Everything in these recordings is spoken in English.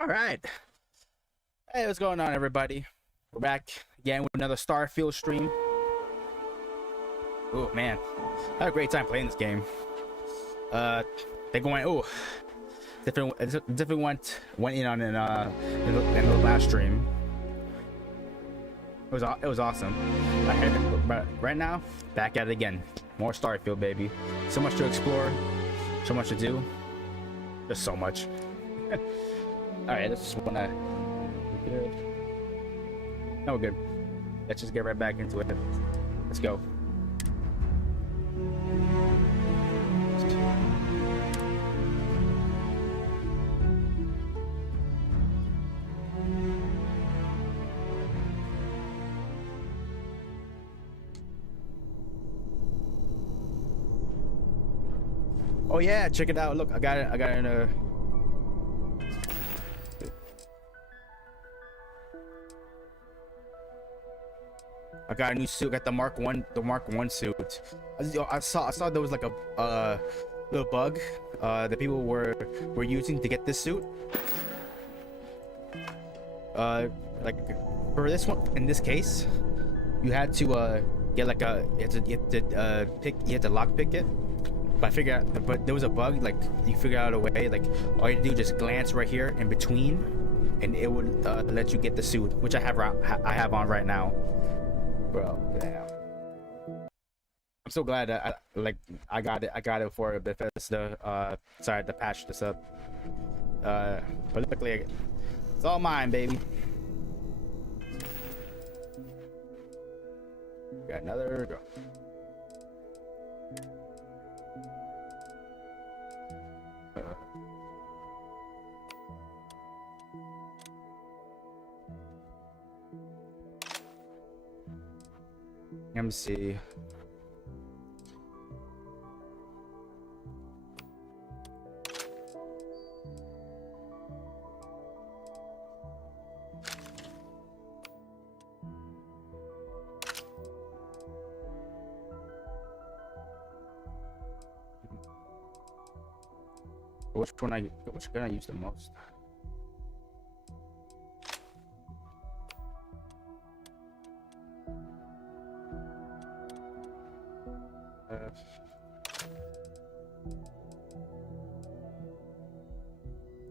All right. Hey, what's going on, everybody? We're back again with another Starfield stream. Oh man, I had a great time playing this game. They going different went in on in the last stream. It was awesome. But right now, back at it again. More Starfield, baby. So much to explore, so much to do. There's so much. All right, let's just wanna. Good. No, we're good. Let's just get right back into it. Let's go. Oh yeah, check it out. Look, I got it in a. I got a new suit. Got the Mark One suit. I saw there was like a little bug that people were using to get this suit. Like for this one, in this case, you had to get like you had to lock pick it. But but there was a bug. Like you figure out a way. Like all you do just glance right here in between, and it would let you get the suit, which I have on right now. Bro, damn. I'm so glad that I got it for Bethesda. Sorry to patch this up. But luckily it's all mine, baby. Got another go. Let me see. Which gun I use the most?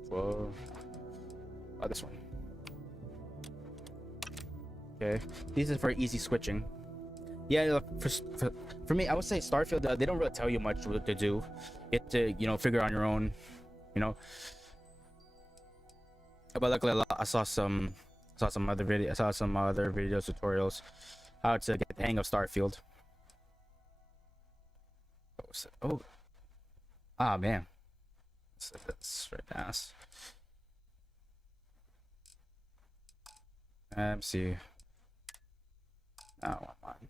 Whoa. Oh, this one. Okay, these are for easy switching. Yeah, look, for me, I would say Starfield. They don't really tell you much what to do. You have to, figure on your own. But luckily, I saw some other video tutorials how to get the hang of Starfield. Oh, ah man, that's right ass. Let's see. Oh, mine.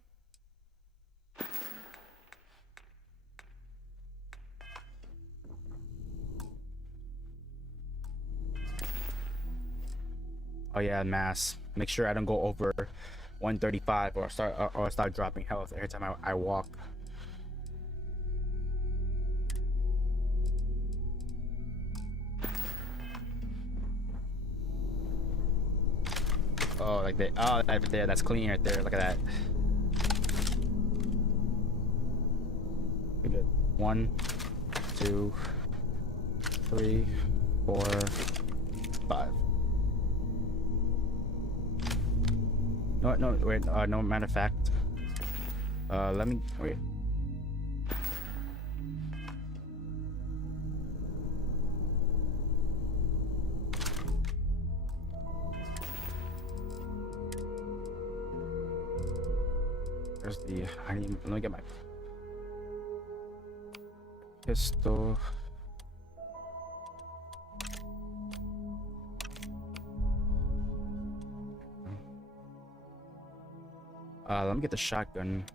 Oh yeah, mass. Make sure I don't go over 135 or start dropping health every time I walk. Oh, like that. Oh, right there. That's clean right there. Look at that. Good. 1, 2, 3, 4, 5. No, wait. No, matter of fact. Let me wait. Where's the? Let me get my pistol. Let me get the shotgun.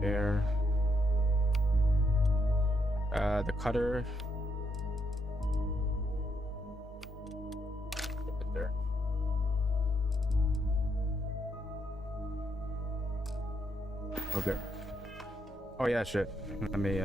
There. The cutter. There. Okay. Oh yeah, shit. Let me.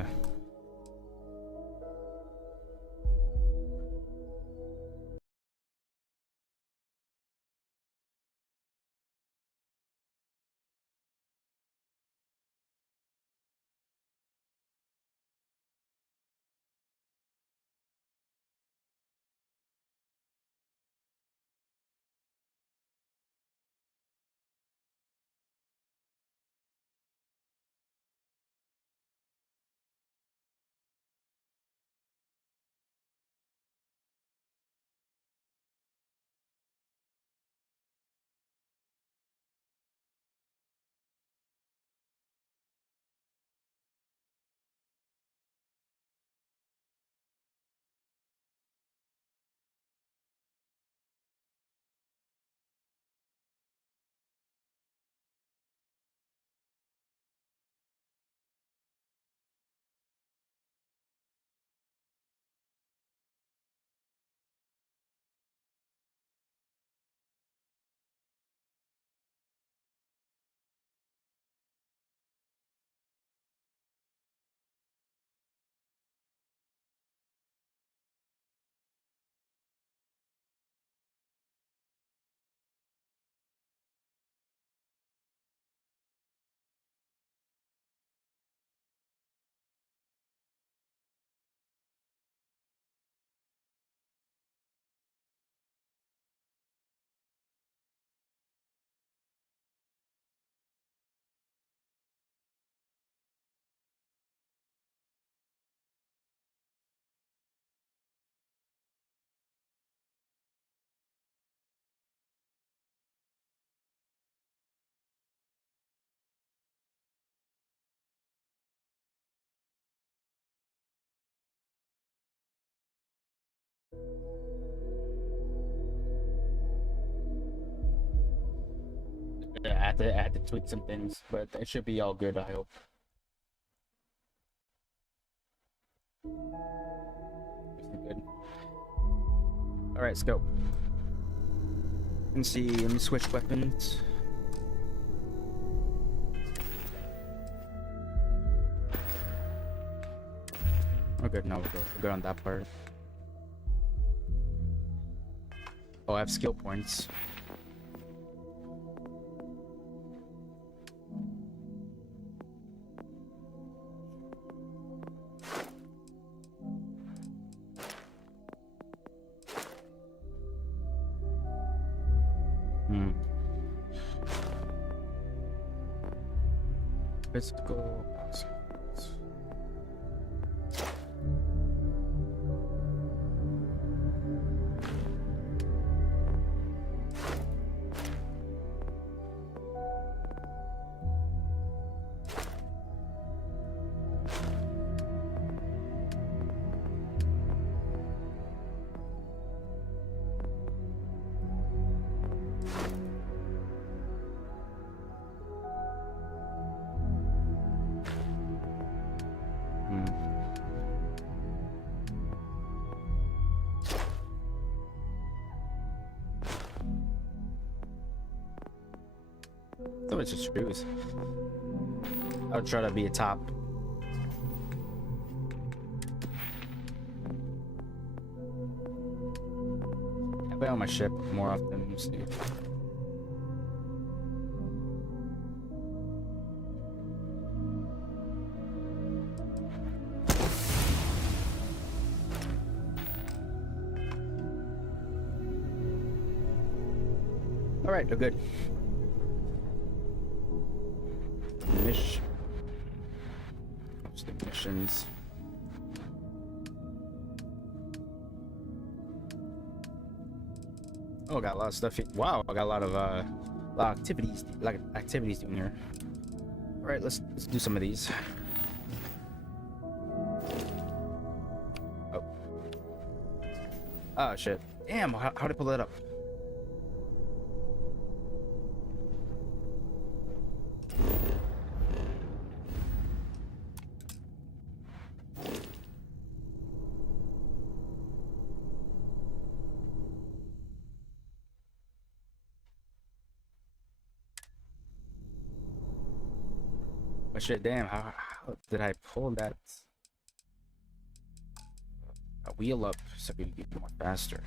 I had to tweak some things, but it should be all good. I hope. Good. All right, let's go. Let's see. Let me switch weapons. We're good now. We're good on that part. Oh, I have skill points. Physical. So it's just choose. I would try to be a top. I play on my ship more often. Let's see. All right, they're good. Missions. Oh, I got a lot of stuff here. Wow, I got a lot of activities, doing here. All right, let's do some of these. Oh. Oh shit. Damn, how did I pull that up? Oh shit, damn, how did I pull that wheel up so we can be more faster?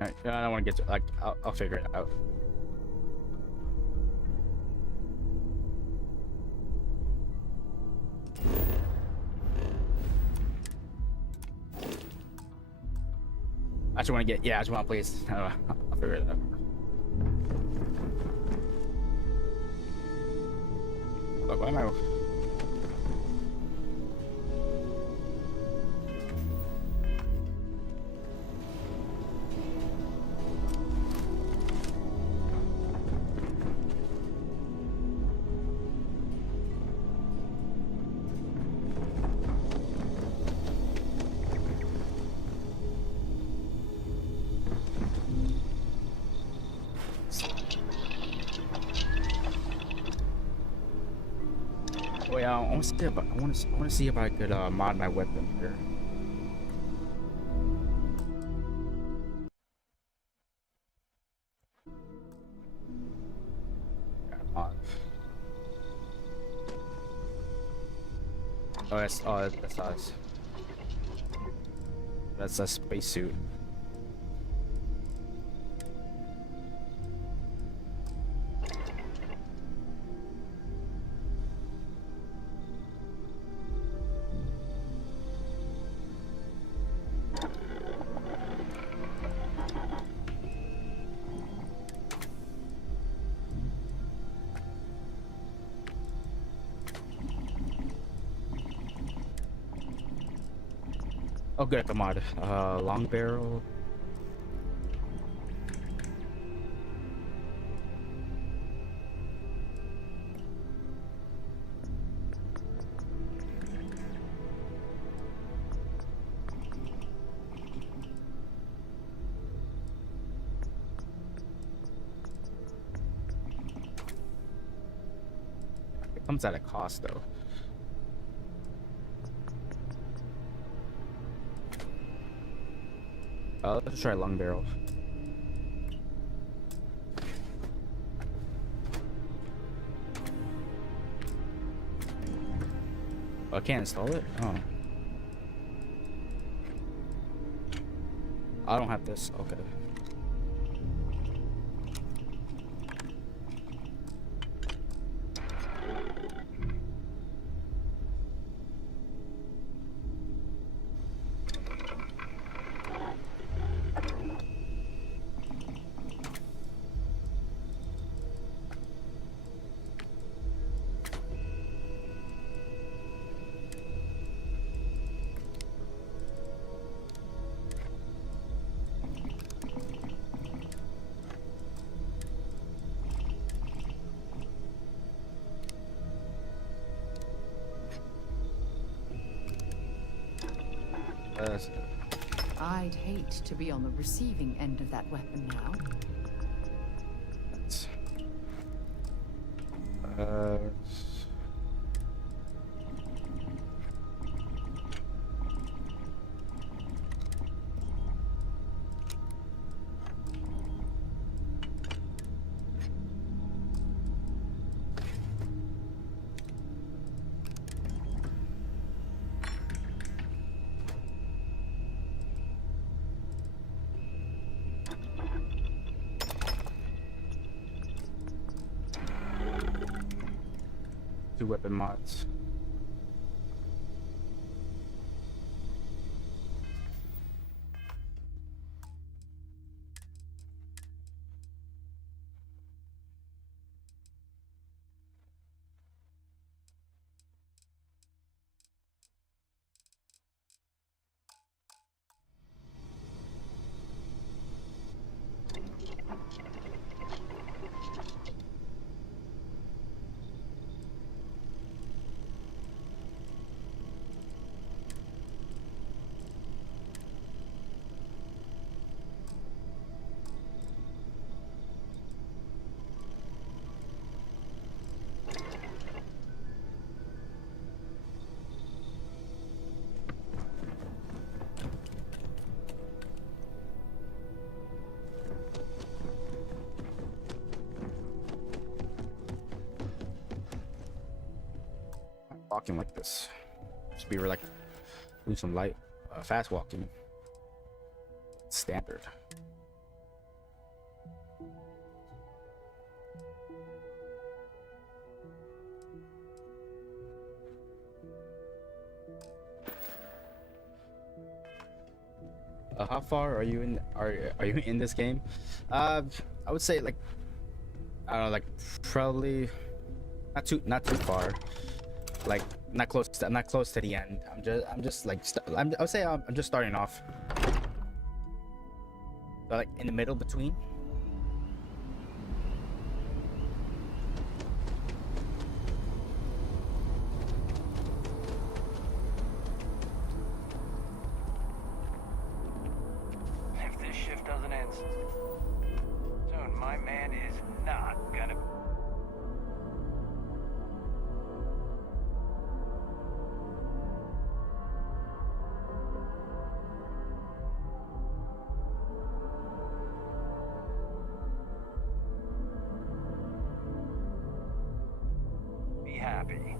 I don't want to get to like I'll figure it out. I just want to get I just want to place. I'll figure it out. Look, why am I? Wait, I want to see if I want to see if I could mod my weapon here. Mod. That's us. That's a spacesuit. Oh, good at the mod. Long barrel. It comes at a cost, though. Let's try long barrel. Oh, I can't install it? Oh. I don't have this. Okay. I'd hate to be on the receiving end of that weapon now. Uh, two weapon mods. walking like this. Just be like doing some light, fast walking. Standard. How far are you in? Are you in this game? I would say like I don't know, like probably not too far. Like not close to the end. I'm just like I would say I'm just starting off. So like in the middle between. If this shift doesn't end soon, my man is not gonna. Be happy.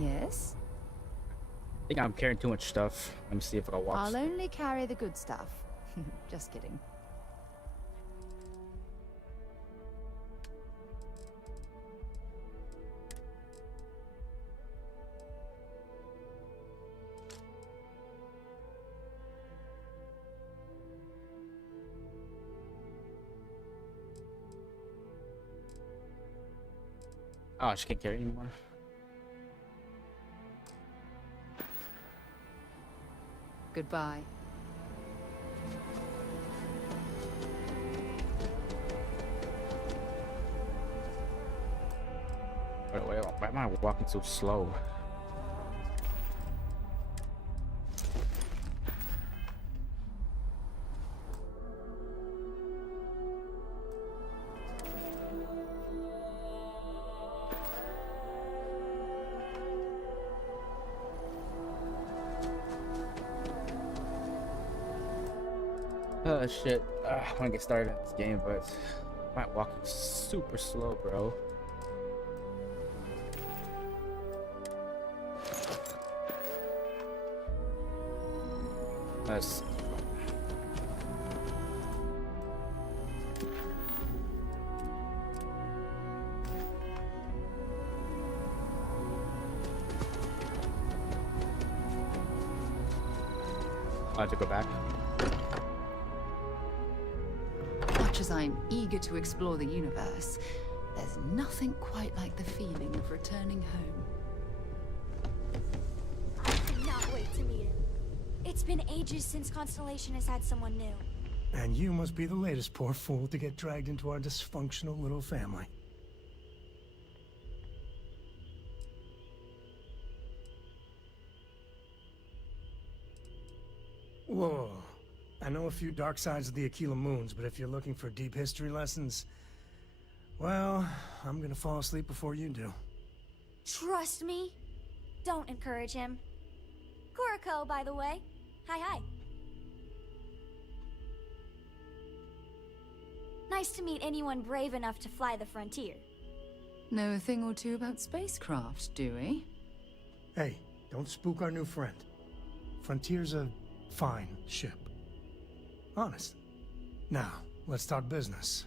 Yes? I think I'm carrying too much stuff. Let me see if I can walk. I'll only carry the good stuff. Just kidding. Oh, I just can't carry anymore. Goodbye. Why am I walking so slow? Oh shit. I want to get started in this game, but I'm walking super slow, bro. Let's... I have to go back. Much as I'm eager to explore the universe, there's nothing quite like the feeling of returning home. I cannot wait to meet him. It's been ages since Constellation has had someone new. And you must be the latest poor fool to get dragged into our dysfunctional little family. Whoa. I know a few dark sides of the Aquila Moons, but if you're looking for deep history lessons, well, I'm gonna fall asleep before you do. Trust me. Don't encourage him. Kuriko, by the way. Hi. Nice to meet anyone brave enough to fly the frontier. Know a thing or two about spacecraft, do we? Hey, don't spook our new friend. Frontier's a fine ship. Honest. Now, let's talk business.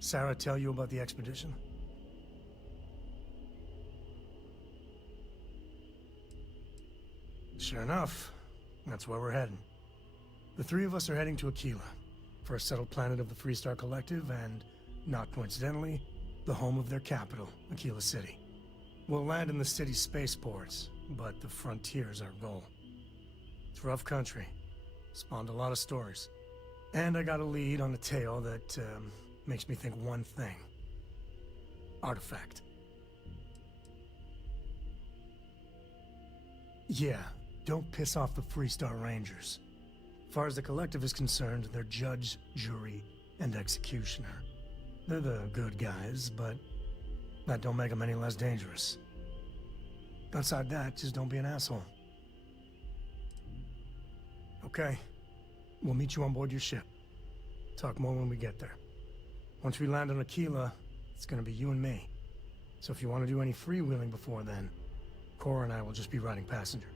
Sarah tell you about the expedition? Sure enough, that's where we're heading. The three of us are heading to Aquila, first settled planet of the Freestar Collective and, not coincidentally, the home of their capital, Aquila City. We'll land in the city's spaceports, but the frontier's our goal. It's rough country. Spawned a lot of stories. And I got a lead on a tale that makes me think one thing. Artifact. Yeah, don't piss off the Freestar Rangers. As far as the Collective is concerned, they're judge, jury, and executioner. They're the good guys, but that don't make them any less dangerous. Outside that, just don't be an asshole. Okay. We'll meet you on board your ship. Talk more when we get there. Once we land on Aquila, it's gonna be you and me. So if you want to do any freewheeling before then, Cora and I will just be riding passenger.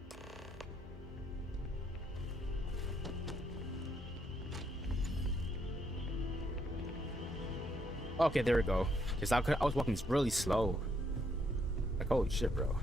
Okay, there we go. Cause I was walking really slow. Like, holy shit, bro.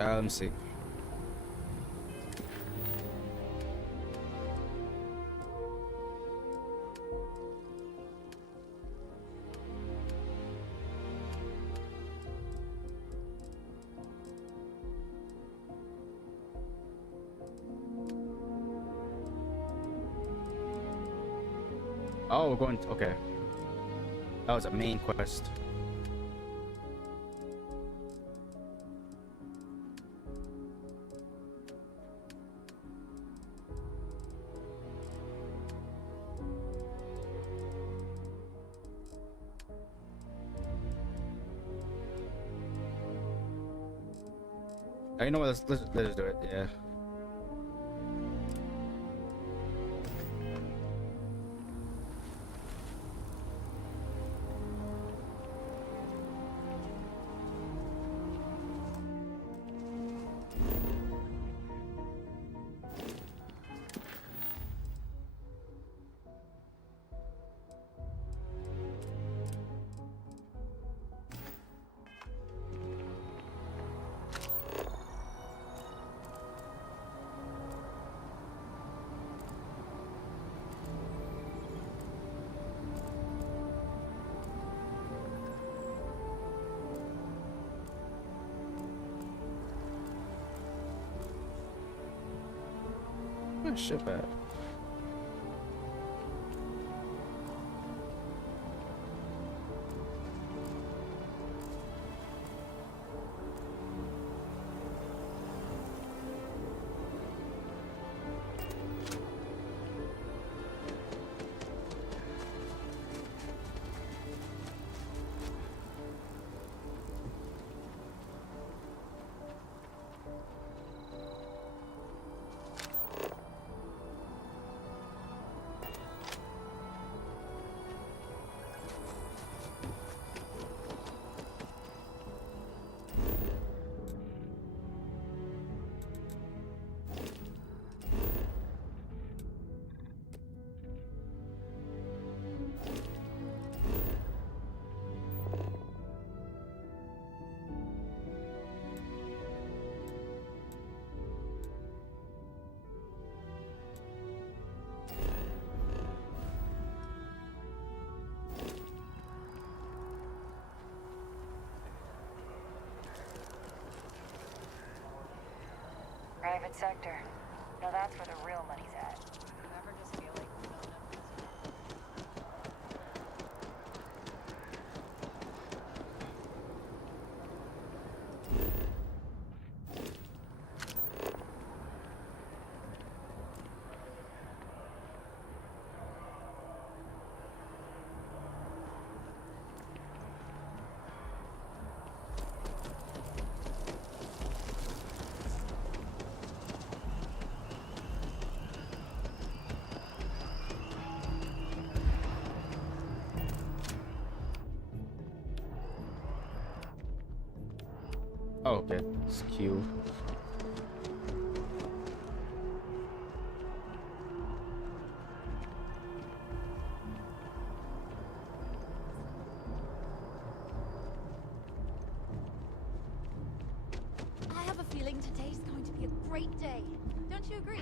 Let me see. Oh, we're going to, okay. That was a main quest. You know what? Let's do it. Yeah. Where's ship at? private sector. Now that's where the real money's at. You ever just feel like we don't have Oh, okay. It's Q. I have a feeling today's going to be a great day. Don't you agree?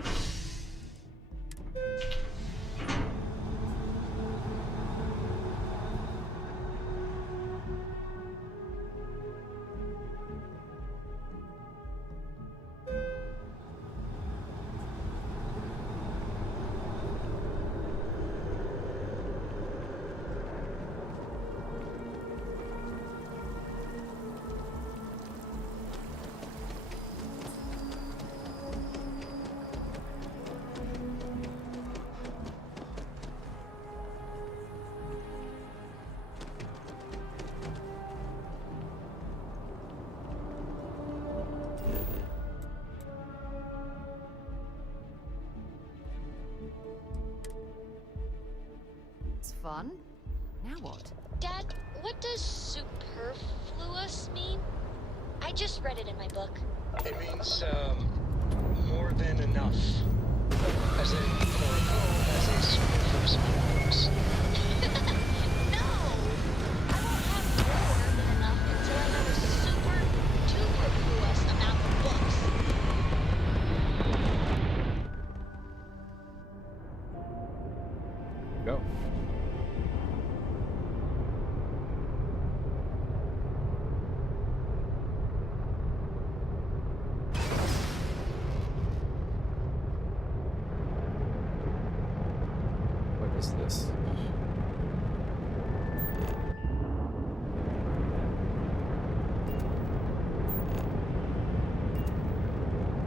It's fun. Now what? Dad, what does superfluous mean? I just read it in my book. It means, more than enough. As in, as a superfluous amount of books. No! I won't have more than enough until I have a super duperfluous amount of books. Go. What is this?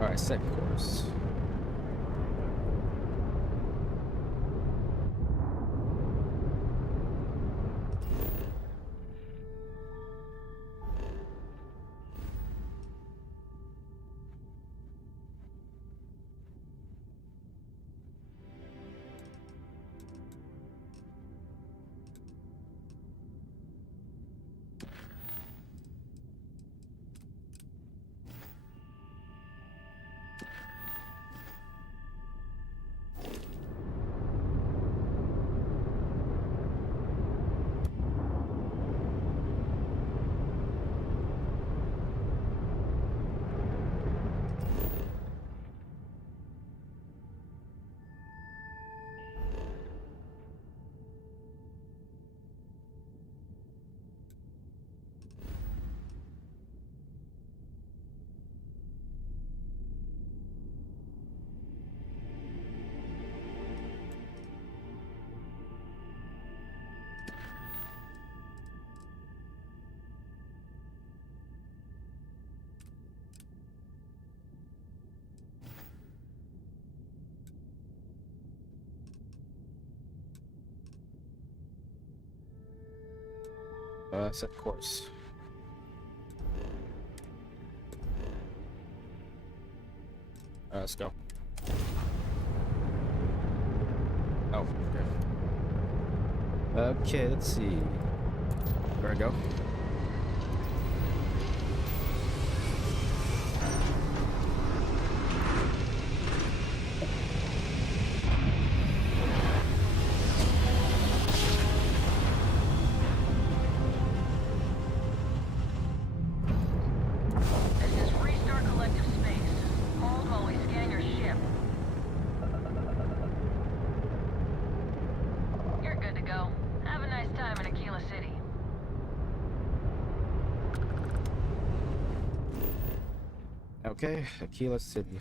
All right, set course. Set course. Let's go. Oh, okay. Okay, let's see. Where we go? This is Restart Collective Space. Hold while we scan your ship. You're good to go. Have a nice time in Aquila City. Okay, Aquila City.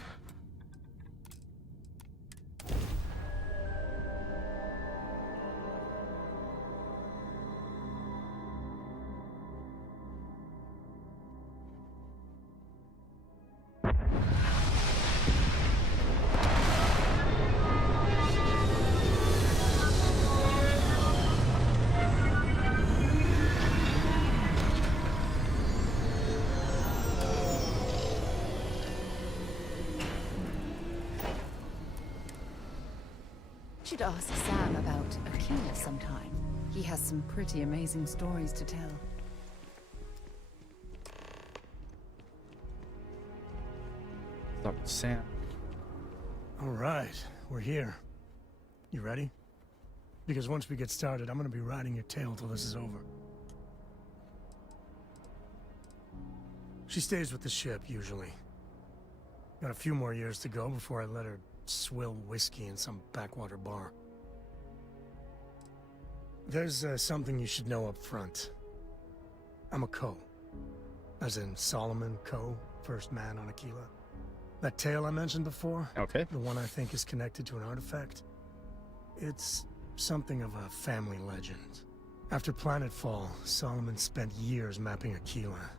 Should ask Sam about Aquila sometime. He has some pretty amazing stories to tell. Talk to Sam. All right, we're here. You ready? Because once we get started, I'm gonna be riding your tail till this is over. She stays with the ship, usually. Got a few more years to go before I let her swill whiskey in some backwater bar. There's something you should know up front. I'm a Ko. As in Solomon Ko, first man on Aquila. That tale I mentioned before? Okay. The one I think is connected to an artifact? It's something of a family legend. After Planetfall, Solomon spent years mapping Aquila.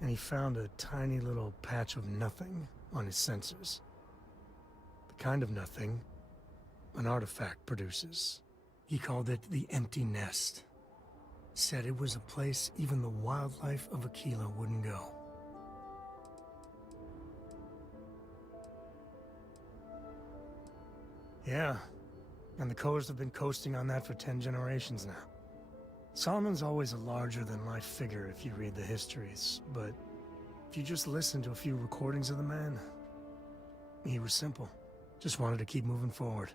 And he found a tiny little patch of nothing on his sensors. The kind of nothing an artifact produces. He called it the Empty Nest. Said it was a place even the wildlife of Aquila wouldn't go. Yeah, and the Kos have been coasting on that for 10 generations now. Solomon's always a larger-than-life figure if you read the histories, but if you just listen to a few recordings of the man, he was simple. Just wanted to keep moving forward.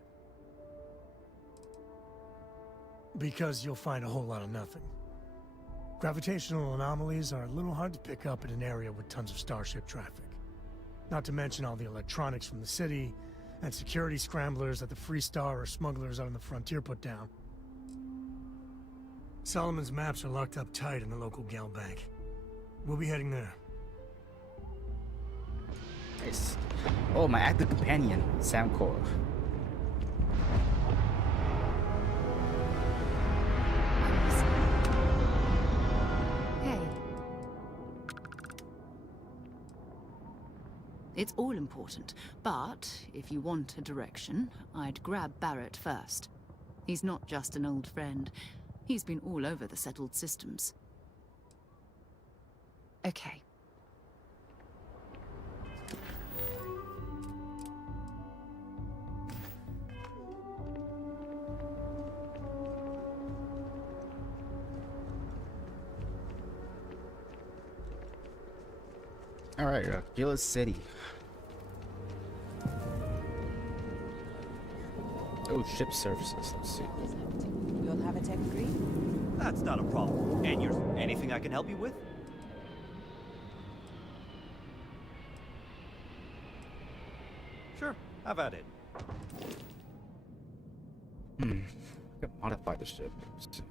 Because you'll find a whole lot of nothing. Gravitational anomalies are a little hard to pick up in an area with tons of starship traffic. Not to mention all the electronics from the city, and security scramblers that the Free Star or smugglers out on the frontier put down. Solomon's maps are locked up tight in the local gal bank. We'll be heading there. Nice. Oh, my active companion, Sam Core. Hey. It's all important, but if you want a direction, I'd grab Barrett first. He's not just an old friend. He's been all over the settled systems. Okay. All right, Aquila City. Oh, ship services. Let's see. You'll have a tech degree? That's not a problem. And yours, anything I can help you with? Sure, have at it. I can modify the ship. Let's see.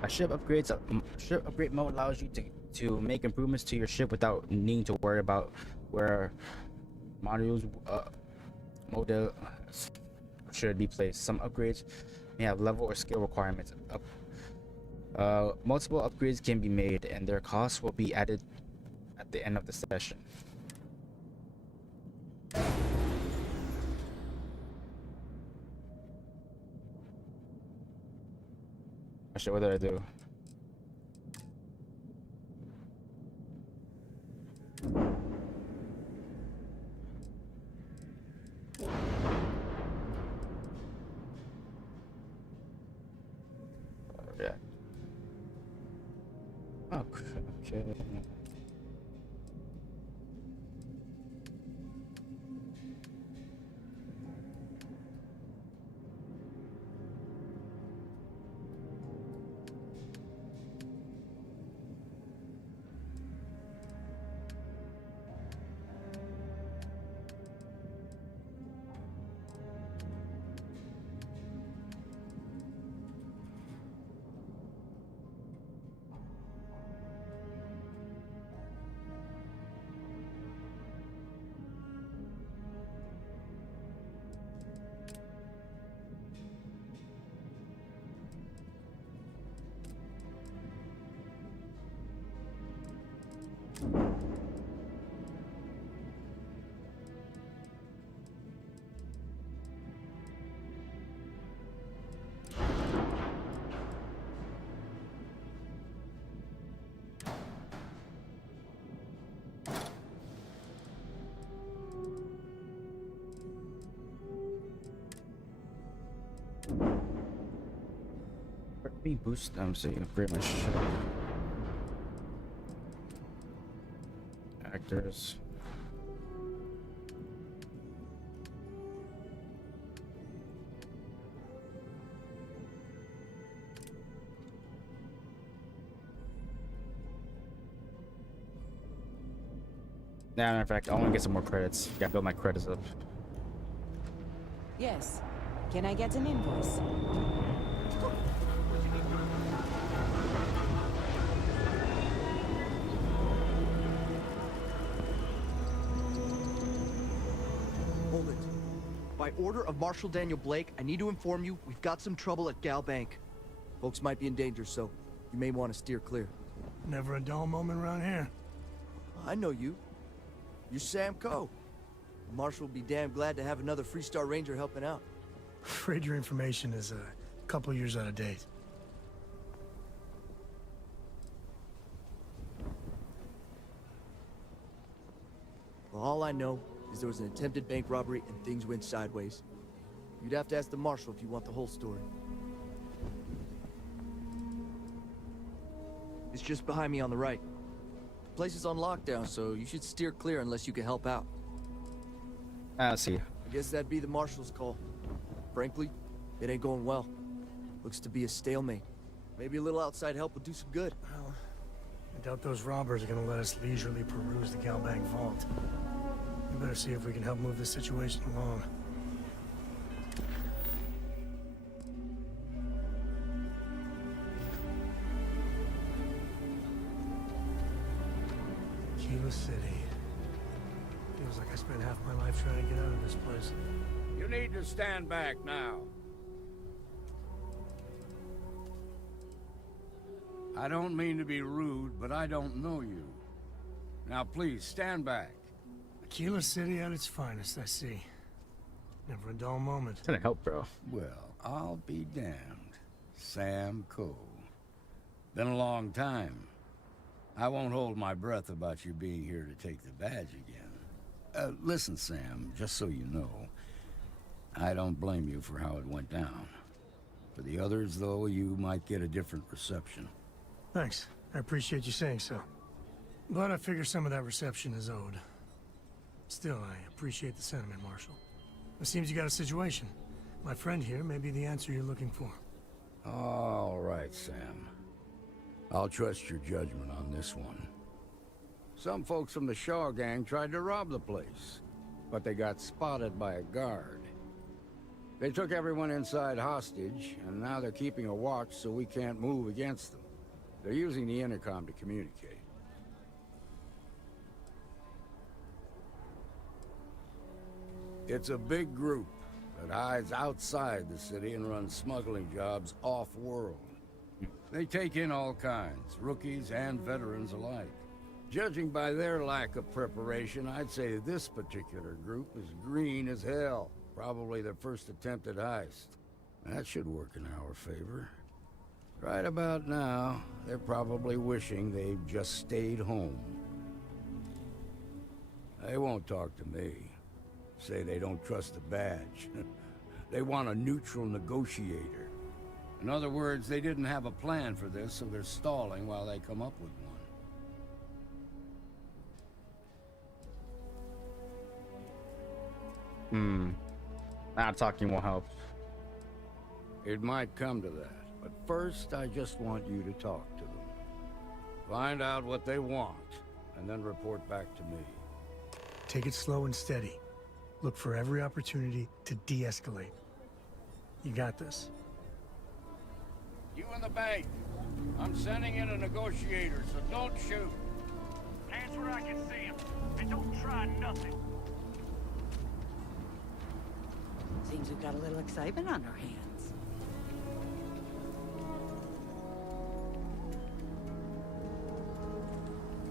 A ship upgrade mode allows you to make improvements to your ship without needing to worry about where modules model should be placed. Some upgrades may have level or skill requirements. Multiple upgrades can be made, and their costs will be added at the end of the session. Shit, what did I do? Yeah. Okay. Be boost. I'm seeing pretty much actors. Now, in fact, I want to get some more credits. Gotta build my credits up. Yes. Can I get an invoice? Hold it. By order of Marshal Daniel Blake, I need to inform you we've got some trouble at Gal Bank. Folks might be in danger, so you may want to steer clear. Never a dull moment around here. I know you. You're Sam Coe. Marshal will be damn glad to have another Freestar Ranger helping out. Afraid your information is a couple years out of date. Well, all I know is there was an attempted bank robbery and things went sideways. You'd have to ask the Marshal if you want the whole story. It's just behind me on the right. The place is on lockdown, so you should steer clear unless you can help out. I'll see. I guess that'd be the Marshal's call. Frankly, it ain't going well. Looks to be a stalemate. Maybe a little outside help would do some good. Well, I doubt those robbers are gonna let us leisurely peruse the Galbank vault. We better see if we can help move this situation along. Kilo City. Feels like I spent half my life trying to get out of this place. You need to stand back now. I don't mean to be rude, but I don't know you. Now please, stand back. Kilo City at its finest, I see. Never a dull moment. It's gonna help, bro. Well, I'll be damned. Sam Coe. Been a long time. I won't hold my breath about you being here to take the badge again. Listen, Sam, just so you know, I don't blame you for how it went down. For the others, though, you might get a different reception. Thanks. I appreciate you saying so. But I figure some of that reception is owed. Still, I appreciate the sentiment, Marshal. It seems you got a situation. My friend here may be the answer you're looking for. All right, Sam. I'll trust your judgment on this one. Some folks from the Shaw gang tried to rob the place, but they got spotted by a guard. They took everyone inside hostage, and now they're keeping a watch so we can't move against them. They're using the intercom to communicate. It's a big group that hides outside the city and runs smuggling jobs off-world. They take in all kinds, rookies and veterans alike. Judging by their lack of preparation, I'd say this particular group is green as hell. Probably their first attempt at heist. That should work in our favor. Right about now, they're probably wishing they'd just stayed home. They won't talk to me. Say they don't trust the badge. They want a neutral negotiator. In other words, they didn't have a plan for this, so they're stalling while they come up with one. Not talking will help. It might come to that, but first I just want you to talk to them. Find out what they want, and then report back to me. Take it slow and steady. Look for every opportunity to de-escalate. You got this. You in the bank. I'm sending in a negotiator, so don't shoot. Hands where I can see him, and don't try nothing. Seems we've got a little excitement on our hands.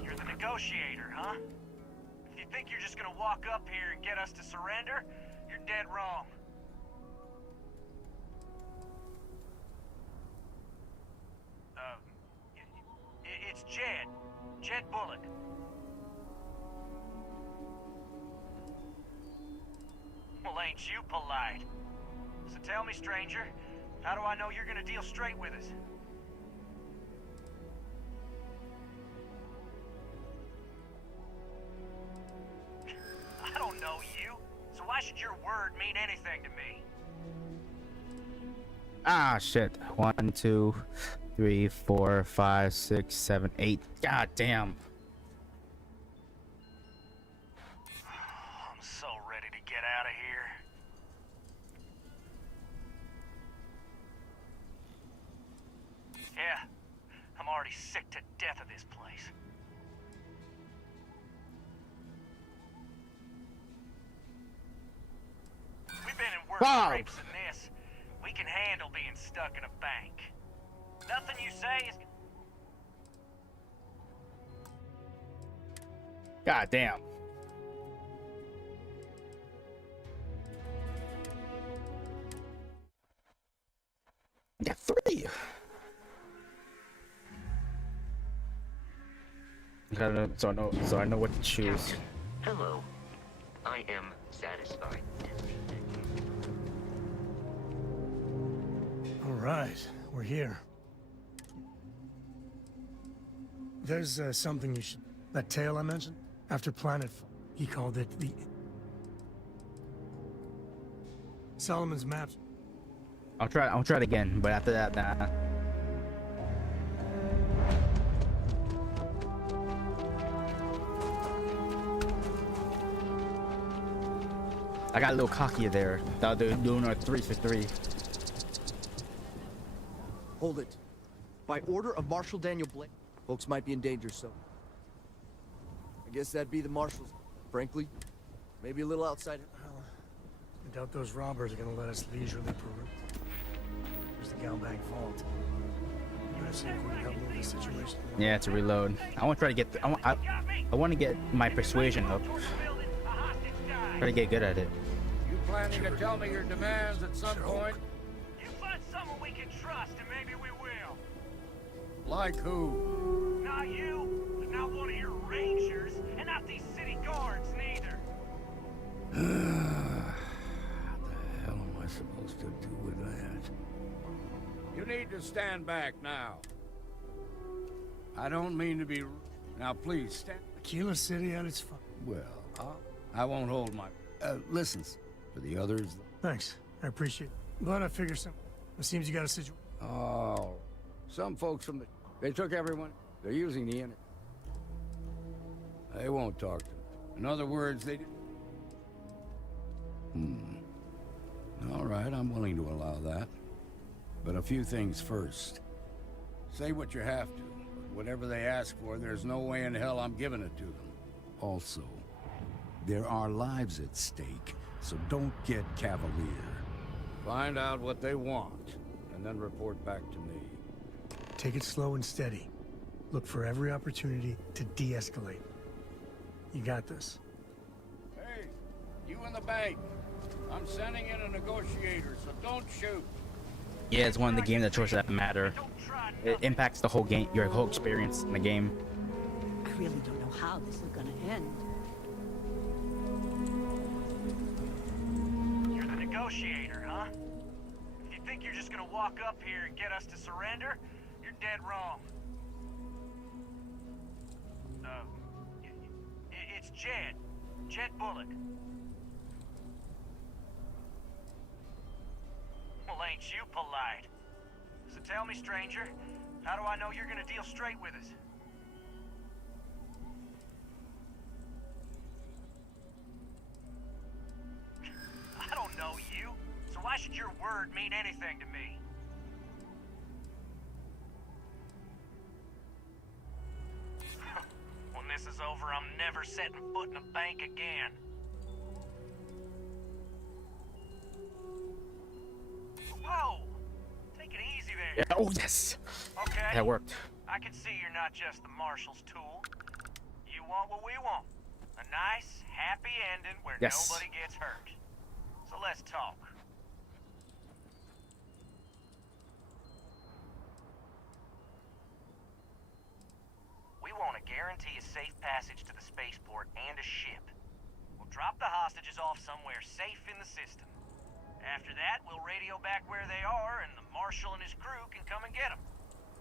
You're the negotiator, huh? If you think you're just gonna walk up here and get us to surrender, you're dead wrong. It's Jed. Jed Bullock. Well, ain't you polite? So tell me, stranger, How do I know you're gonna deal straight with us? I don't know you, so why should your word mean anything to me? Ah, shit. 1, 2, 3, 4, 5, 6, 7, 8. God damn. I'm so ready to get out of here. Yeah, I'm already sick to death of this place. We've been in worse scrapes than this. We can handle being stuck in a bank. Nothing you say is... God damn. I got 3. So I know what to choose. Hello. I am satisfied. All right, we're here. There's something you should... That tale I mentioned? After he called it the... Solomon's Maps. I'll try it again, but after that, nah. I got a little cocky there. Thought they were doing a 3 for 3. Hold it. By order of Marshal Daniel Blake, folks might be in danger, so... I guess that'd be the Marshals. Frankly, maybe a little outside... Well, I doubt those robbers are gonna let us leisurely peruse. There's the Galbank vault. I'm gonna see if we can help move the situation. Yeah, to reload. I want to try to get... I want to get my persuasion up. Try to get good at it. You planning to tell me your demands at some point? You find someone we can trust and maybe we will. Like who? Not you, not one of your rangers, and not these city guards neither. What the hell am I supposed to do with that? You need to stand back now. I don't mean to be... Now please, stand... Aquila City at its fun. Well, I won't hold my... listen, for the others... Thanks, I appreciate it. But I figure some... It seems you got a situation. Oh, some folks from the... They took everyone. They're using the internet. They won't talk to them. In other words, they... All right, I'm willing to allow that. But a few things first. Say what you have to. But whatever they ask for, there's no way in hell I'm giving it to them. Also, there are lives at stake, so don't get cavalier. Find out what they want, and then report back to me. Take it slow and steady. Look for every opportunity to de-escalate. You got this. Hey, you in the bank. I'm sending in a negotiator, so don't shoot. Yeah, it's one of the game that choices that matter. It impacts the whole game, your whole experience in the game. I really don't know how this is gonna end. You're the negotiator, huh? If you think you're just gonna walk up here and get us to surrender, you're dead wrong. It's Jed. Jed Bullock. Well, ain't you polite? So tell me, stranger, how do I know you're gonna deal straight with us? I don't know you, so why should your word mean anything to me? When this is over, I'm never setting foot in a bank again. Whoa! Take it easy there. Yeah, oh, yes! Okay. That worked. I can see you're not just the Marshal's tool. You want what we want. A nice, happy ending where Yes. nobody gets hurt. So let's talk. We want to guarantee a safe passage to the spaceport and a ship. We'll drop the hostages off somewhere safe in the system. After that, we'll radio back where they are, and the Marshal and his crew can come and get them.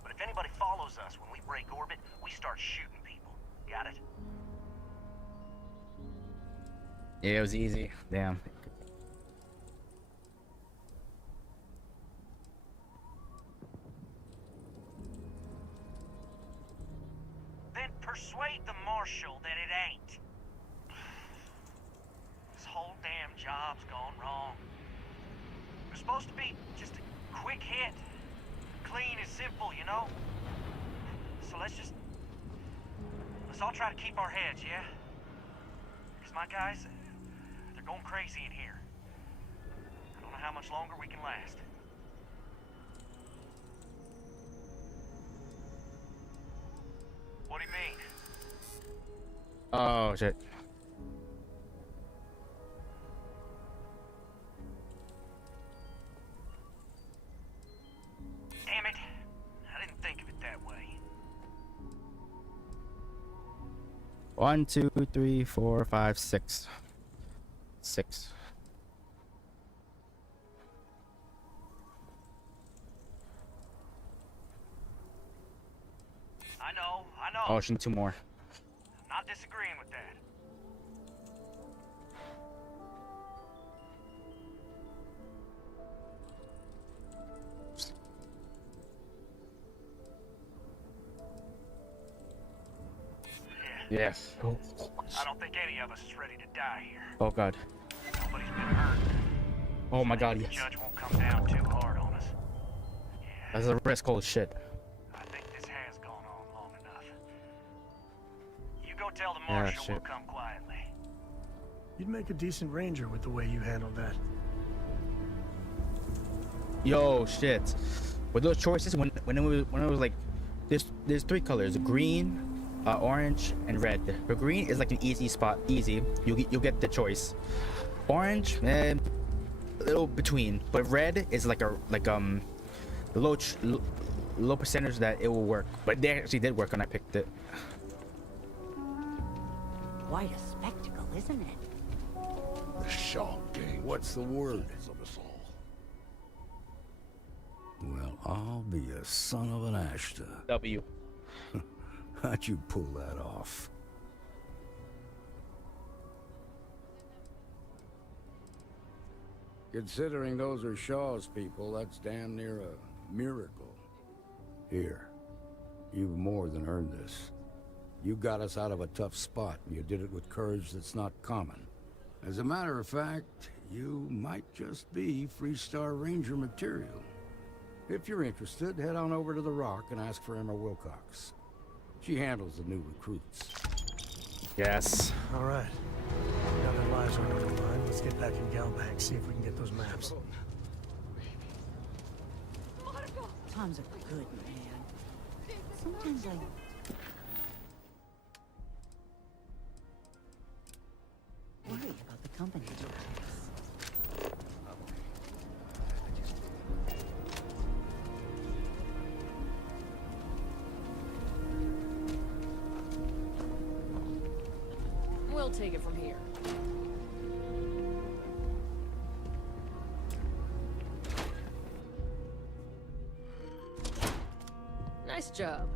But if anybody follows us when we break orbit, we start shooting people. Got it? Yeah, it was easy. Damn. Then persuade the Marshal that it ain't. This whole damn job's gone wrong. It was supposed to be just a quick hit. Clean and simple, you know? So let's all try to keep our heads, yeah? Because my guys, they're going crazy in here. I don't know how much longer we can last. What do you mean? Oh shit. Damn it. I didn't think of it that way. 1, 2, 3, 4, 5, 6. 6. I know. Oh, she need 2 more. I'm not disagreeing with that. Yes. Oh. I don't think any of us is ready to die here. Oh god. Nobody's been hurt. Oh my god, The yes. judge won't come down too hard on us. That's a risk, holy shit. I think this has gone on long enough. You go tell the Yeah, Marshal we'll shit. come quietly. You'd make a decent ranger with the way you handled that. Yo, shit. With those choices, when it was like, there's 3 colors: green, orange, and red. But green is like an easy spot, easy. You'll get the choice. Orange, a little between, but red is like low percentage that it will work. But they actually did work when I picked it. Quite a spectacle, isn't it? The Shaw gang. What's the word? Well, I'll be a son of an Ashta. W. How'd you pull that off? Considering those are Shaw's people, that's damn near a miracle. Here, you've more than earned this. You got us out of a tough spot, and you did it with courage that's not common. As a matter of fact, you might just be Freestar Ranger material. If you're interested, head on over to the Rock and ask for Emma Wilcox. She handles the new recruits. Yes. All right. Now their lives aren't on the line. Let's get back in Galbank, see if we can get those maps. Tom's a good man. Sometimes I... worry about the company he keeps. We'll take it from here. Nice job.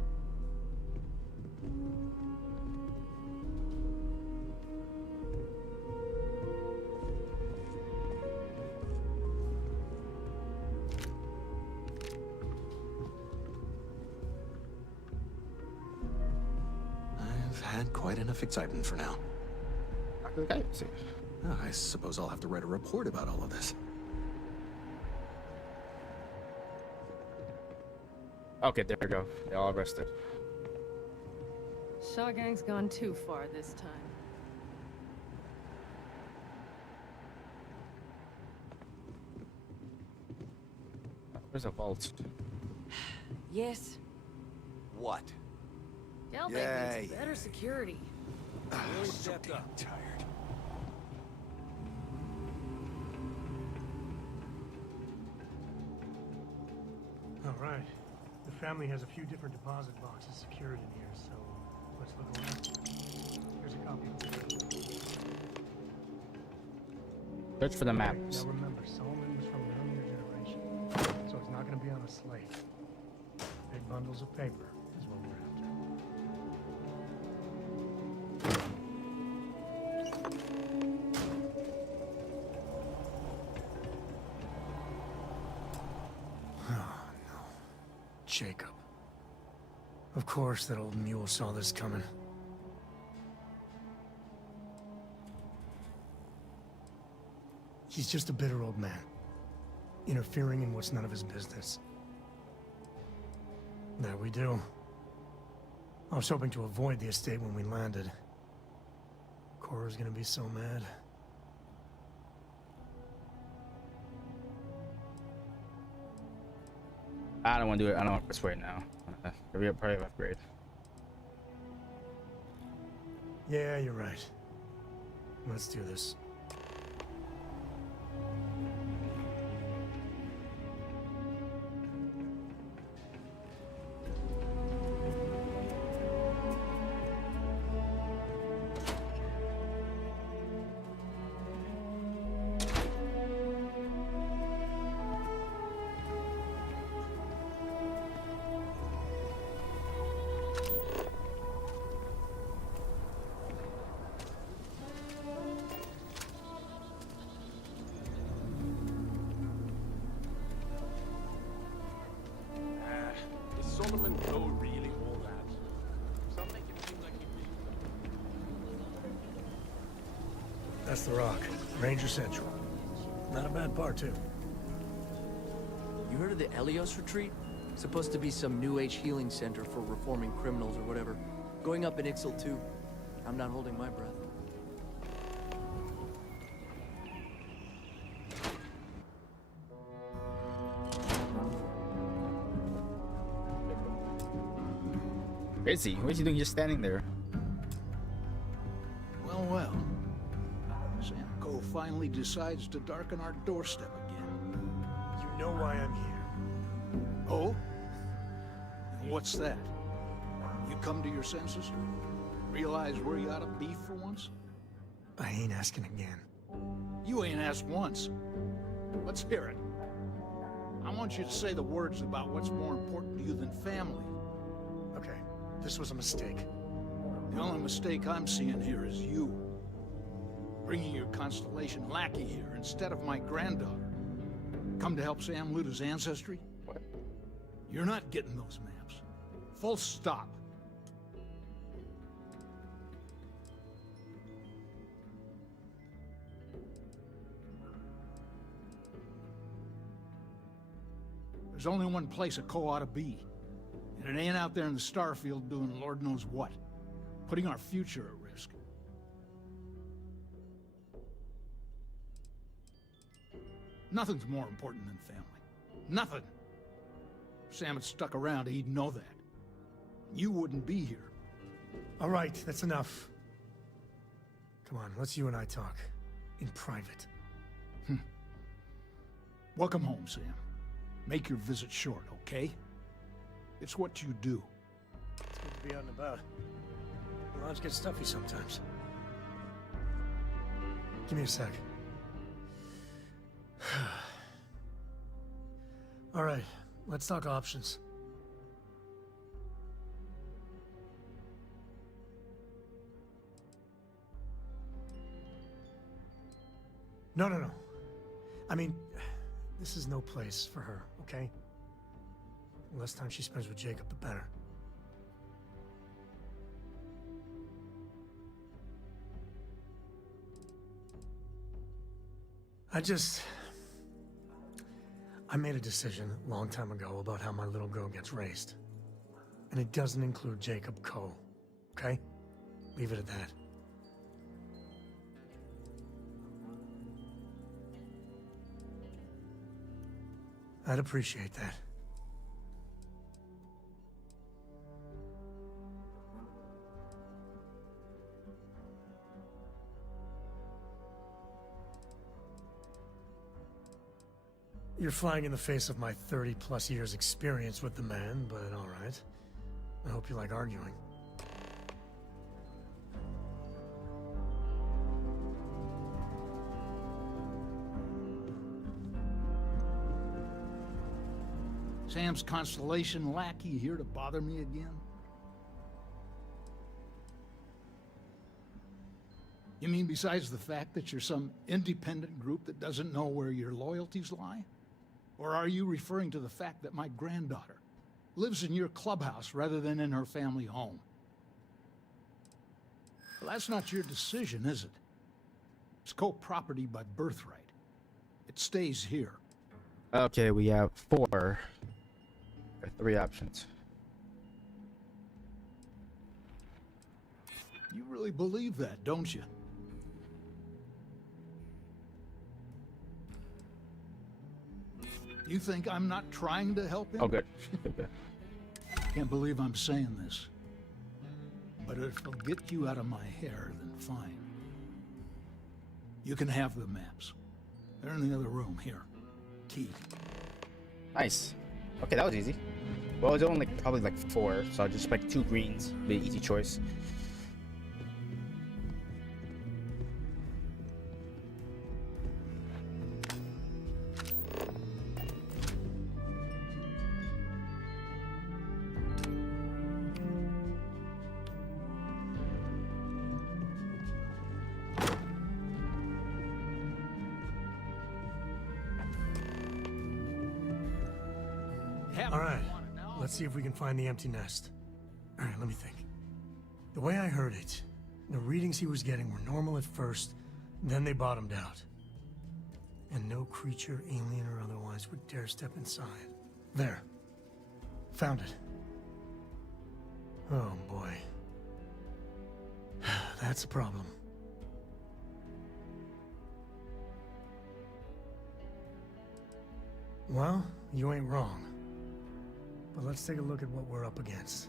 I've had quite enough excitement for now. Okay. I suppose I'll have to write a report about all of this. Okay, there we go. They're all arrested. Shaw Gang's gone too far this time. Where's a vault? Yes. What? Galbank needs better security. Really stepped up. Tired. All right. The family has a few different deposit boxes secured in here, so let's look around. Here's a copy of the Search for the maps. Now remember, Solomon was on a slate. Big bundles of paper is what we're after. Oh, no. Jacob. Of course that old mule saw this coming. He's just a bitter old man, interfering in what's none of his business. That we do. I was hoping to avoid the estate when we landed. Cora's gonna be so mad. I don't want to do it. I don't want to persuade now. It'll be a probably upgrade. Yeah, you're right. Let's do this. That's the Rock. Ranger Central. Not a bad part, too. You heard of the Elios Retreat? Supposed to be some new age healing center for reforming criminals or whatever. Going up in Ixel too. I'm not holding my breath. Crazy. What is he doing just standing there? Well, well. Sam Coe finally decides to darken our doorstep again. You know why I'm here. Oh? And what's that? You come to your senses? Realize where you ought to be for once? I ain't asking again. You ain't asked once. Let's hear it. I want you to say the words about what's more important to you than family. Okay, this was a mistake. The only mistake I'm seeing here is you. Bringing your Constellation lackey here instead of my granddaughter. Come to help Sam loot his ancestry? What? You're not getting those maps. Full stop. There's only one place a Coe ought to be. And it ain't out there in the Starfield doing Lord knows what. Putting our future at risk. Nothing's more important than family. Nothing. If Sam had stuck around, he'd know that. You wouldn't be here. All right, that's enough. Come on, let's you and I talk. In private. Welcome home, Sam. Make your visit short, okay? It's what you do. It's good to be out and about. Lives get stuffy sometimes. Give me a sec. All right, let's talk options. No. I mean, this is no place for her, okay? The less time she spends with Jacob, the better. I made a decision a long time ago about how my little girl gets raised. And it doesn't include Jacob Coe, okay? Leave it at that. I'd appreciate that. You're flying in the face of my 30+ years experience with the man, but all right. I hope you like arguing. Sam's Constellation lackey here to bother me again? You mean besides the fact that you're some independent group that doesn't know where your loyalties lie? Or are you referring to the fact that my granddaughter lives in your clubhouse rather than in her family home? Well, that's not your decision, is it? It's co-property by birthright. It stays here. Okay, we have 4 or 3 options. You really believe that, don't you? You think I'm not trying to help him? Oh, good. Good. Can't believe I'm saying this. But if it'll get you out of my hair, then fine. You can have the maps. They're in the other room, here. Key. Nice. Okay, that was easy. Well, it's only probably like 4, so I'll just like 2 greens. Be an easy choice. All right, let's see if we can find the empty nest. All right, let me think. The way I heard it, the readings he was getting were normal at first, then they bottomed out. And no creature, alien or otherwise, would dare step inside. There. Found it. Oh boy. That's a problem. Well, you ain't wrong. But let's take a look at what we're up against.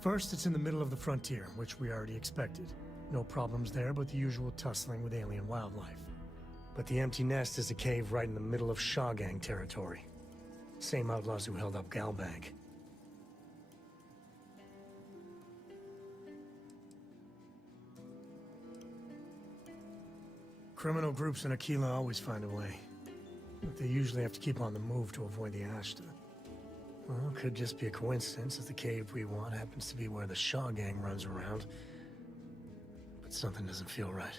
First, it's in the middle of the frontier, which we already expected. No problems there, but the usual tussling with alien wildlife. But the empty nest is a cave right in the middle of Shaw Gang territory. Same outlaws who held up Galbank. Criminal groups in Aquila always find a way. But they usually have to keep on the move to avoid the Ashta. Well, could just be a coincidence, as the cave we want happens to be where the Shaw Gang runs around. But something doesn't feel right.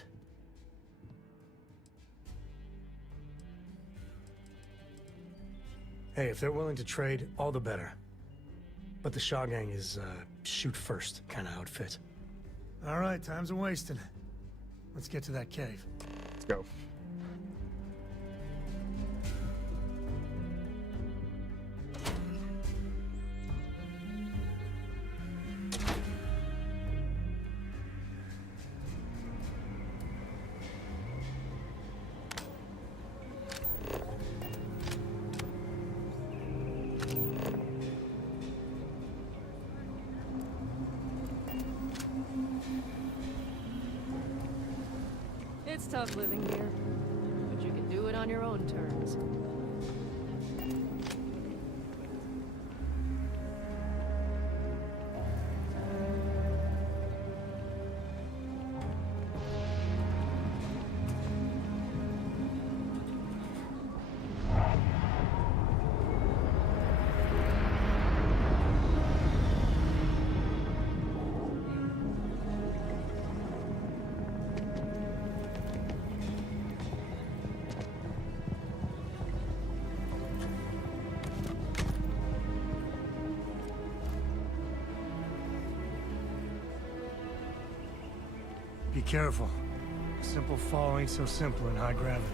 Hey, if they're willing to trade, all the better. But the Shaw Gang is, shoot-first kind of outfit. All right, time's a-wasting. Let's get to that cave. Let's go. It's tough living here, but you can do it on your own terms. Be careful. A simple fall ain't so simple in high gravity.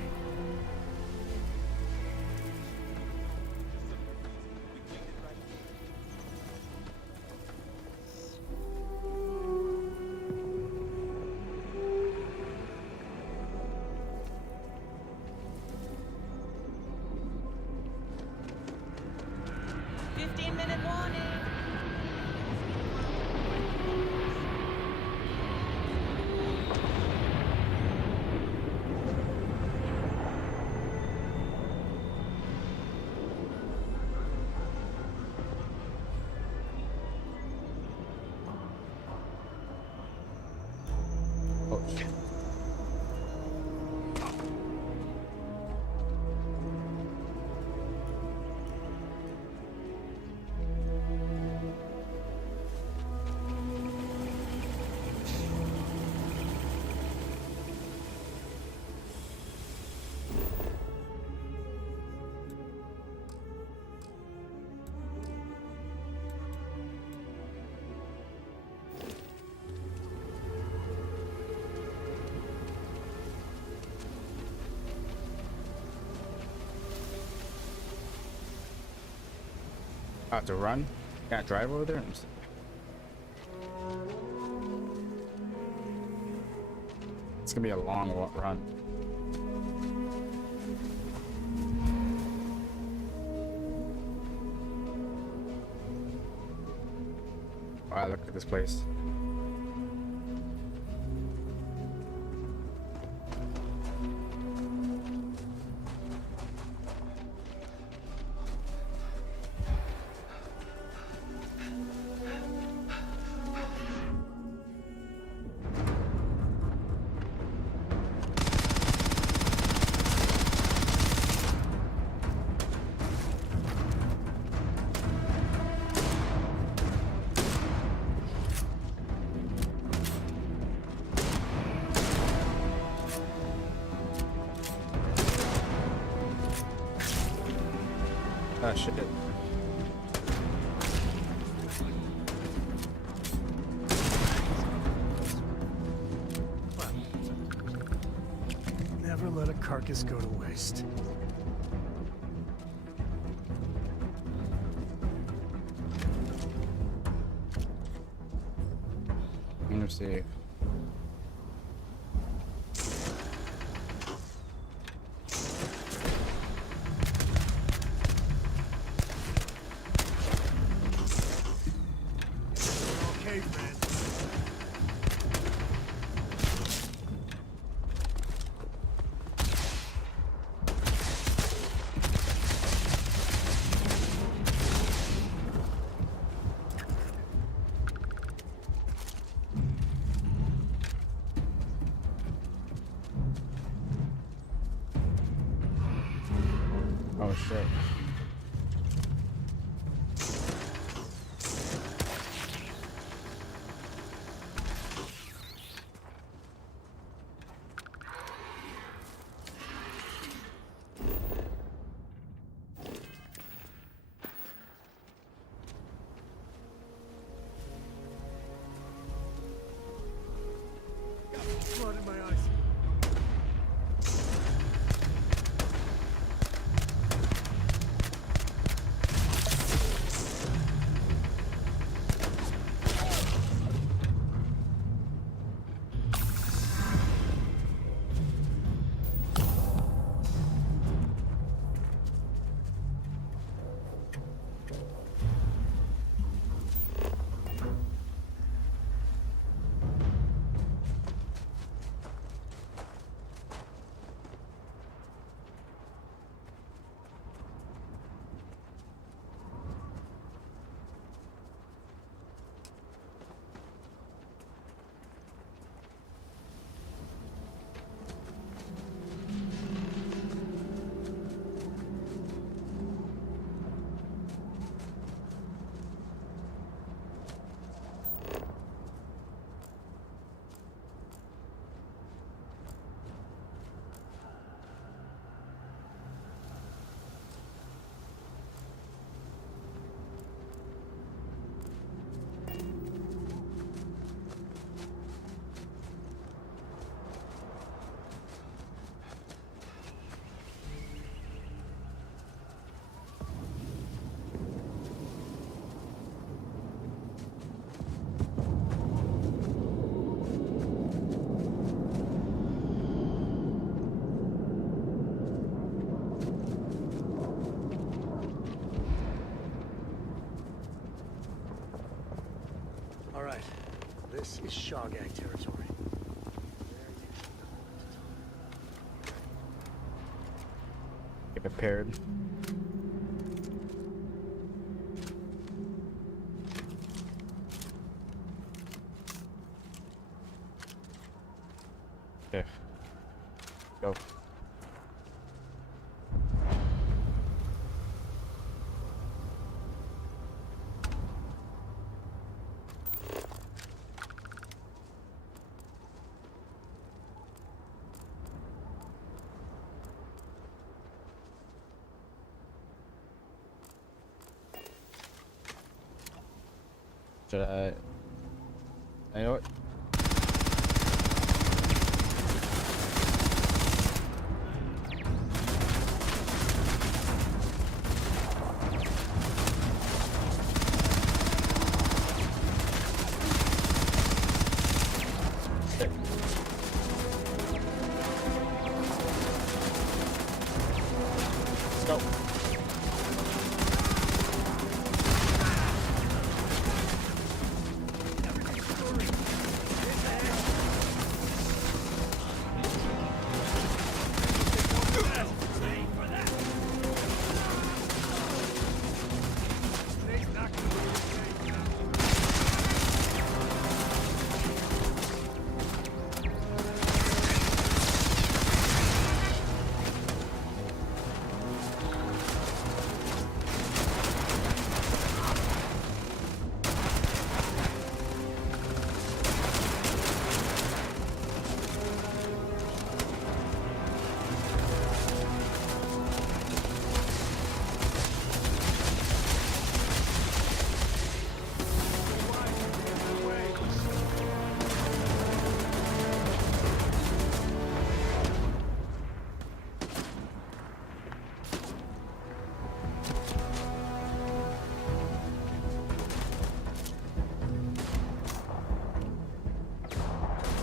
I have to run. Can't drive over there. It's gonna be a long run. Wow, look at this place. Ah, shit. Never let a carcass go to waste. Let me see. Okay, friend. Oh shit. Blood in my eyes. All right, this is Shawgang territory. Get prepared. Okay. Go. Should I? You know what?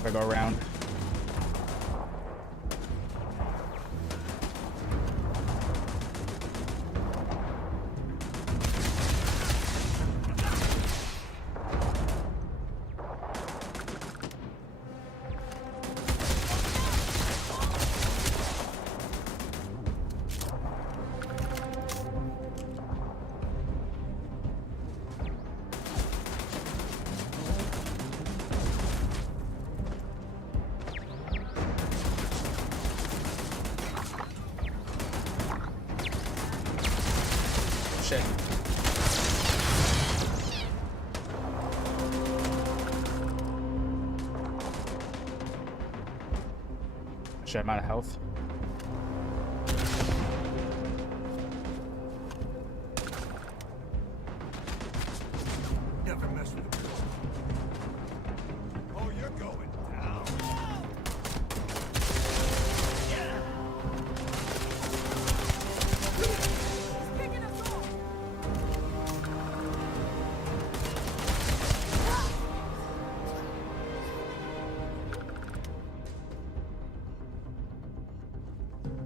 I go around. Shit. Shit, I'm out of health. Never mess with him. Oh, you're going down.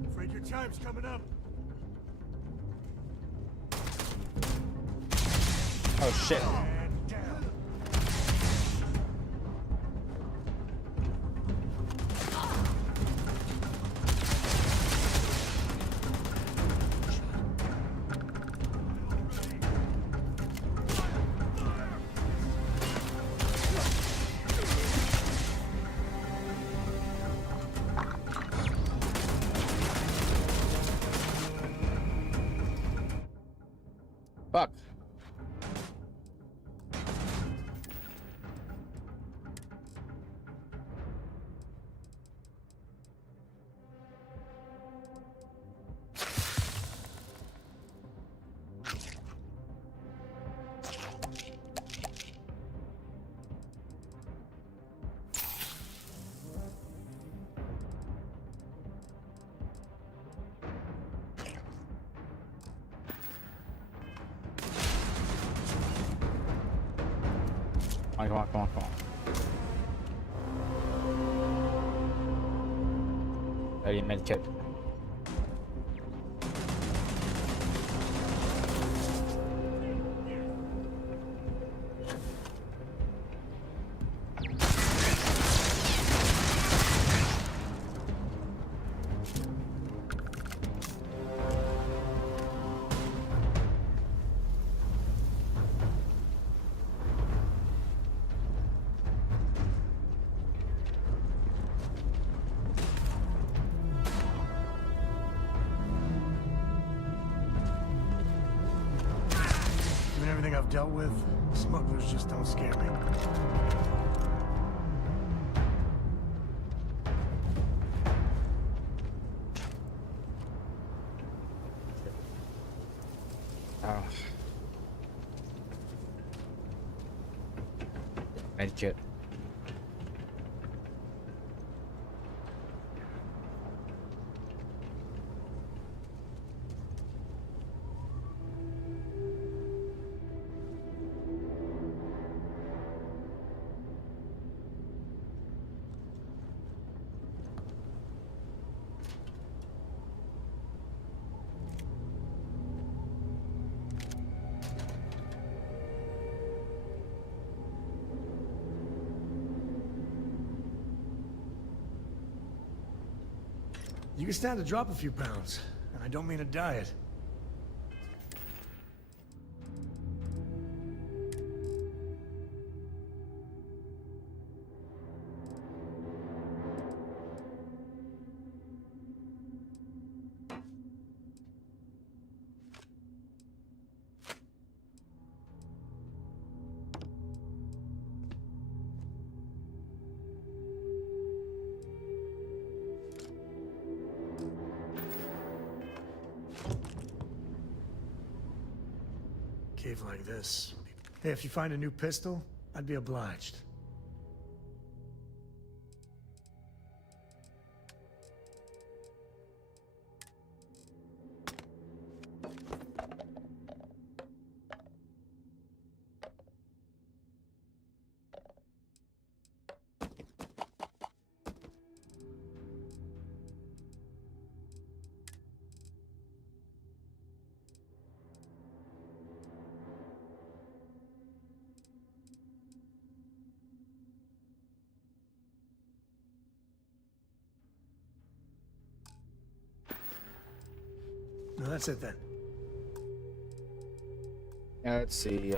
Afraid your time's coming up. Oh shit. Fuck. Come on, come on, come on. Ready, medkit. Given everything I've dealt with, smugglers just don't scare me. Oh. Medkit. You can stand to drop a few pounds, and I don't mean a diet. Cave like this. Hey, if you find a new pistol, I'd be obliged. That's it then. Let's see.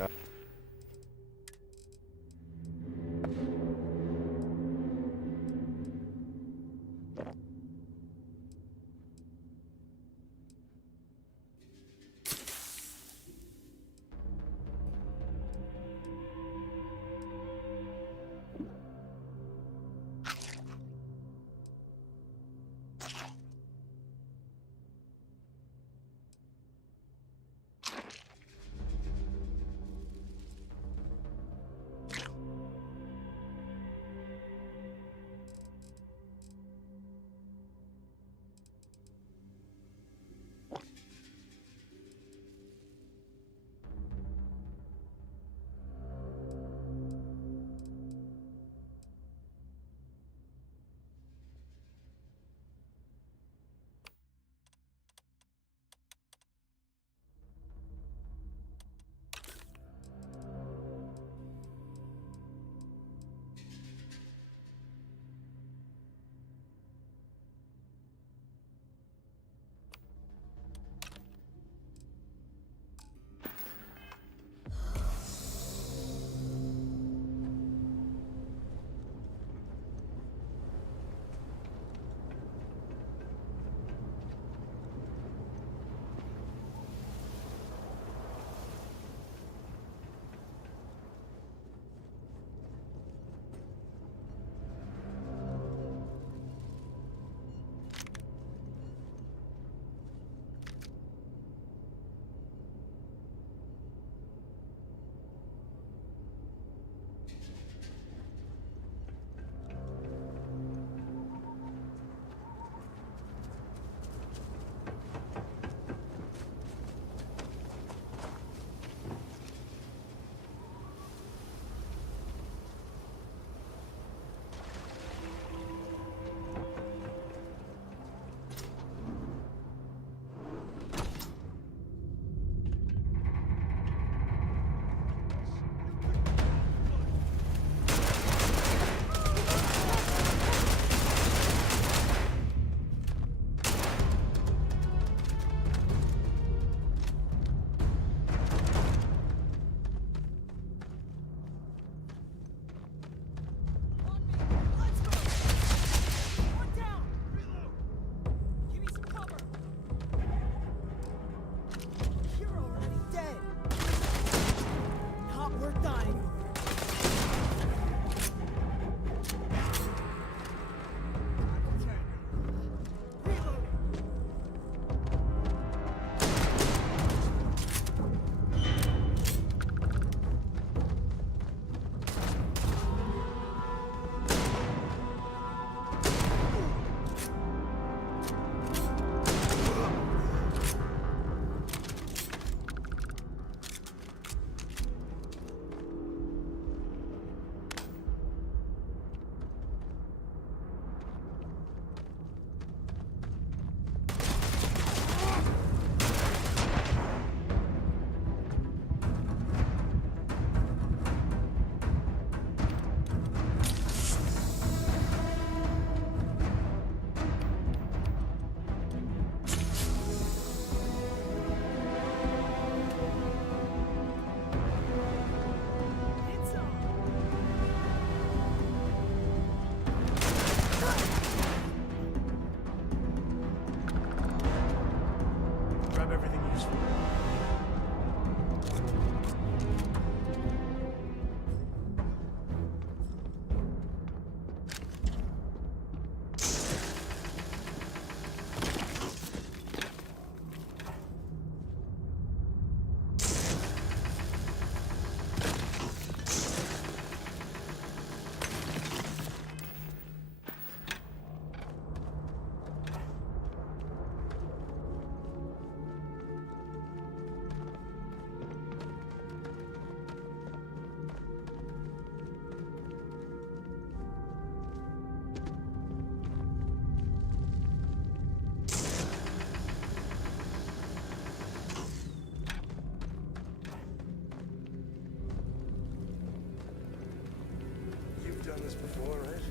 done this before, right?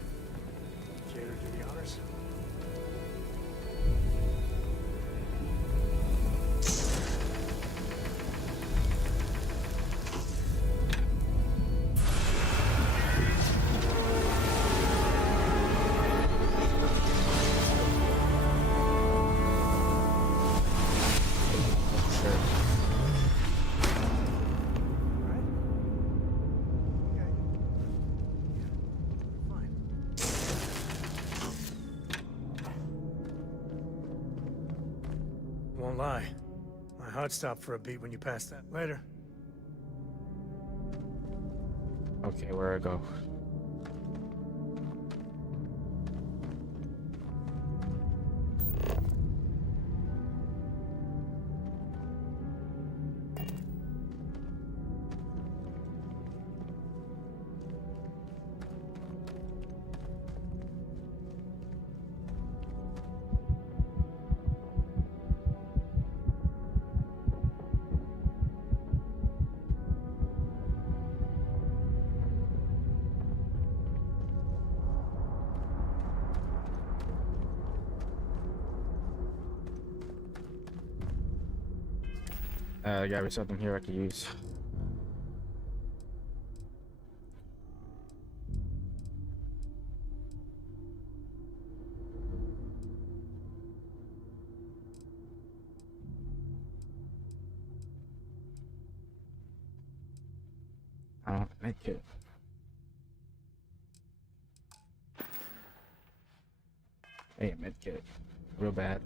Care to do the honors? lie. My heart stopped for a beat when you passed that. Later. Okay, where I go? Gotta be something here I could use. Oh, medkit. Hey, medkit. Real bad.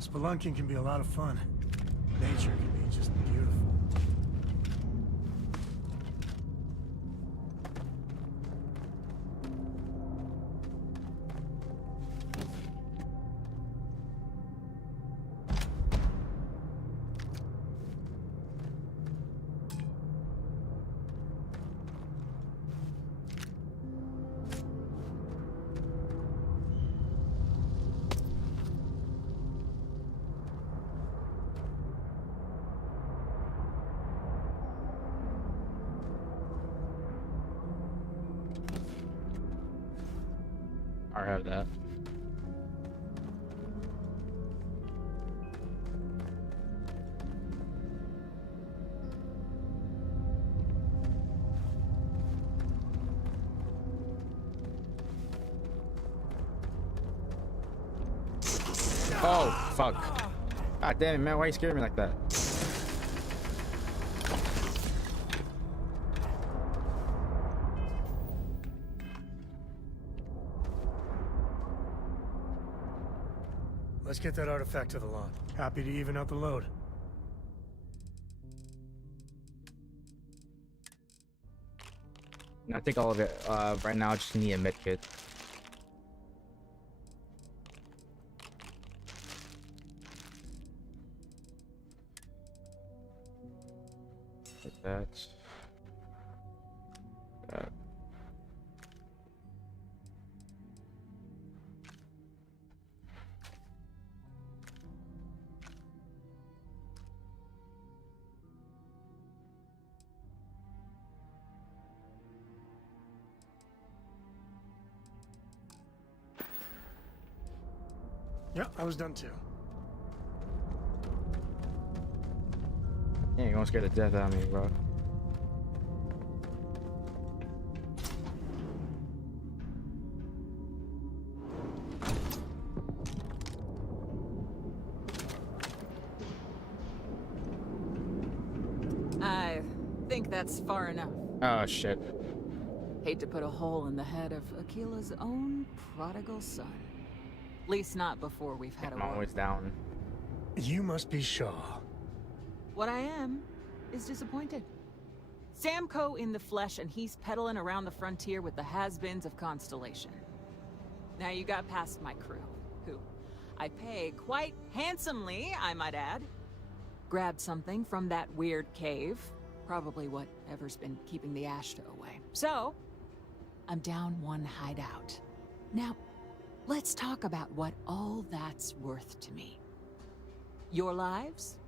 Spelunking can be a lot of fun. Nature can be just beautiful. I have that. Oh, fuck. God damn it, man. Why you scaring me like that? Let's get that artifact to the lot. Happy to even out the load. I think all of it. Right now, I just need a medkit. Like that. That. Yeah, I was done too. Yeah, you're gonna scare the death out of me, bro. I think that's far enough. Oh, shit. Hate to put a hole in the head of Akila's own prodigal son. At least not before we've had a I'm war. always down. You must be Shaw. What I am is disappointed. Samco in the flesh, and he's peddling around the frontier with the has-beens of Constellation. Now you got past my crew, who I pay quite handsomely, I might add. Grabbed something from that weird cave. Probably whatever's been keeping the Ashta away. So, I'm down one hideout. Now, let's talk about what all that's worth to me. Your lives,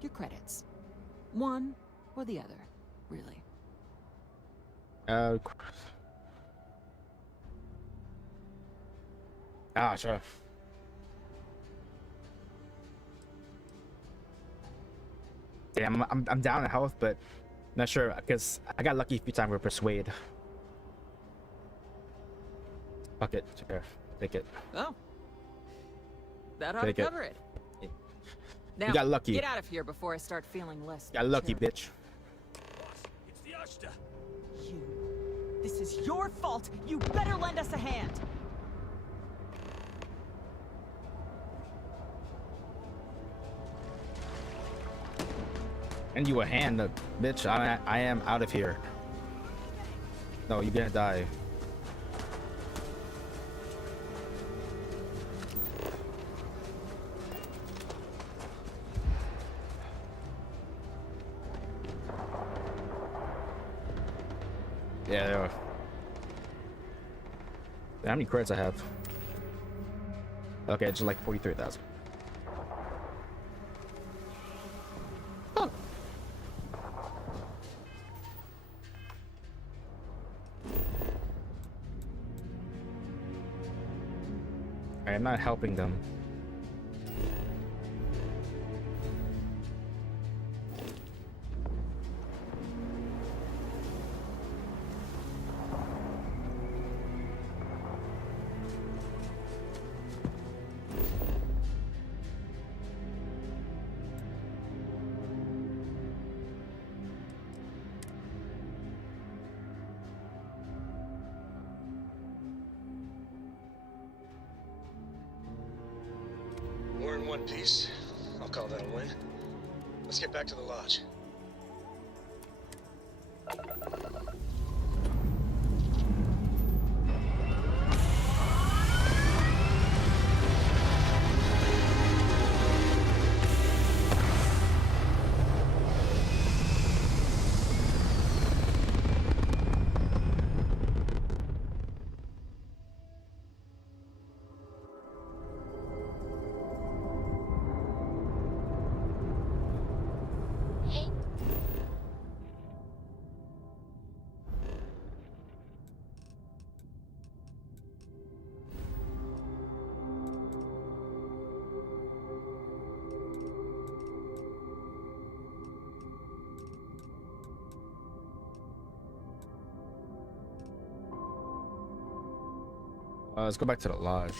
your credits. One or the other, really. Sure. Yeah, I'm down in health, but Not sure, because I got lucky a few times with persuade. Fuck it. Here, take it. Oh. That ought to Take it. cover it. Now, You got lucky. get out of here before I start feeling less. Got lucky, terrible. bitch. It's the Ashta. You. This is your fault. You better lend us a hand. And you a hand, bitch. I am out of here. No, you're gonna die. Yeah, there are. How many credits I have? Okay, just like 43,000. Oh. I am not helping them. We're in one piece. I'll call that a win. Let's get back to the lodge. Let's go back to the lodge.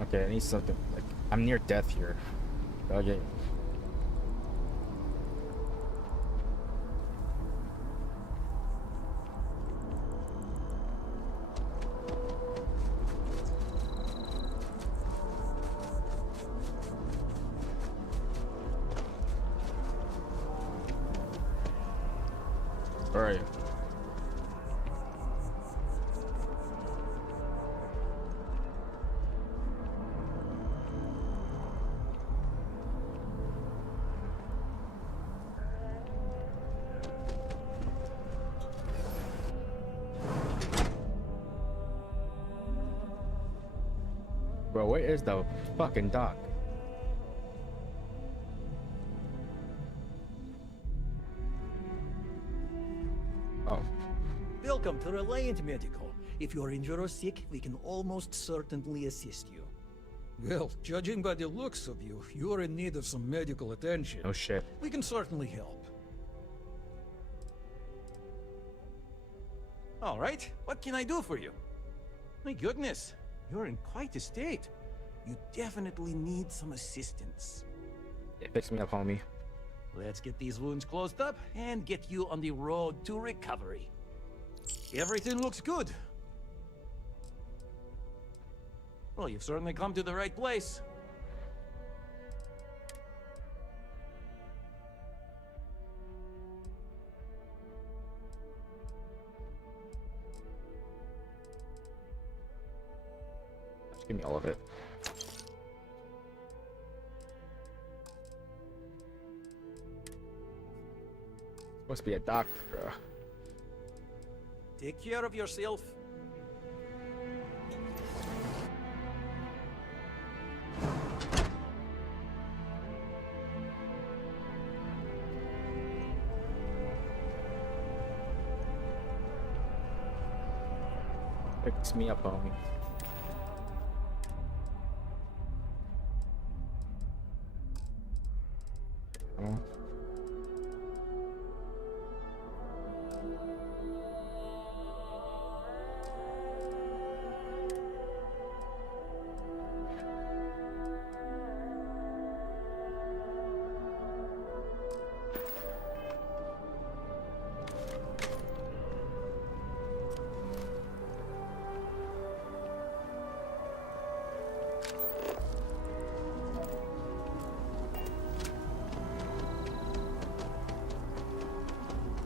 Okay, I need something. Like, I'm near death here. Okay. Where are you? Bro, where is the fucking dock? Oh. Welcome to Reliant Medical. If you're injured or sick, we can almost certainly assist you. Well, judging by the looks of you, you're in need of some medical attention. Oh shit. We can certainly help. All right, what can I do for you? My goodness, you're in quite a state. You definitely need some assistance. Yeah, fix me up, homie. Let's get these wounds closed up and get you on the road to recovery. Everything looks good. Well, you've certainly come to the right place. Just give me all of it. Must be a doctor. Take care of yourself. Picks me up, homie. Oh.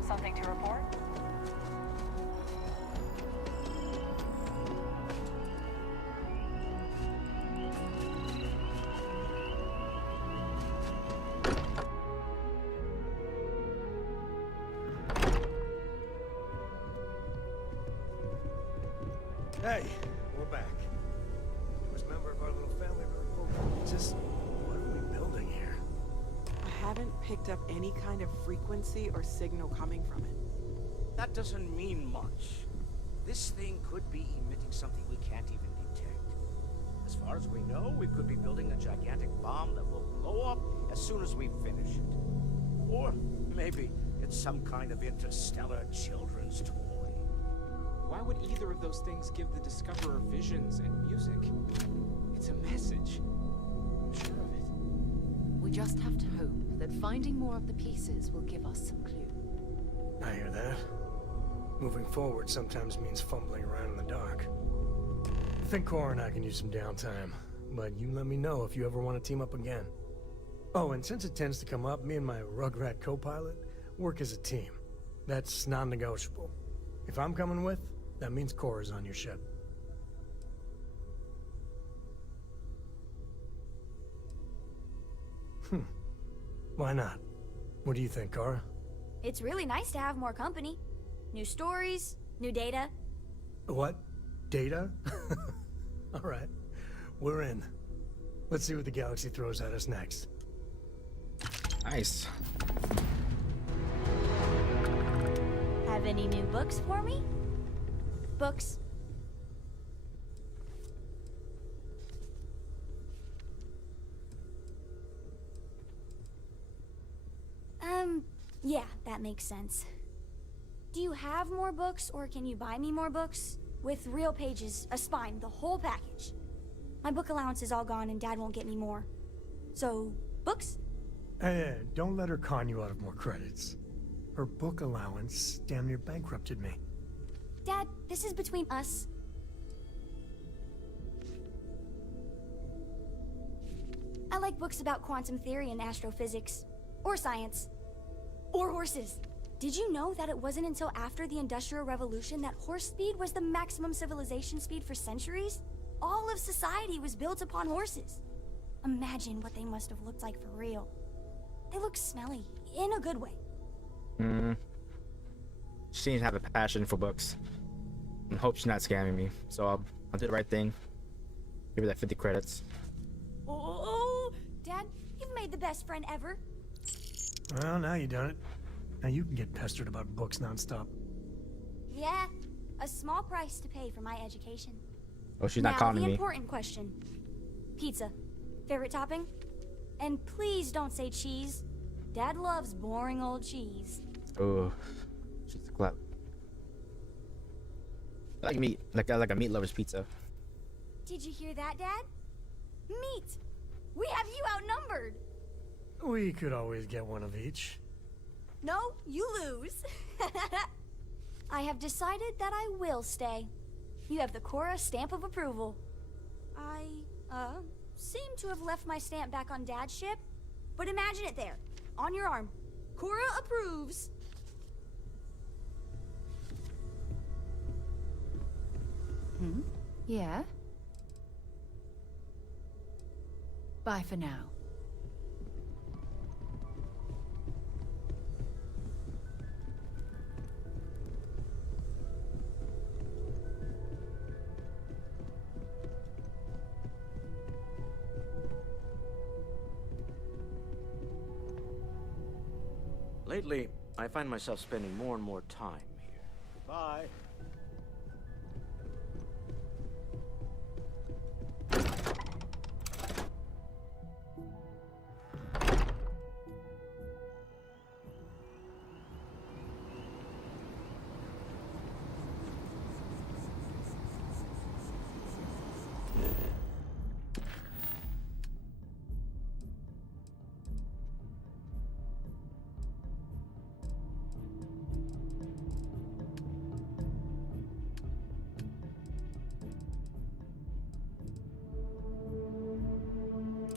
Something to report? Hey, we're back. Newest member of our little family to report. Just what are we building here? I haven't picked up any kind of frequency or signal coming from it. That doesn't mean much. This thing could be emitting something we can't even detect. As far as we know, we could be building a gigantic bomb that will blow up as soon as we finish it. Or maybe it's some kind of interstellar children's toy. Why would either of those things give the Discoverer visions and music? It's a message. I'm sure of it. We just have to hope that finding more of the pieces will give us some clue. I hear that. Moving forward sometimes means fumbling around in the dark. I think Cora and I can use some downtime, but you let me know if you ever want to team up again. Oh, and since it tends to come up, me and my Rugrat co-pilot work as a team. That's non-negotiable. If I'm coming with, that means Cora's on your ship. Why not? What do you think, Cora? It's really nice to have more company. New stories, new data. What? Data? All right. We're in. Let's see what the galaxy throws at us next. Nice. Have any new books for me? Books. Yeah, that makes sense. Do you have more books, or can you buy me more books? With real pages, a spine, the whole package. My book allowance is all gone and Dad won't get me more. So, books? Hey, don't let her con you out of more credits. Her book allowance damn near bankrupted me. Dad, this is between us. I like books about quantum theory and astrophysics. Or science. Or horses. Did you know that it wasn't until after the Industrial Revolution that horse speed was the maximum civilization speed for centuries? All of society was built upon horses. Imagine what they must have looked like for real. They look smelly, in a good way. She seems to have a passion for books. And hope she's not scamming me. So I'll do the right thing. Give her that 50 credits. Oh, Dad, you've made the best friend ever. Well, now you done it. Now you can get pestered about books nonstop. Yeah, a small price to pay for my education. Oh, she's not calling the me. Important question. Pizza. Favorite topping? And please don't say cheese. Dad loves boring old cheese. Oh, she's a clap. I like meat. Like a meat lover's pizza. Did you hear that, Dad? Meat! We have you outnumbered! We could always get one of each. No, you lose. I have decided that I will stay. You have the Cora stamp of approval. I, seem to have left my stamp back on Dad's ship, but imagine it there, on your arm. Cora approves. Yeah? Bye for now. Lately, I find myself spending more and more time here. Goodbye.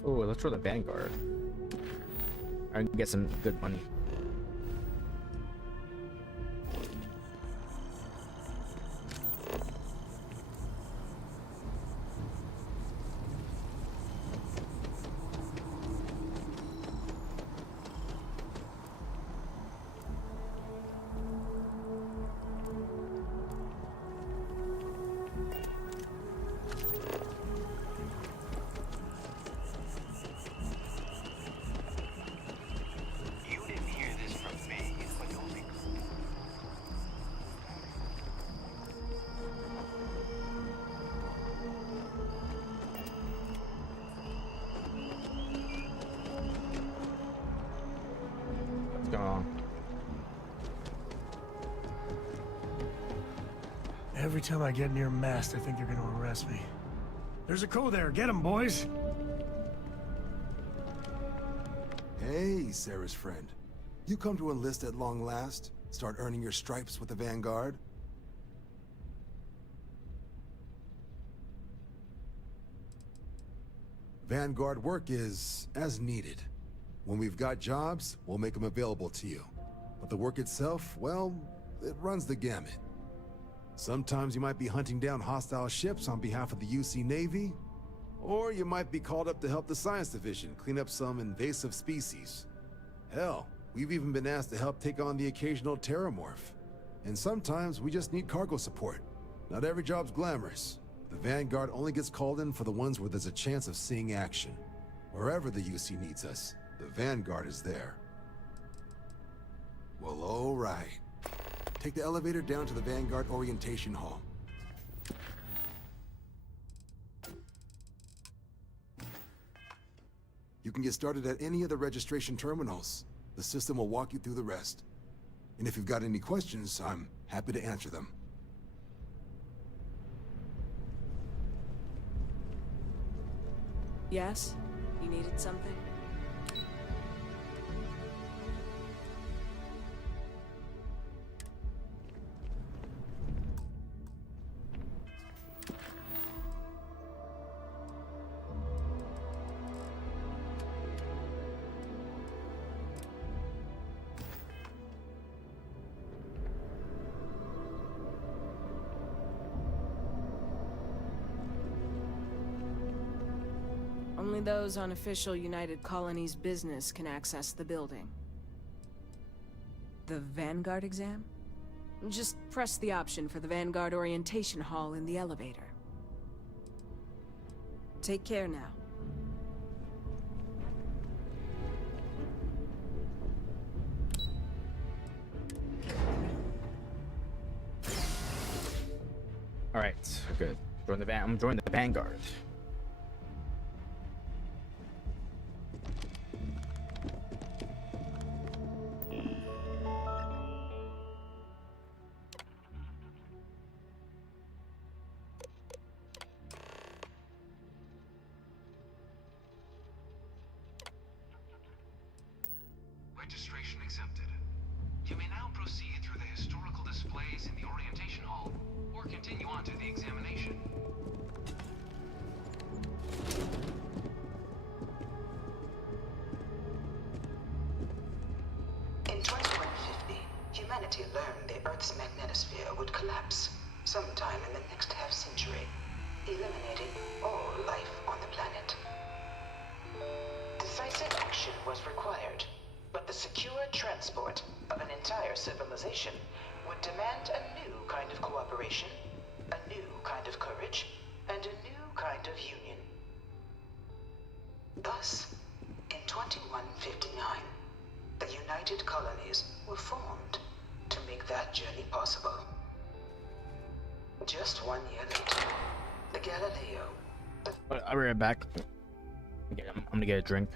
Oh, let's throw the Vanguard. I can get some good money. What's going on? Every time I get near mast, I think they're gonna arrest me. There's a co there. Get him, boys. Hey, Sarah's friend. You come to enlist at long last? Start earning your stripes with the Vanguard? Vanguard work is as needed. When we've got jobs, we'll make them available to you. But the work itself, well, it runs the gamut. Sometimes you might be hunting down hostile ships on behalf of the UC Navy, or you might be called up to help the Science Division clean up some invasive species. Hell, we've even been asked to help take on the occasional terramorph. And sometimes we just need cargo support. Not every job's glamorous. The Vanguard only gets called in for the ones where there's a chance of seeing action. Wherever the UC needs us, the Vanguard is there. Well, all right. Take the elevator down to the Vanguard Orientation Hall. You can get started at any of the registration terminals. The system will walk you through the rest. And if you've got any questions, I'm happy to answer them. Yes? You needed something? Only those on official United Colonies business can access the building. The Vanguard exam? Just press the option for the Vanguard Orientation Hall in the elevator. Take care now. All right, good. I'm joining the Vanguard. Registration accepted. You may now proceed through the historical displays in the orientation hall, or continue on to the examination. In 2150, humanity learned the Earth's magnetosphere would collapse sometime in the next half-century, eliminating all life on the planet. Decisive action was required, but the secure transport of an entire civilization would demand a new kind of cooperation, a new kind of courage, and a new kind of union. Thus, in 2159, The United Colonies were formed to make that journey possible. Just 1 year later, the Galileo... I'll be right back. Okay, I'm gonna get a drink.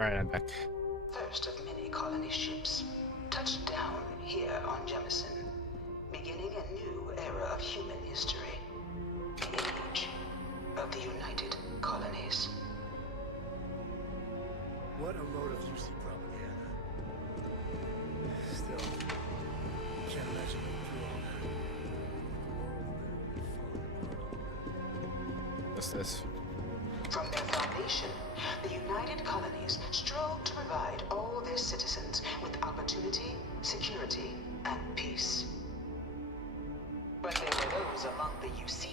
Alright, I'm back. First of many colony ships touched down here on Jemison, beginning a new era of human history. The age of the United Colonies. What a load of UC propaganda. Still, can't imagine going through all that. What's this? From their foundation, the United Colonies strove to provide all their citizens with opportunity, security, and peace. But there were those among the UC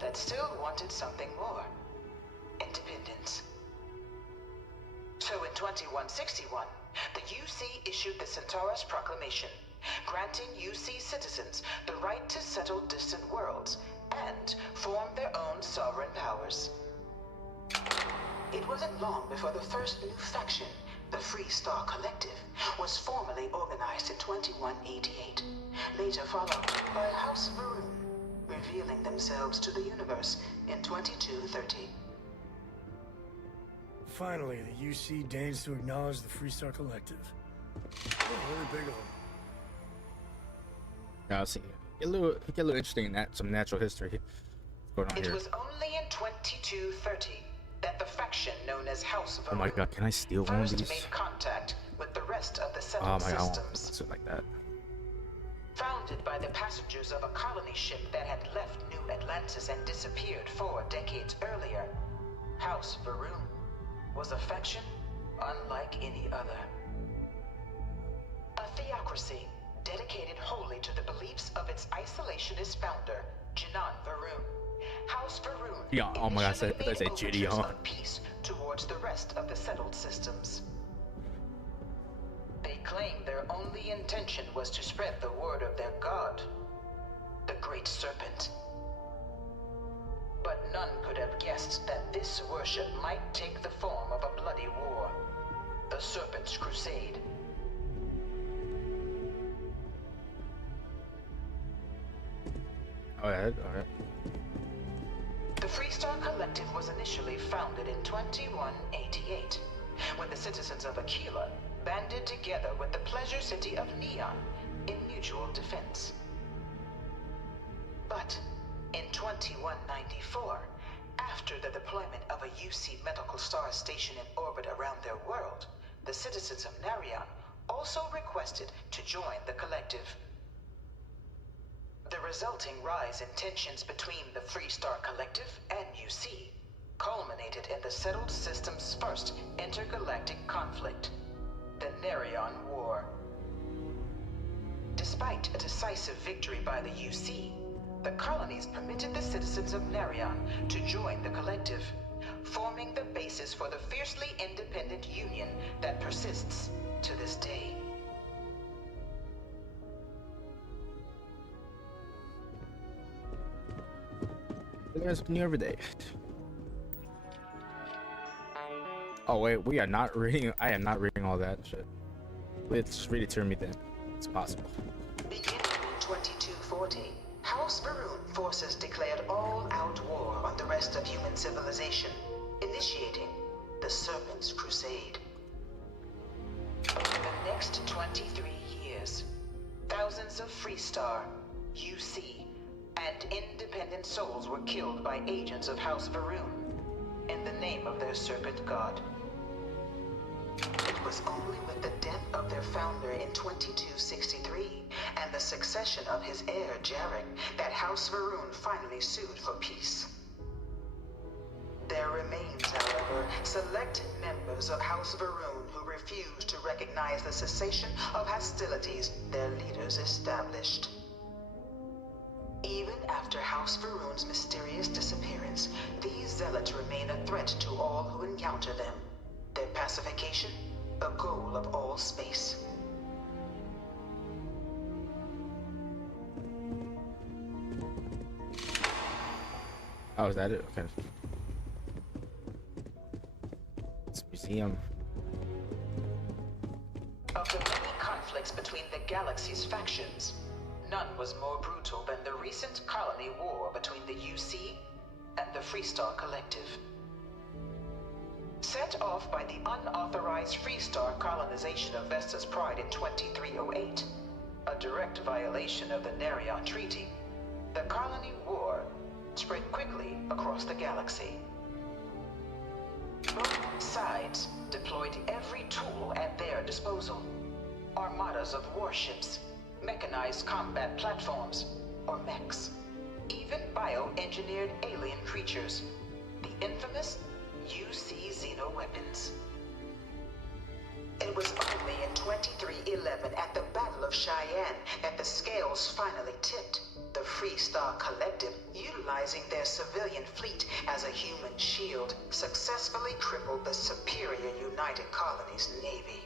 that still wanted something more. Independence. So in 2161, the UC issued the Centaurus Proclamation, granting UC citizens the right to settle distant worlds and form their own sovereign powers. It wasn't long before the first new faction, the Free Star Collective, was formally organized in 2188, later followed by House Varun, revealing themselves to the universe in 2230. Finally, the UC deigns to acknowledge the Freestar Collective. Really big of them. Yeah, I'll see. Get a little interesting in that, some natural history going on It here. was only in 2230 that the faction known as House Varun Oh my god, can I steal one of first these? made contact with the rest of the Oh settled my god, systems. something like that. Founded by the passengers of a colony ship that had left New Atlantis and disappeared 4 decades earlier, House Varun was a faction unlike any other. A theocracy dedicated wholly to the beliefs of its isolationist founder, Jinan Varun. House Varun Yeah, oh my god, I said initially made JD, overtures huh? of peace towards the rest of the settled systems. They claimed their only intention was to spread the word of their god, the Great Serpent. But none could have guessed that this worship might take the form of a bloody war, the Serpent's Crusade. Alright. The Freestar Collective was initially founded in 2188, when the citizens of Aquila banded together with the pleasure city of Neon in mutual defense. But in 2194, after the deployment of a UC medical star station in orbit around their world, the citizens of Narion also requested to join the collective. The resulting rise in tensions between the Freestar Collective and UC culminated in the settled system's first intergalactic conflict, the Narion War. Despite a decisive victory by the UC, the colonies permitted the citizens of Narion to join the collective, forming the basis for the fiercely independent union that persists to this day. Learn something new every day. Oh wait, we are not reading. I am not reading all that shit. Let's just read it to me then. It's possible. Beginning in 2240, House Varun forces declared all-out war on the rest of human civilization, initiating the Serpent's Crusade. Over the next 23 years, thousands of Freestar, UC, and independent souls were killed by agents of House Varun in the name of their serpent god. It was only with the death of their founder in 2263 and the succession of his heir Jarek that House Varun finally sued for peace. There remains, however, select members of House Varun who refuse to recognize the cessation of hostilities their leaders established. Even after House Varun's mysterious disappearance, these zealots remain a threat to all who encounter them. Their pacification, a goal of all space. Oh, is that it? Okay. It's a museum. Of the many conflicts between the galaxy's factions, none was more brutal than the recent colony war between the UC and the Freestar Collective. Set off by the unauthorized Freestar colonization of Vesta's Pride in 2308, a direct violation of the Nerion Treaty, the colony war spread quickly across the galaxy. Both sides deployed every tool at their disposal. Armadas of warships, mechanized combat platforms, or mechs, even bioengineered alien creatures, the infamous UC xenoweapons. It was only in 2311 at the Battle of Cheyenne that the scales finally tipped. The Freestar Collective, utilizing their civilian fleet as a human shield, successfully crippled the superior United Colonies Navy.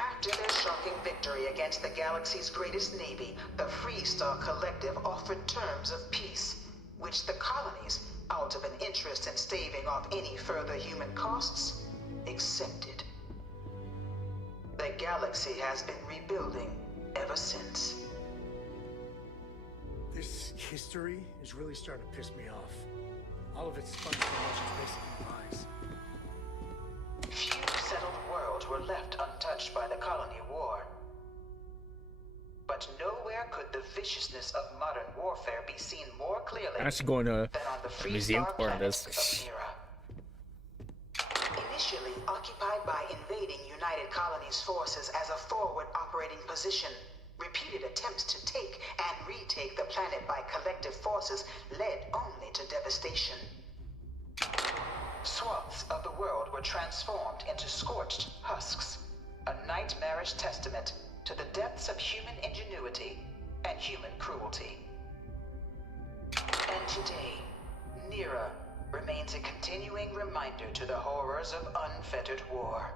After their shocking victory against the galaxy's greatest navy, the Freestar Collective offered terms of peace, which the colonies, out of an interest in staving off any further human costs, accepted. The galaxy has been rebuilding ever since. This history is really starting to piss me off. All of its fun information is basically lies. Few settled worlds were left untouched by the colony war. But nowhere could the viciousness of modern warfare be seen more clearly I'm actually going to than on the the museum Freestar for planet this. of Mira. Initially occupied by invading United Colonies forces as a forward operating position, repeated attempts to take and retake the planet by collective forces led only to devastation. Swaths of the world were transformed into scorched husks, a nightmarish testament to the depths of human ingenuity and human cruelty. And today, Nira remains a continuing reminder to the horrors of unfettered war.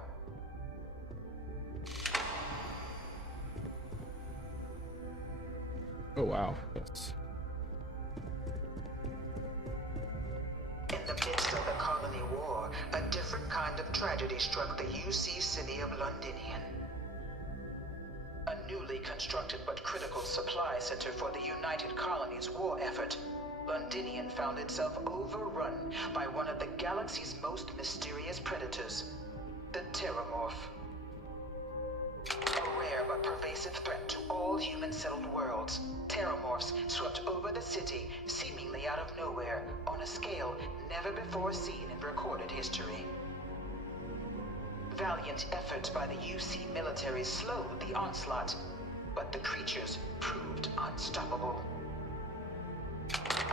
Oh wow. Yes. In the midst of the colony war, a different kind of tragedy struck the UC city of Londinian. A newly constructed but critical supply center for the United Colonies war effort, Londinian found itself overrun by one of the galaxy's most mysterious predators, the Terramorph. A rare but pervasive threat to all human-settled worlds, Terramorphs swept over the city, seemingly out of nowhere, on a scale never before seen in recorded history. Valiant efforts by the UC military slowed the onslaught, but the creatures proved unstoppable.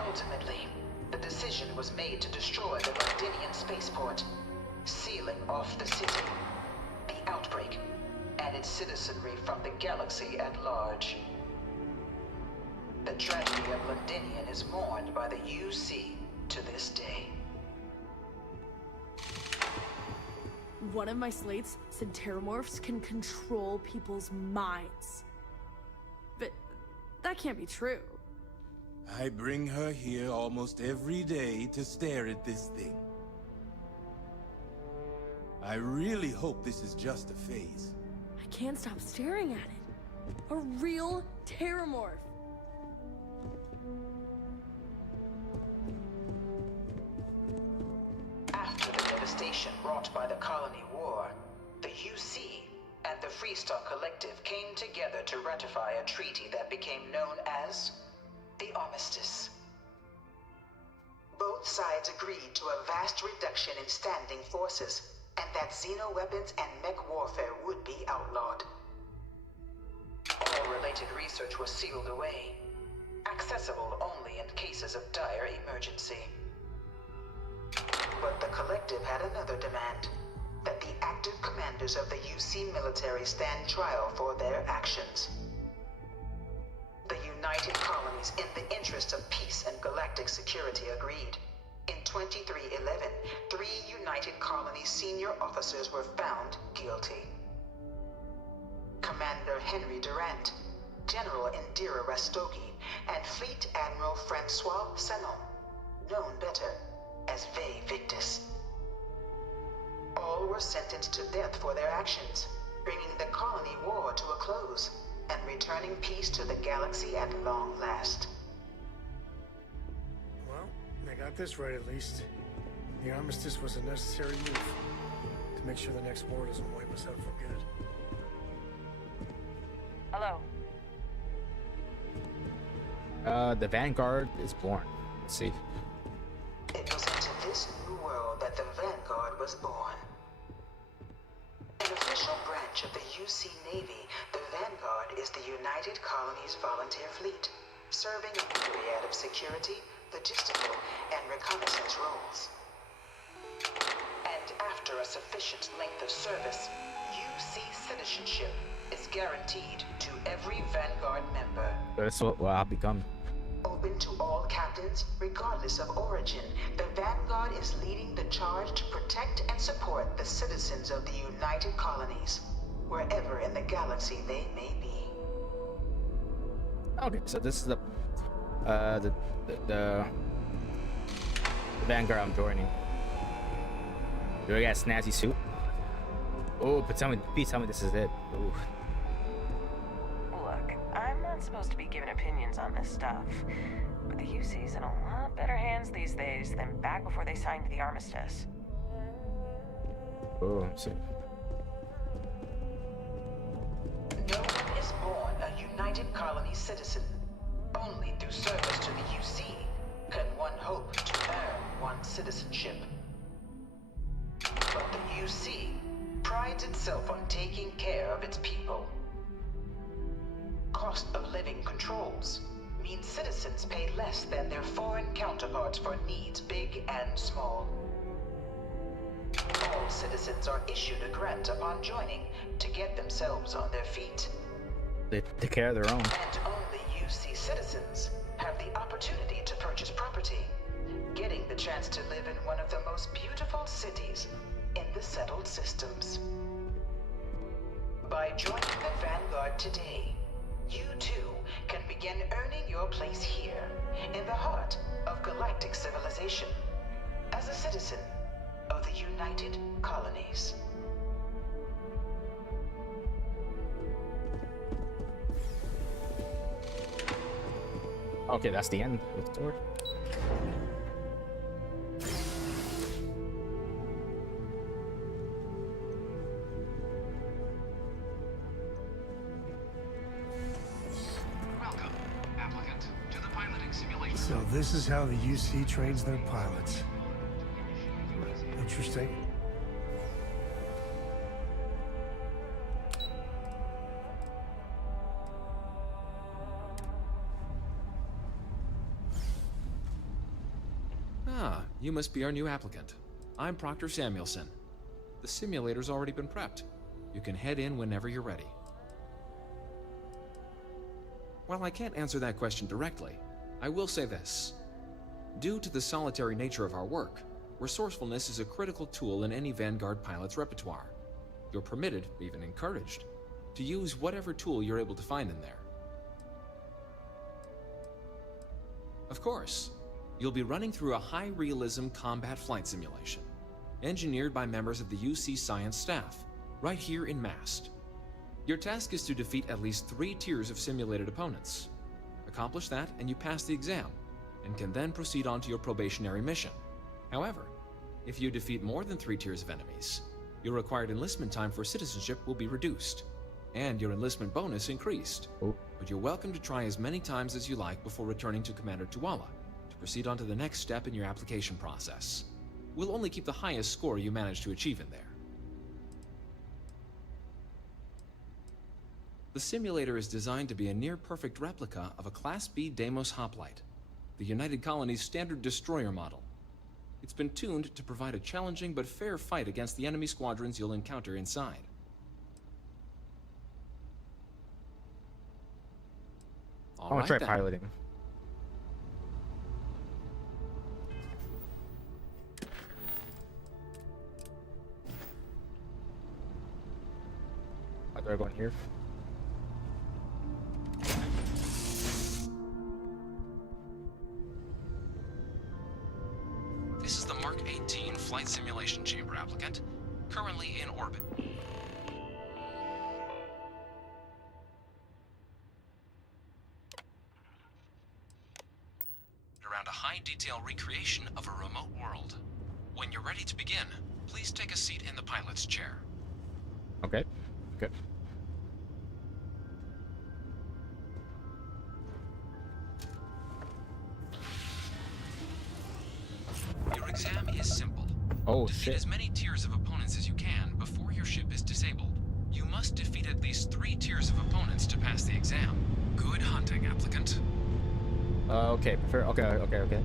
Ultimately, the decision was made to destroy the Londinian spaceport, sealing off the city, the outbreak, and its citizenry from the galaxy at large. The tragedy of Londinian is mourned by the UC to this day. One of my slates said Terramorphs can control people's minds. But that can't be true. I bring her here almost every day to stare at this thing. I really hope this is just a phase. I can't stop staring at it. A real Terramorph. After the devastation wrought by the colony war, the UC and the Freestar Collective came together to ratify a treaty that became known as the Armistice. Both sides agreed to a vast reduction in standing forces, and that xenoweapons and mech warfare would be outlawed. All related research was sealed away, accessible only in cases of dire emergency. But the Collective had another demand, that the active commanders of the UC military stand trial for their actions. The United Colonies, in the interest of peace and galactic security, agreed. In 2311, 3 United Colonies senior officers were found guilty. Commander Henry Durant, General Indira Rastogi, and Fleet Admiral Francois Sanon, known better as Ve Victus. All were sentenced to death for their actions, bringing the colony war to a close and returning peace to the galaxy at long last. Well, they got this right at least. The armistice was a necessary move to make sure the next war doesn't wipe us out for good. Hello. The Vanguard is born. Let's see. It was into this new world that the Vanguard was born. An official branch of the UC Navy, the Vanguard is the United Colonies Volunteer Fleet, serving a myriad of security, logistical, and reconnaissance roles. And after a sufficient length of service, UC citizenship is guaranteed to every Vanguard member. That's what I'll become. Open to all captains, regardless of origin, the Vanguard is leading the charge to protect and support the citizens of the United Colonies, wherever in the galaxy they may be. Okay, so this is the Vanguard I'm joining. Do I got a snazzy suit? Oh, but please tell me this is it. Ooh. Look, I'm not supposed to be giving opinions on this stuff, but the UC's in a lot better hands these days than back before they signed the armistice. Oh, I'm sick. No one is born a United Colony citizen. Only through service to the UC can one hope to earn one's citizenship. But the UC prides itself on taking care of its people. Cost of living controls mean citizens pay less than their foreign counterparts for needs big and small. All citizens are issued a grant upon joining to get themselves on their feet. They take care of their own. And only UC citizens have the opportunity to purchase property, getting the chance to live in one of the most beautiful cities in the settled systems. By joining the Vanguard today, you too can begin earning your place here, in the heart of galactic civilization, as a citizen of the United Colonies. Okay, that's the end of the story. Welcome, applicant, to the piloting simulation. So this is how the UC trains their pilots. Interesting. Ah, you must be our new applicant. I'm Proctor Samuelson. The simulator's already been prepped. You can head in whenever you're ready. While I can't answer that question directly, I will say this. Due to the solitary nature of our work, resourcefulness is a critical tool in any Vanguard pilot's repertoire. You're permitted, even encouraged, to use whatever tool you're able to find in there. Of course, you'll be running through a high-realism combat flight simulation, engineered by members of the UC science staff, right here in Mast. Your task is to defeat at least 3 tiers of simulated opponents. Accomplish that, and you pass the exam, and can then proceed on to your probationary mission. However, if you defeat more than 3 tiers of enemies, your required enlistment time for citizenship will be reduced, and your enlistment bonus increased. But you're welcome to try as many times as you like before returning to Commander Tuala to proceed on to the next step in your application process. We'll only keep the highest score you manage to achieve in there. The simulator is designed to be a near-perfect replica of a Class B Deimos hoplite, the United Colony's standard destroyer model. It's been tuned to provide a challenging but fair fight against the enemy squadrons you'll encounter inside. I want to try then. piloting. How do I go in here? This is the Mark 18 flight simulation chamber applicant, currently in orbit. Around a high-detail recreation of a remote world. When you're ready to begin, please take a seat in the pilot's chair. Okay. Good. Your exam is simple. Oh, defeat shit. as many tiers of opponents as you can before your ship is disabled. You must defeat at least 3 tiers of opponents to pass the exam. Good hunting, applicant. Okay. Okay.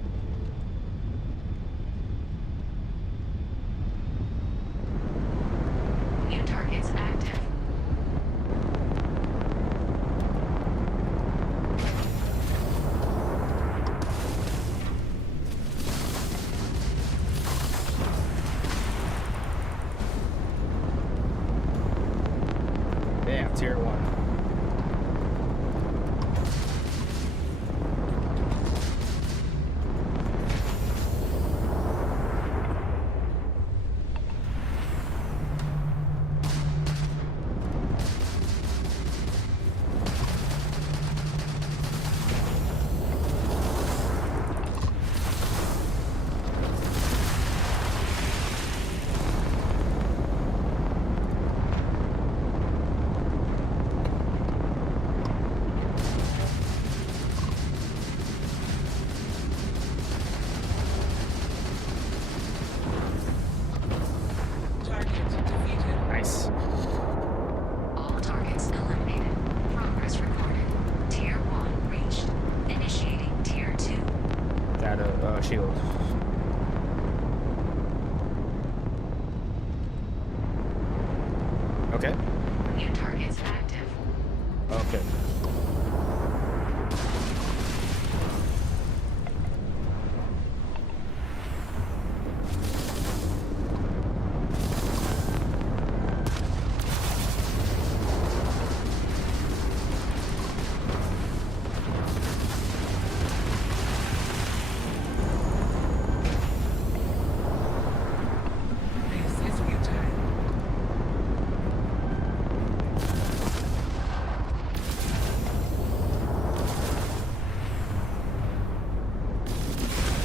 New targets active. Damn, tier 1. Nice. All targets eliminated. Progress recorded. Tier 1 reached. Initiating Tier 2. Got a shield. Okay. New targets active. Okay. This is futile.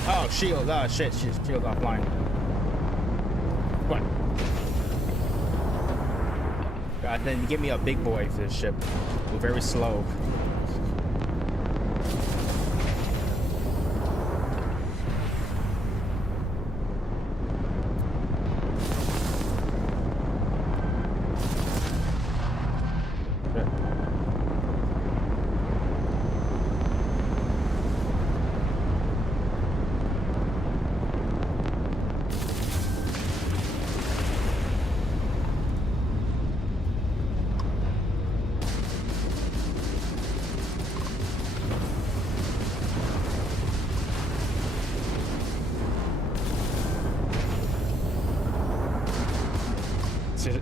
Oh, shield. Oh, shit. Shield's offline. What? God, then give me a big boy for this ship. We're very slow.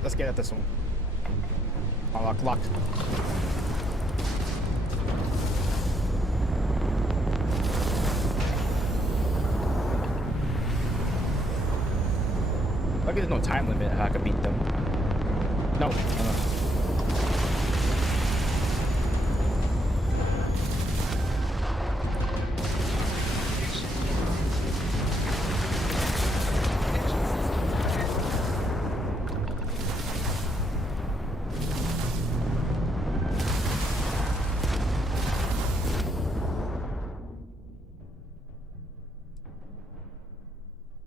Let's get at this one. Lock. Like there's no time limit how I can beat them. No.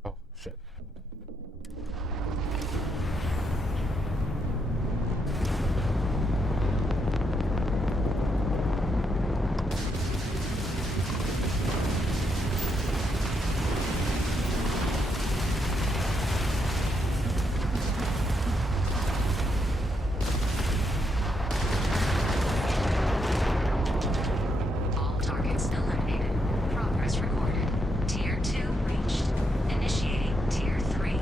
Oh, shit. All targets eliminated. Progress recorded. Tier 2 reached. Initiating Tier 3.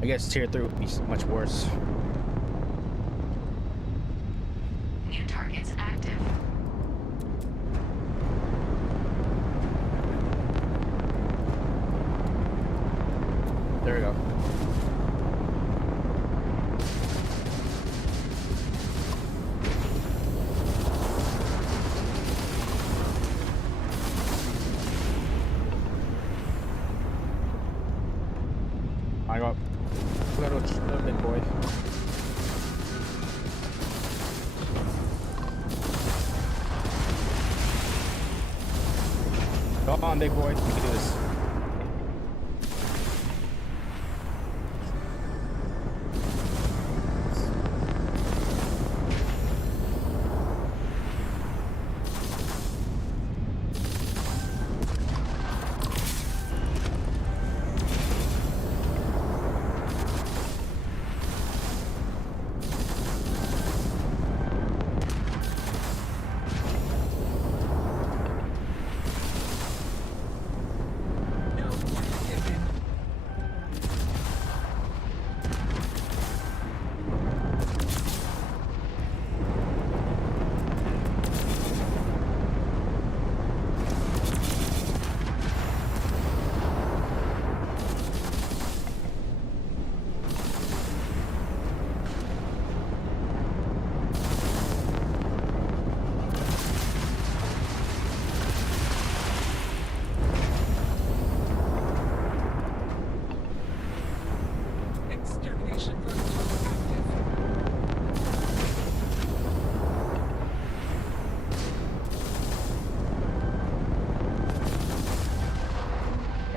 I guess tier 3 would be much worse. New targets active. There we go. my god. Little big boy. Come on, big boy. We can do this.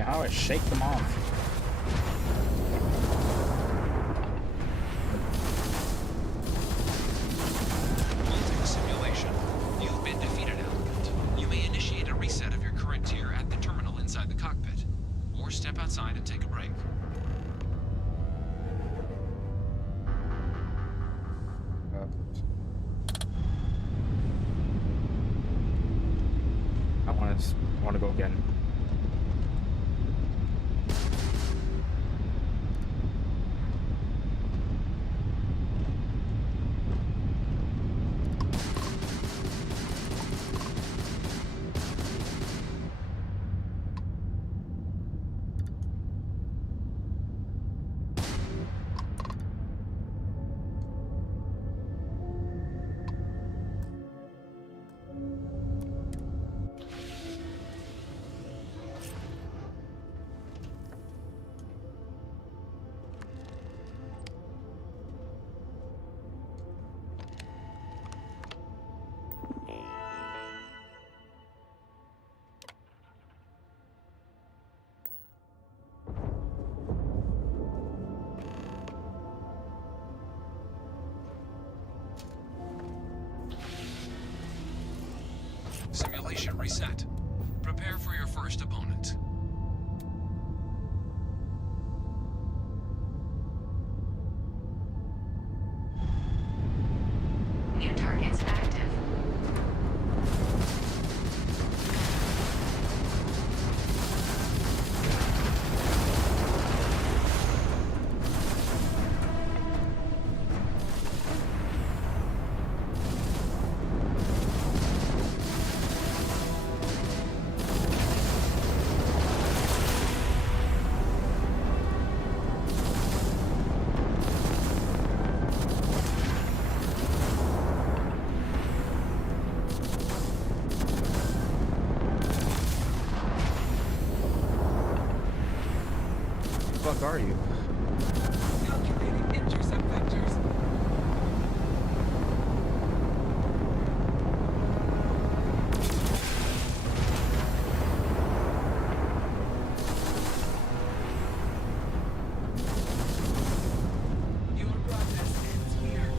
How I shake them off. Multi-simulation. You've been defeated, applicant. You may initiate a reset of your current tier at the terminal inside the cockpit, or step outside and take a break. I want to go again. Simulation reset. Prepare for your first opponent. New targets active. What the fuck are you? Calculating intercept vectors. Your progress ends here.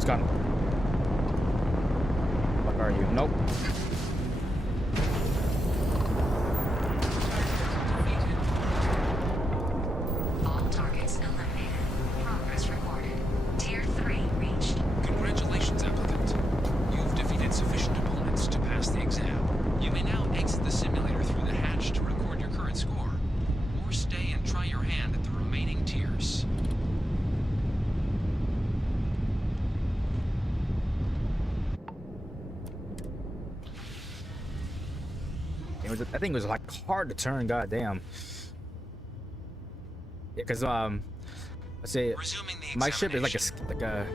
Someone's gone. What are you? Nope. All targets eliminated. Progress recorded. Tier 3 reached. Congratulations, applicant. You've defeated sufficient opponents to pass the exam. You may now exit the simulator through the hatch to record your current score, or stay and try your hand at the remaining tiers. I think it was like hard to turn. Goddamn. Yeah, cause let's say my ship is like a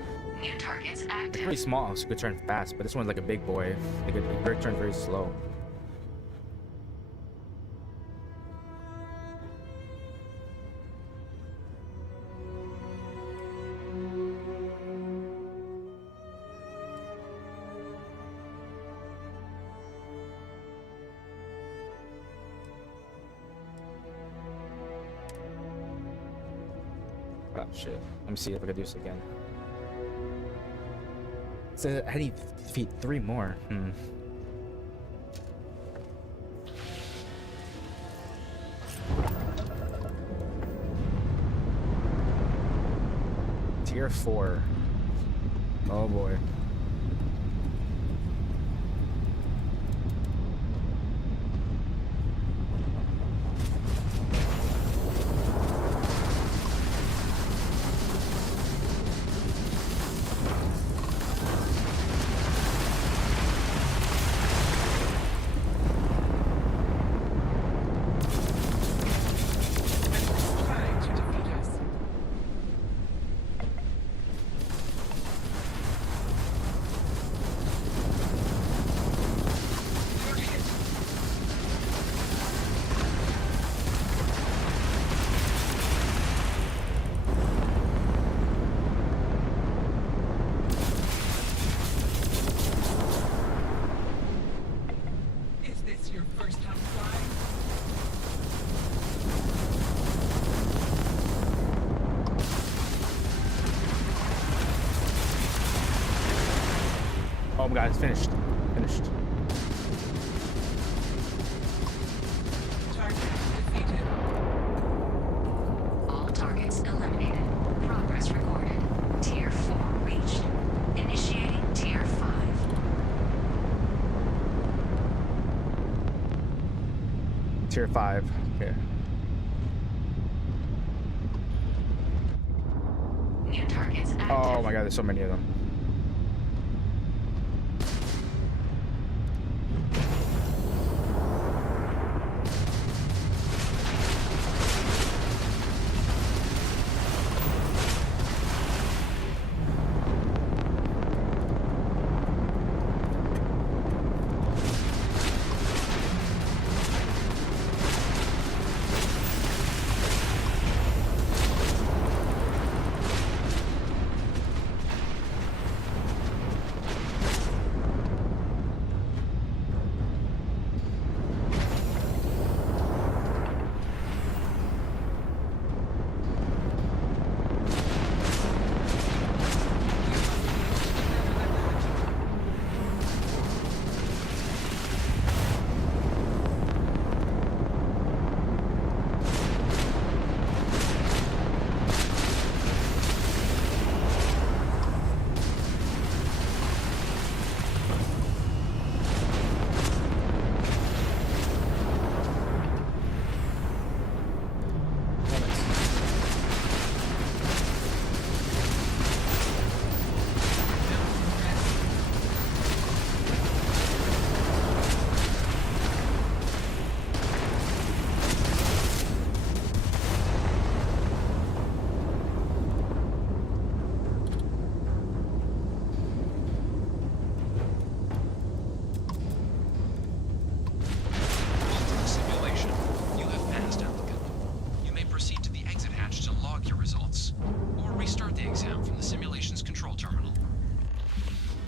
New targets it's active. pretty small, so you could turn fast. But this one's like a big boy. It turns very slow. Oh shit. Let me see if I can do this again. So I need to defeat 3 more. Tier 4. Oh boy. Is this your first time flying? Oh my god, it's finished. Finished. Target defeated. All targets eliminated. Progress recorded. Tier 4 reached. Initiating Tier 5. Tier 5. Okay. New targets active. Oh my god, there's so many of them.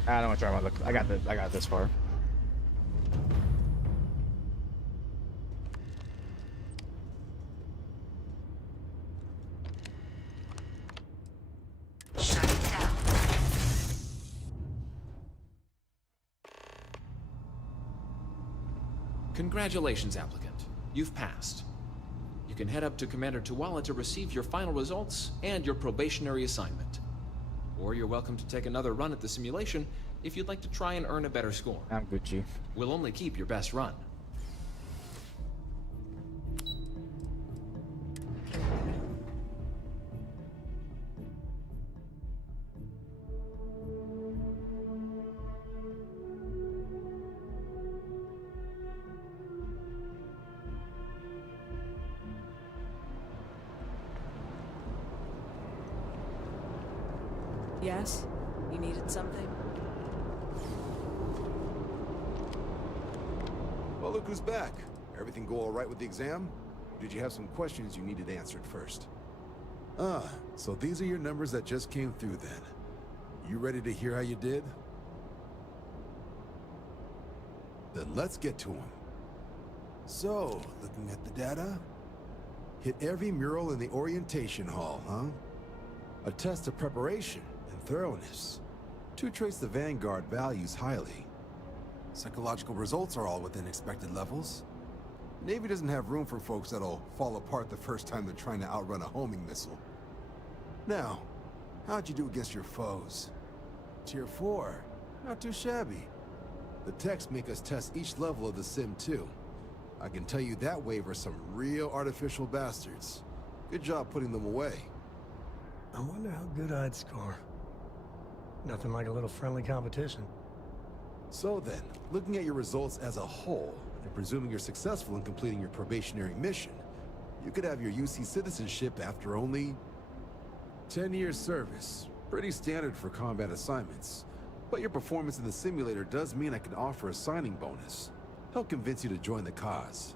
I don't want to try my luck. I got this far. Congratulations, applicant. You've passed. You can head up to Commander Tuala to receive your final results and your probationary assignment. Or you're welcome to take another run at the simulation if you'd like to try and earn a better score. I'm good, Chief. We'll only keep your best run. Yes? You needed something? Well, look who's back. Everything go all right with the exam? Or did you have some questions you needed answered first? Ah, so these are your numbers that just came through then. You ready to hear how you did? Then let's get to them. So, looking at the data, hit every mural in the orientation hall, huh? A test of preparation and thoroughness. 2 traits the Vanguard values highly. Psychological results are all within expected levels. Navy doesn't have room for folks that'll fall apart the first time they're trying to outrun a homing missile. Now, how'd you do against your foes? Tier 4, not too shabby. The techs make us test each level of the sim too. I can tell you that wave are some real artificial bastards. Good job putting them away. I wonder how good I'd score. Nothing like a little friendly competition. So then, looking at your results as a whole, and presuming you're successful in completing your probationary mission, you could have your UC citizenship after only 10 years service. Pretty standard for combat assignments. But your performance in the simulator does mean I can offer a signing bonus. Help convince you to join the cause.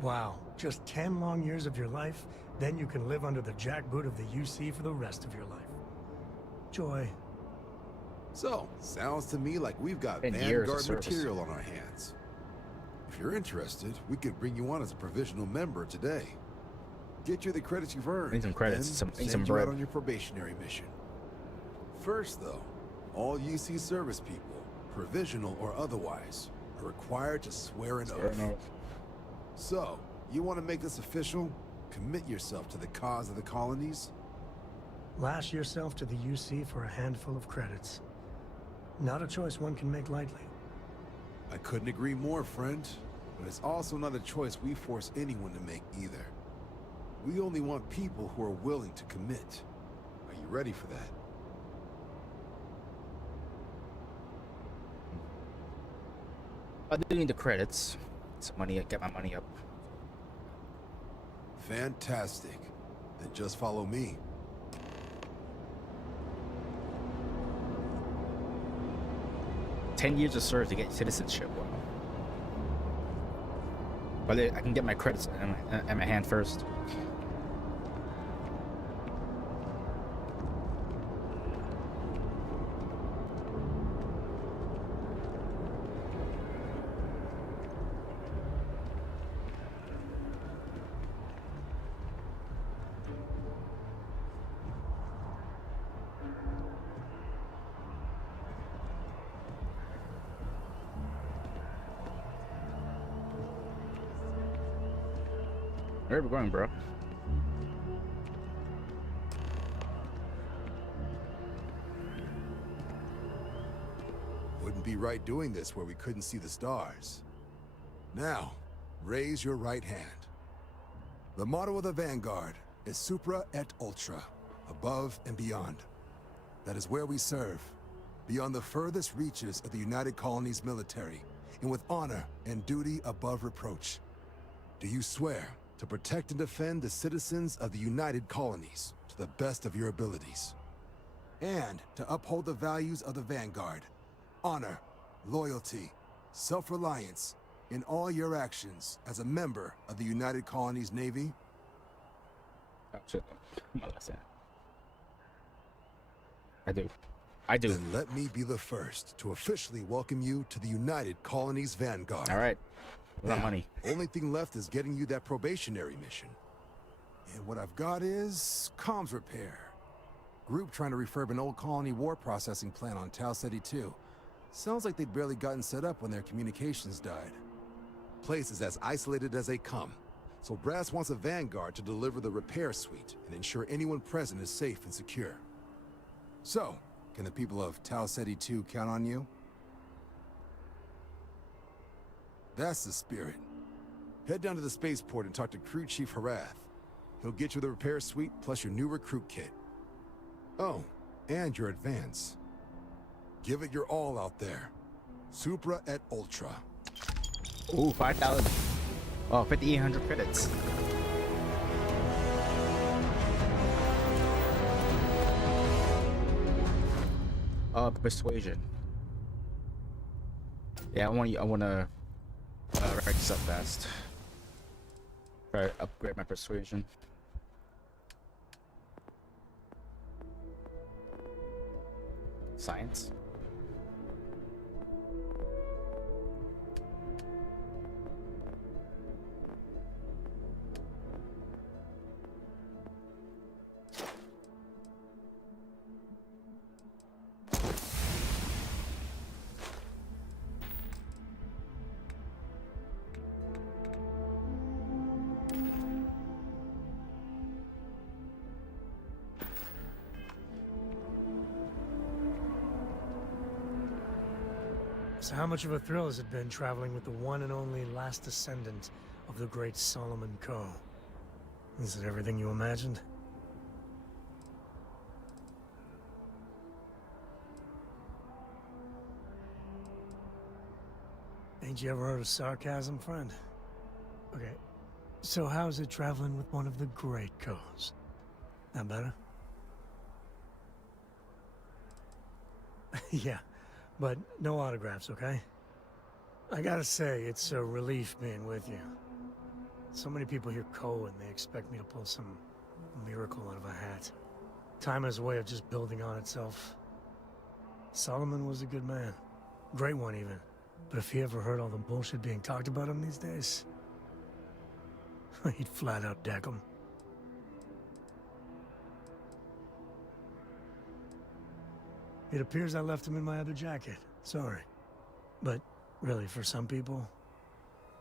Wow, just 10 long years of your life, then you can live under the jackboot of the UC for the rest of your life. Joy. So, sounds to me like we've got 10 years of Vanguard service. material on our hands. If you're interested, we could bring you on as a provisional member today. Get you the credits you've earned. Need some credits, then some send you bread. out on your probationary mission. First, though, all UC service people, provisional or otherwise, are required to swear an oath. So, you want to make this official? Commit yourself to the cause of the colonies? Lash yourself to the UC for a handful of credits. Not a choice one can make lightly. I couldn't agree more, friend. But it's also not a choice we force anyone to make either. We only want people who are willing to commit. Are you ready for that? I do need the credits. Some money, get my money up. Fantastic. Then just follow me. $10 years of service to get citizenship. Wow. But I can get my credits in my hand first. Where are we going, bro? Wouldn't be right doing this where we couldn't see the stars. Now, raise your right hand. The motto of the Vanguard is Supra et Ultra, above and beyond. That is where we serve, beyond the furthest reaches of the United Colonies military, and with honor and duty above reproach. Do you swear to protect and defend the citizens of the United Colonies to the best of your abilities, and to uphold the values of the Vanguard, honor, loyalty, self-reliance in all your actions as a member of the United Colonies Navy? I do. I do. Then let me be the first to officially welcome you to the United Colonies Vanguard. All right. Without Now, money. Only thing left is getting you that probationary mission. And what I've got is comms repair. Group trying to refurb an old colony war processing plant on Tau Ceti 2. Sounds like they'd barely gotten set up when their communications died. place is as isolated as they come. So Brass wants a vanguard to deliver the repair suite and ensure anyone present is safe and secure. So, can the people of Tau Ceti 2 count on you? That's the spirit. Head down to the spaceport and talk to Crew Chief Harath. He'll get you the repair suite plus your new recruit kit. Oh, and your advance. Give it your all out there. Supra et Ultra. Ooh, 5,000. Oh, 5,800 credits. Persuasion. Yeah, I want to write this up fast. Try to upgrade my persuasion. Science. So how much of a thrill has it been traveling with the one and only last descendant of the great Solomon Coe? Is it everything you imagined? Ain't you ever heard of sarcasm, friend? Okay, so how's it traveling with one of the great Coes? That better? Yeah. But no autographs, okay? I gotta say, it's a relief being with you. So many people hear Coe and they expect me to pull some miracle out of a hat. Time has a way of just building on itself. Solomon was a good man. Great one, even. But if he ever heard all the bullshit being talked about him these days, he'd flat out deck him. It appears I left him in my other jacket. Sorry. But really, for some people,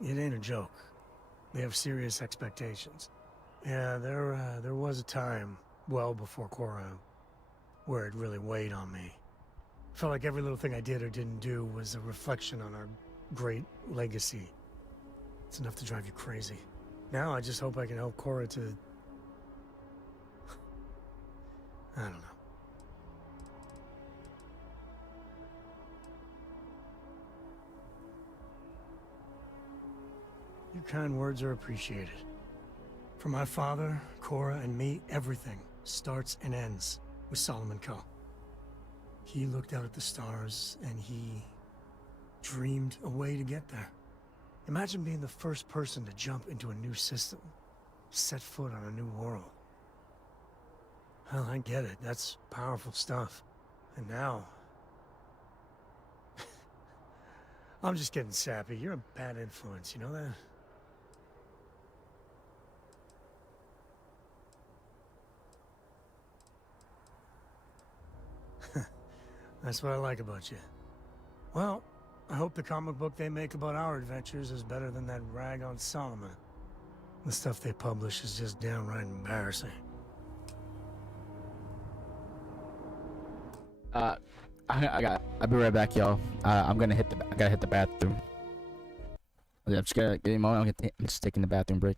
it ain't a joke. They have serious expectations. Yeah, there was a time, well before Cora, where it really weighed on me. Felt like every little thing I did or didn't do was a reflection on our great legacy. It's enough to drive you crazy. Now I just hope I can help Cora to... I don't know. Your kind words are appreciated. For my father, Cora, and me, everything starts and ends with Solomon Coe. He looked out at the stars, and he dreamed a way to get there. Imagine being the first person to jump into a new system, set foot on a new world. Well, I get it. That's powerful stuff. And now... I'm just getting sappy. You're a bad influence, you know that? That's what I like about you. Well, I hope the comic book they make about our adventures is better than that rag on Solomon. The stuff they publish is just downright embarrassing. I'll be right back, y'all. I gotta hit the bathroom. I'm just gonna give me a moment. I'm just taking the bathroom break.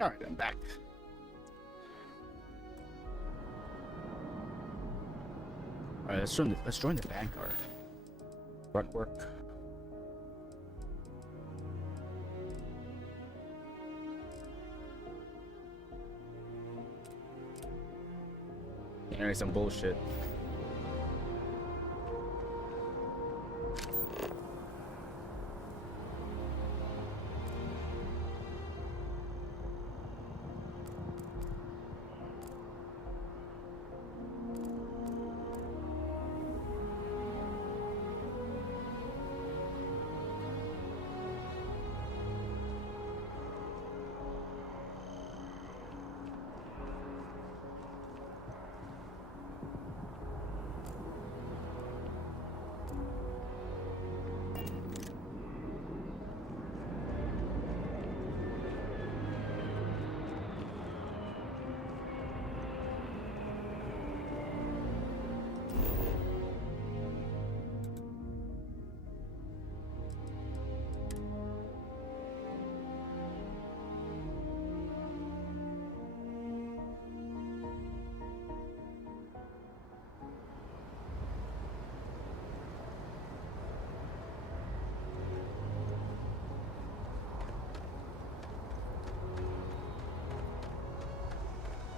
All right, I'm back. All right, let's join the Vanguard. Front work. Hearing some bullshit.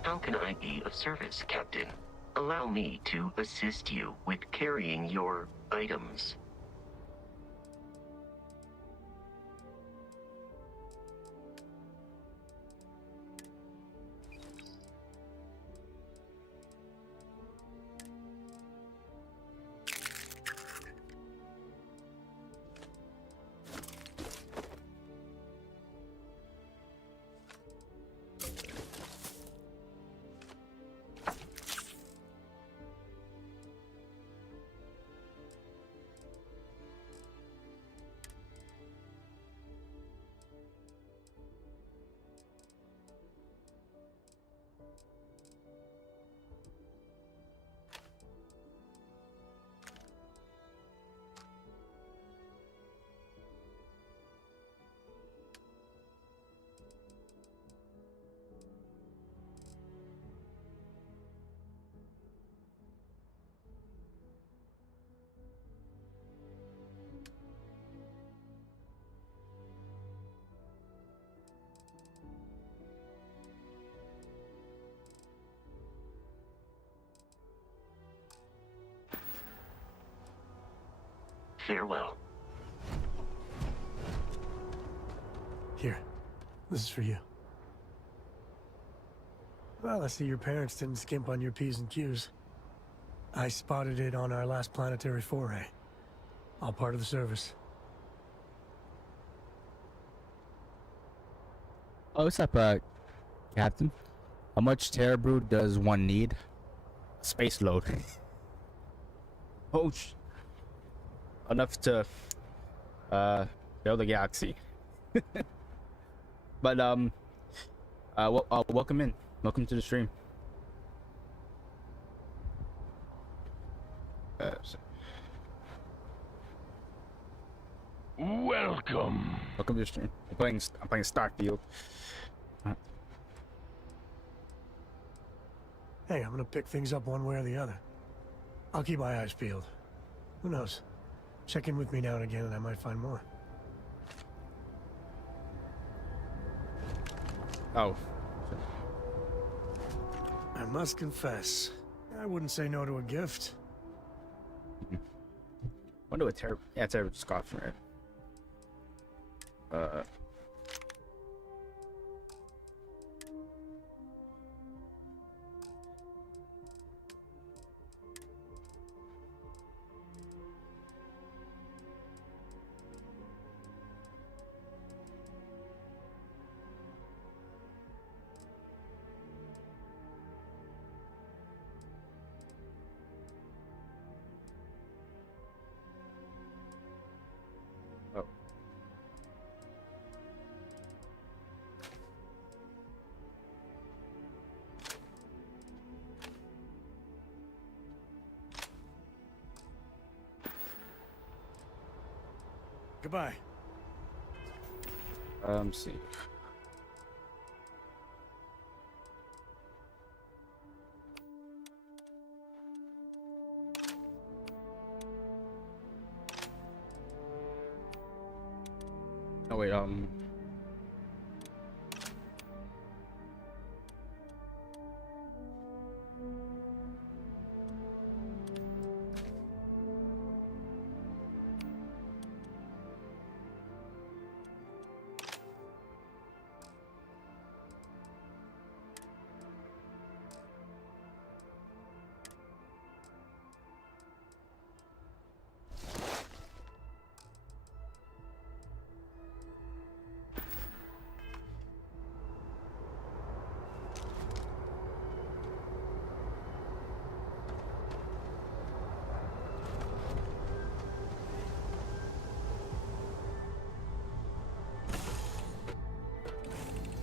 How can I be of service, Captain? Allow me to assist you with carrying your items. Farewell. Here, this is for you. Well, I see your parents didn't skimp on your P's and Q's. I spotted it on our last planetary foray. All part of the service. Oh, what's up, Captain? How much Terror Brood does one need? Space load. Oh, enough to build the galaxy. But welcome in. Welcome to the stream. Welcome. Welcome to the stream. I'm playing Starfield. Hey, I'm gonna pick things up one way or the other. I'll keep my eyes peeled. Who knows? Check in with me now and again and I might find more. Oh. I must confess, I wouldn't say no to a gift. Wonder what Terror... Yeah, Terror scarf, right? Goodbye. Let's see. Oh wait,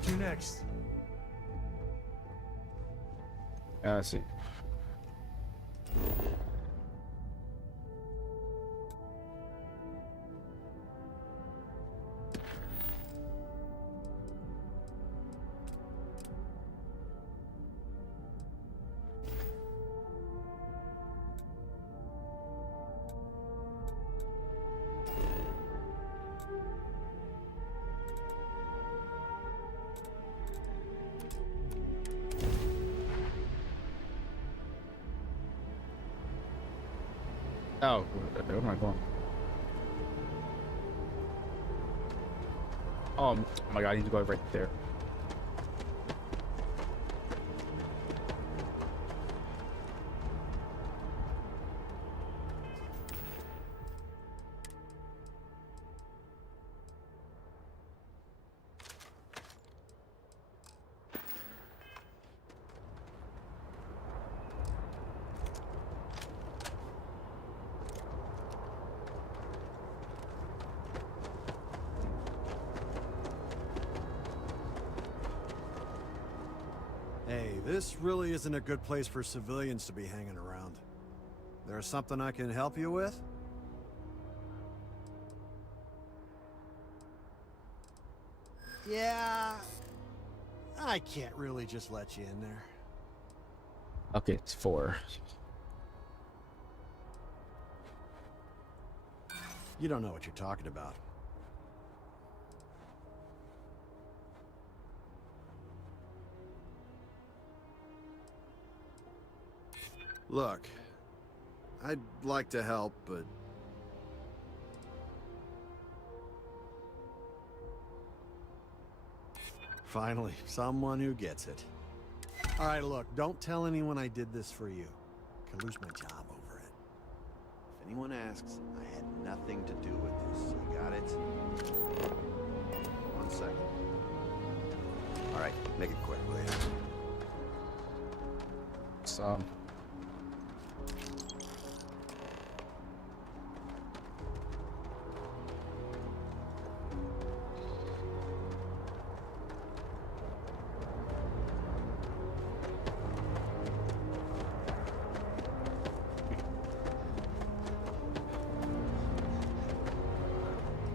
You next. I see. Oh, where am I going? Oh my god, I need to go right there. Hey, this really isn't a good place for civilians to be hanging around. There's something I can help you with? Yeah, I can't really just let you in there. Okay, it's 4. You don't know what you're talking about. Look, I'd like to help, but... Finally, someone who gets it. Alright, look, don't tell anyone I did this for you. Could lose my job over it. If anyone asks, I had nothing to do with this. You got it? 1 second. Alright, make it quick, will you? So...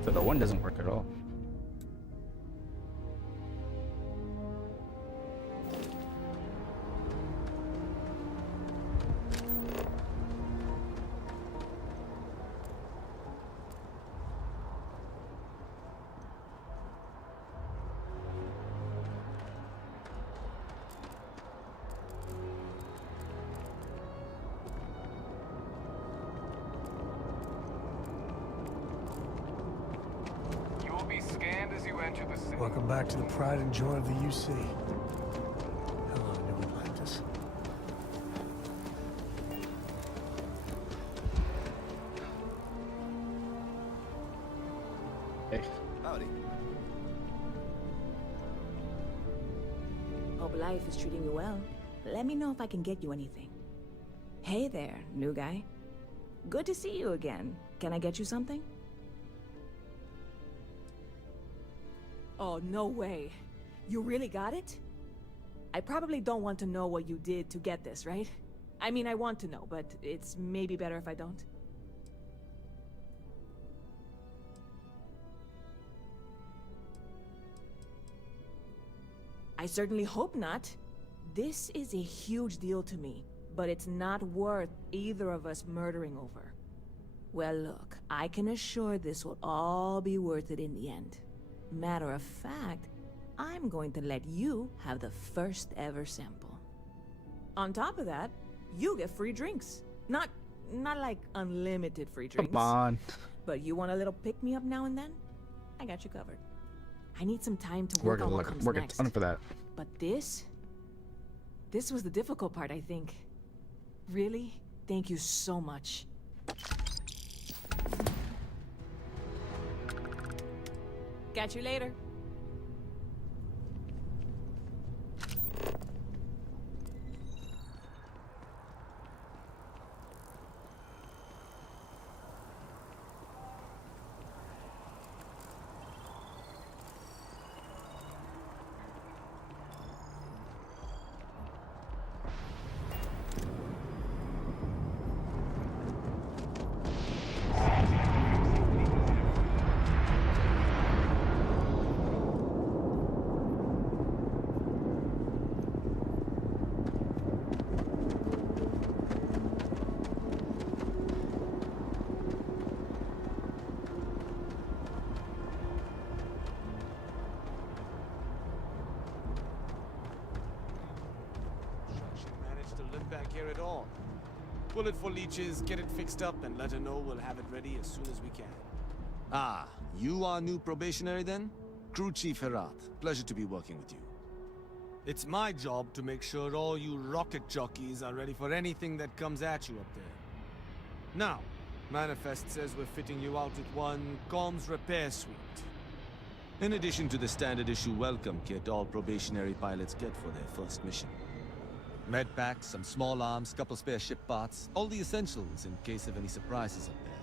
So the one doesn't work at all. Welcome back to the pride and joy of the UC. Hello, New Atlantis. Hey. Howdy. Hope life is treating you well. Let me know if I can get you anything. Hey there, new guy. Good to see you again. Can I get you something? Oh, no way. You really got it? I probably don't want to know what you did to get this, right? I mean, I want to know, but it's maybe better if I don't. I certainly hope not. This is a huge deal to me, but it's not worth either of us murdering over. Well, look, I can assure this will all be worth it in the end. Matter of fact, I'm going to let you have the first ever sample. On top of that, you get free drinks. Not like unlimited free drinks. Come on. But you want a little pick-me-up now and then? I got you covered. I need some time to work on what comes work a next. ton for that. But this was the difficult part, I think. Really, thank you so much. Catch you later. Back here at all. Pull it for leeches, get it fixed up, and let her know we'll have it ready as soon as we can. Ah, you are new probationary then? Crew Chief Herat. Pleasure to be working with you. It's my job to make sure all you rocket jockeys are ready for anything that comes at you up there. Now, Manifest says we're fitting you out with one comms repair suite. In addition to the standard issue welcome kit all probationary pilots get for their first mission. Med packs, some small arms, couple spare ship parts, all the essentials in case of any surprises up there.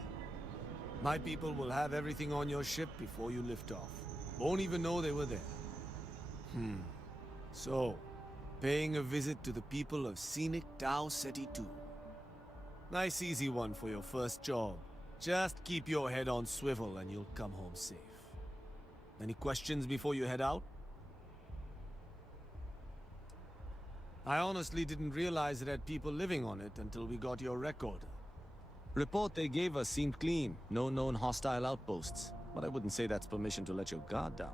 My people will have everything on your ship before you lift off. Won't even know they were there. So, paying a visit to the people of scenic Tau Ceti 2. Nice easy one for your first job. Just keep your head on swivel and you'll come home safe. Any questions before you head out? I honestly didn't realize it had people living on it until we got your record. Report they gave us seemed clean. No known hostile outposts. But I wouldn't say that's permission to let your guard down.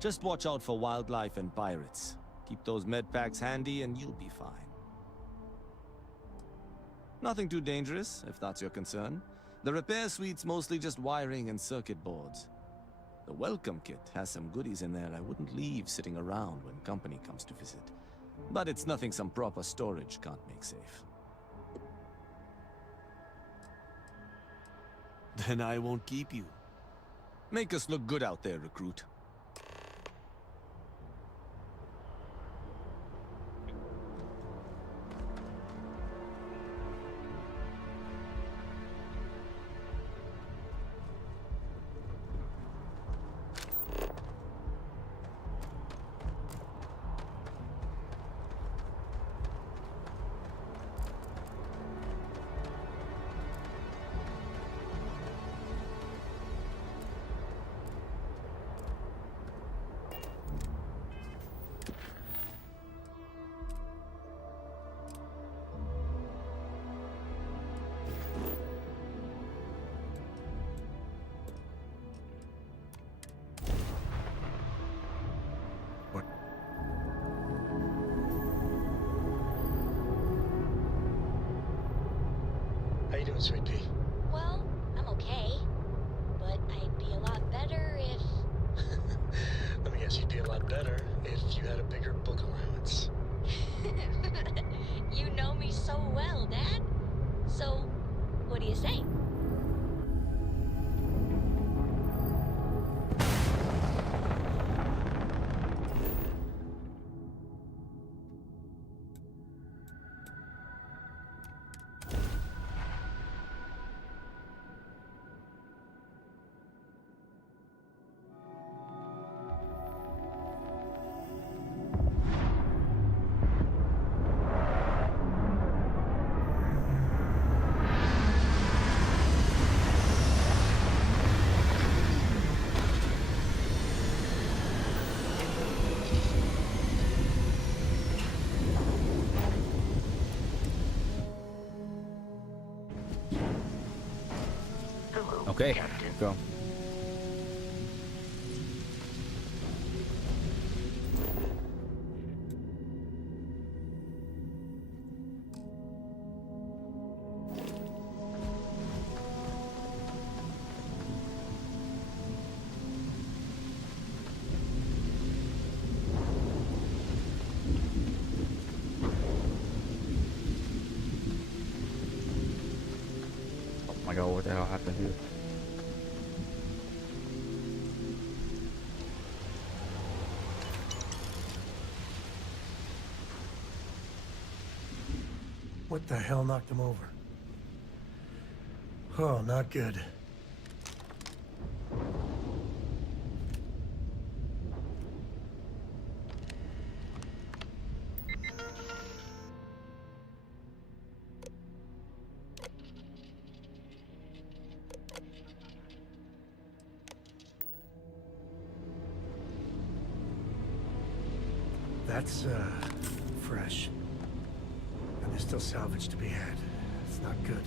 Just watch out for wildlife and pirates. Keep those med packs handy and you'll be fine. Nothing too dangerous, if that's your concern. The repair suite's mostly just wiring and circuit boards. The welcome kit has some goodies in there I wouldn't leave sitting around when company comes to visit. But it's nothing some proper storage can't make safe. Then I won't keep you. Make us look good out there, recruit. How you doing, Sweet Pea? Well, I'm okay. But I'd be a lot better if... Let me guess, you'd be a lot better if you had a bigger book allowance. You know me so well, Dad. So, what do you say? Okay, go. what the hell happened here. What the hell knocked him over? Oh, not good. That's, fresh. And there's still salvage to be had. It's not good.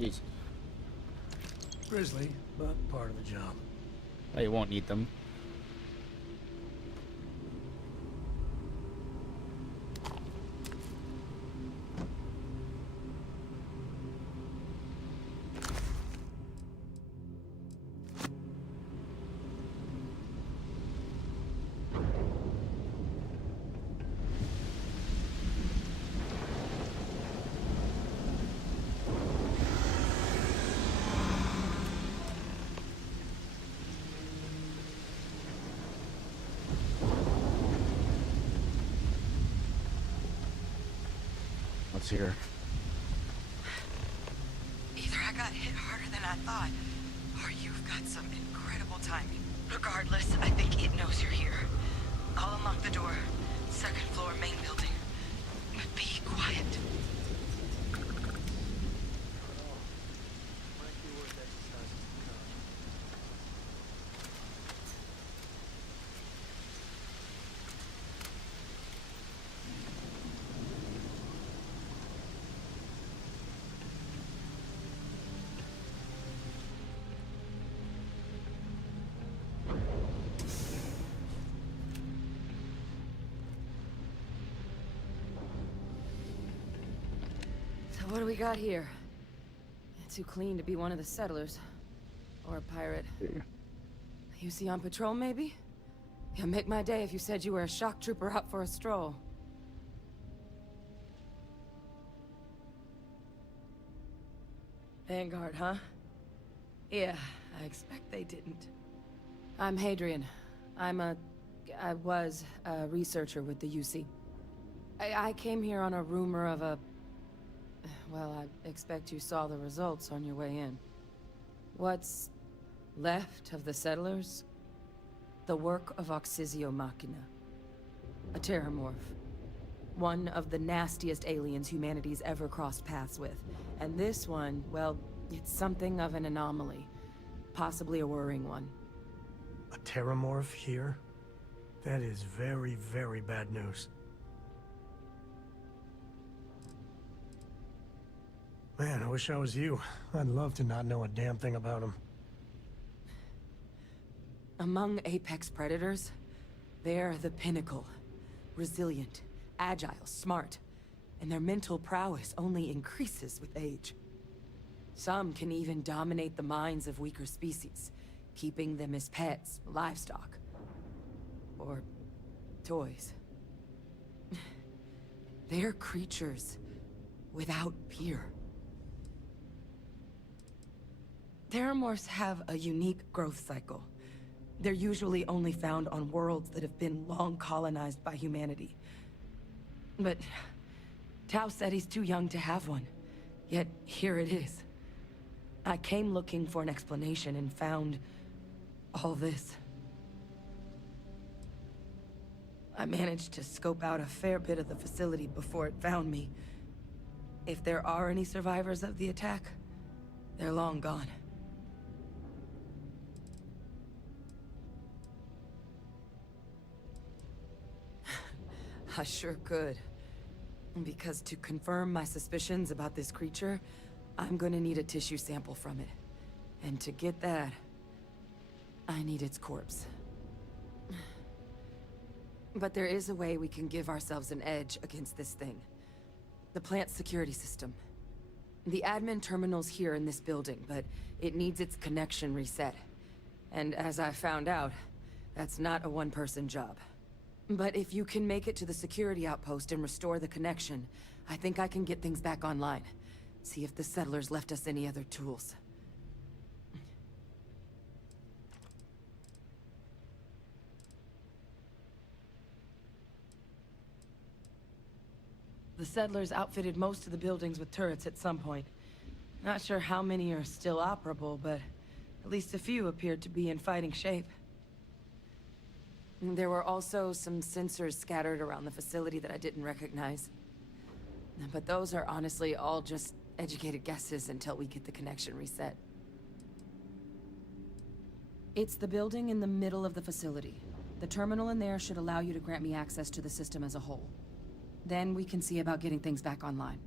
Jeez. Grisly, but part of the job. I won't need them. Let's hear. Either I got hit harder than I thought, or you've got some incredible timing. Regardless, I think it knows you're here. I'll unlock the door. Second floor, main building. But be quiet. What do we got here? Too clean to be one of the settlers. Or a pirate. You see on patrol, maybe? Yeah, make my day if you said you were a shock trooper out for a stroll. Vanguard, huh? Yeah, I expect they didn't. I'm Hadrian. I was a researcher with the UC. I came here on a rumor of a... Well, I expect you saw the results on your way in. What's left of the settlers? The work of Oxysio Machina. A terramorph. One of the nastiest aliens humanity's ever crossed paths with. And this one, well, it's something of an anomaly. Possibly a worrying one. A terramorph here? That is very, very bad news. Man, I wish I was you. I'd love to not know a damn thing about him. Among apex predators, they're the pinnacle. Resilient, agile, smart. And their mental prowess only increases with age. Some can even dominate the minds of weaker species, keeping them as pets, livestock, or toys. They're creatures without peer. Terramorphs have a unique growth cycle. They're usually only found on worlds that have been long colonized by humanity. But Tao said he's too young to have one. Yet here it is. I came looking for an explanation and found all this. I managed to scope out a fair bit of the facility before it found me. If there are any survivors of the attack, they're long gone. I sure could. Because to confirm my suspicions about this creature, I'm gonna need a tissue sample from it. And to get that, I need its corpse. But there is a way we can give ourselves an edge against this thing. The plant's security system. The admin terminal's here in this building, but it needs its connection reset. And as I found out, that's not a one-person job. But if you can make it to the security outpost and restore the connection, I think I can get things back online. See if the settlers left us any other tools. The settlers outfitted most of the buildings with turrets at some point. Not sure how many are still operable, but at least a few appeared to be in fighting shape. There were also some sensors scattered around the facility that I didn't recognize. But those are honestly all just educated guesses until we get the connection reset. It's the building in the middle of the facility. The terminal in there should allow you to grant me access to the system as a whole. Then we can see about getting things back online.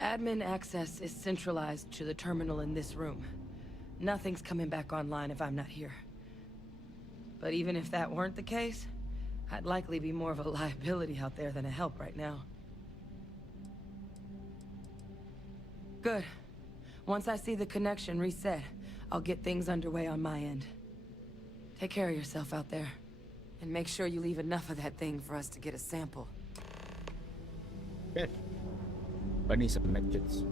Admin access is centralized to the terminal in this room. Nothing's coming back online if I'm not here. But even if that weren't the case, I'd likely be more of a liability out there than a help right now. Good. Once I see the connection reset, I'll get things underway on my end. Take care of yourself out there. And make sure you leave enough of that thing for us to get a sample. Okay. I need some medkits.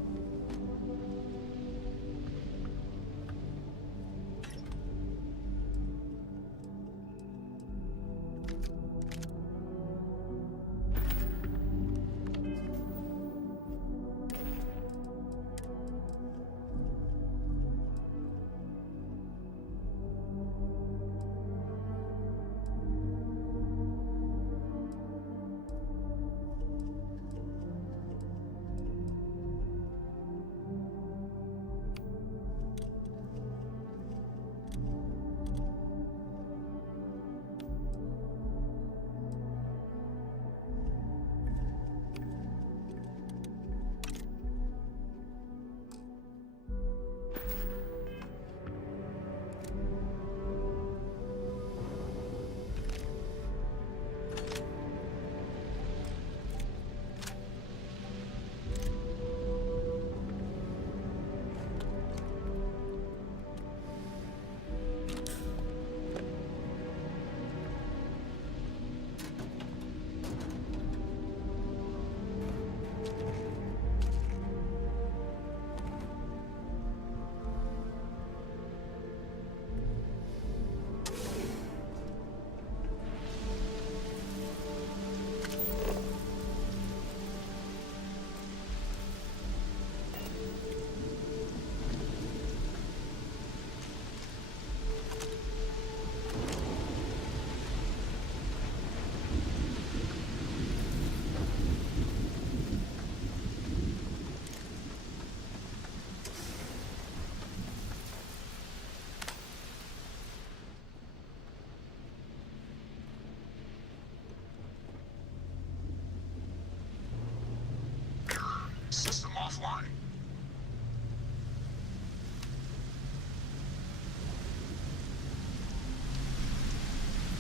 System offline.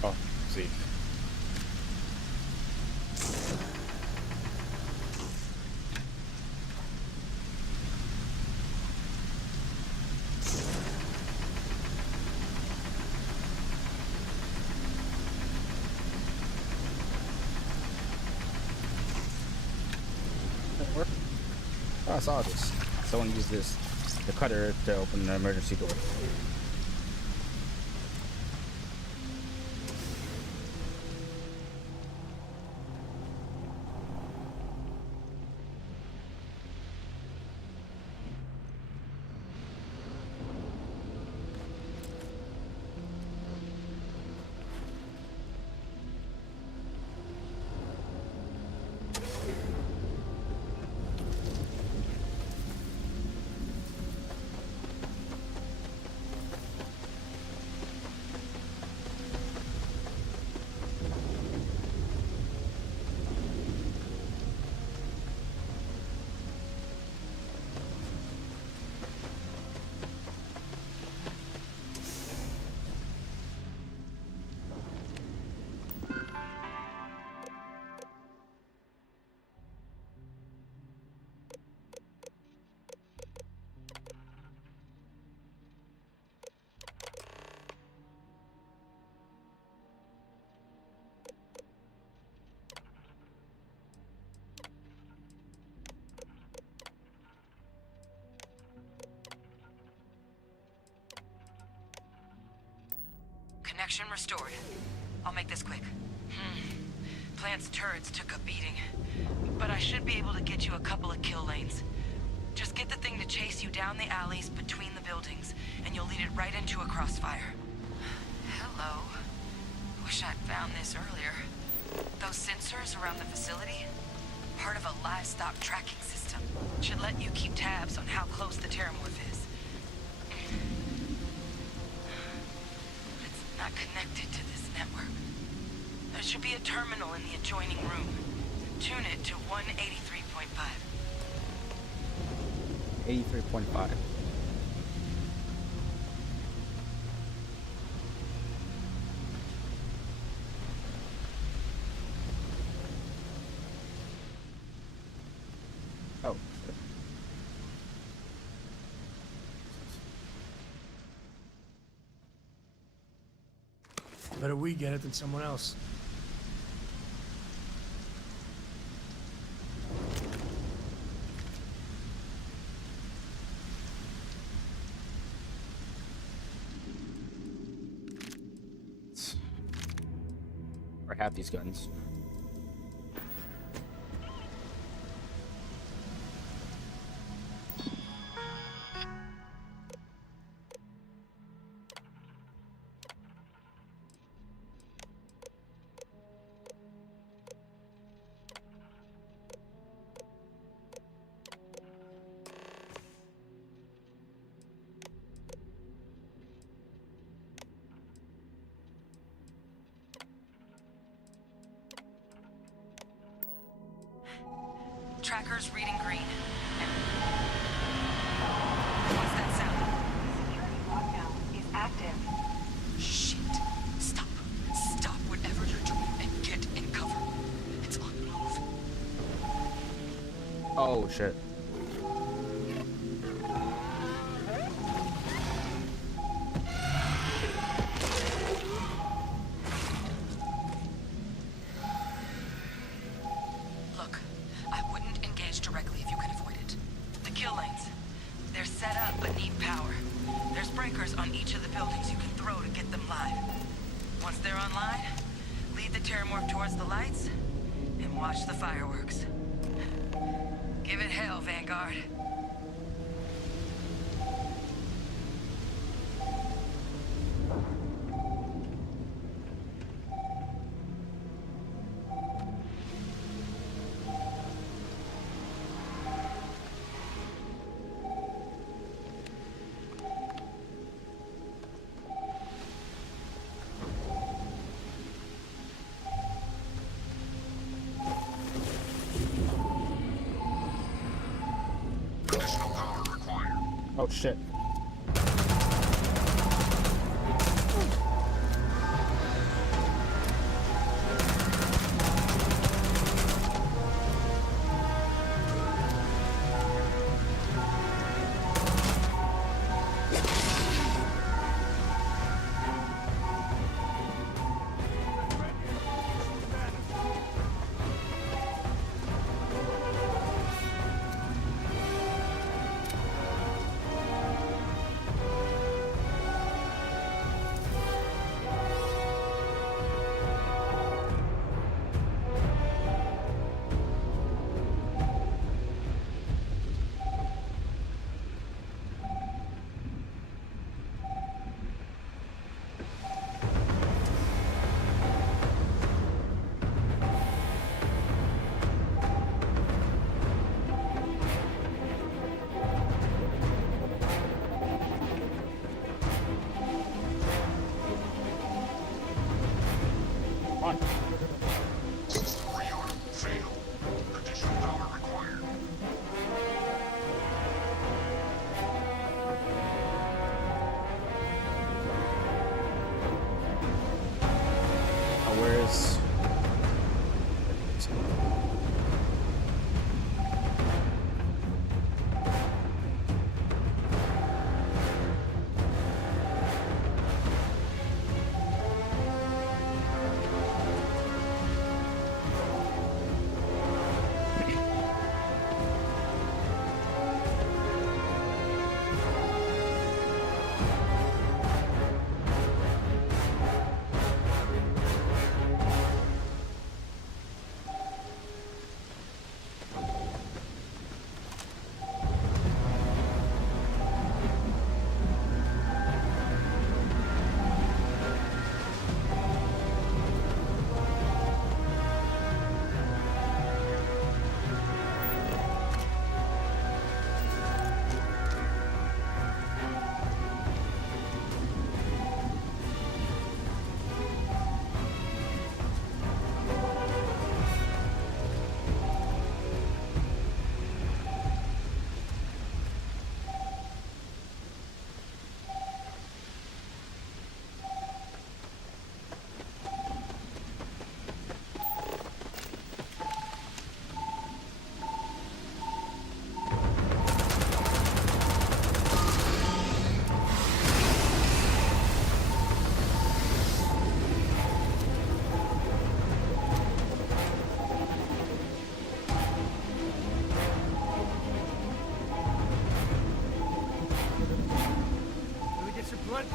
Oh, see. I saw this. Someone use the cutter to open the emergency door. Connection restored. I'll make this quick. Plant's turrets took a beating, but I should be able to get you a couple of kill lanes. Just get the thing to chase you down the alleys between the buildings, and you'll lead it right into a crossfire. Hello. Wish I'd found this earlier. Those sensors around the facility? Part of a livestock tracking system. Should let you keep tabs on how close the Terramorph is. It's not connected to this network. There should be a terminal in the adjoining room. Tune it to 183.5. 83.5. Oh, shit. Better we get it than someone else. Or have these guns. Tracker's reading green. What's that sound? Security lockdown is active. Shit. Stop. Stop whatever you're doing and get in cover. It's on the move. Oh, shit. Look, I wouldn't engage directly if you can avoid it. The kill lanes. They're set up but need power. There's breakers on each of the buildings you can throw to get them live. Once they're online, lead the Terramorph towards the lights and watch the fireworks. Give it hell, Vanguard. Additional power required. Oh, shit.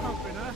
pumping, huh?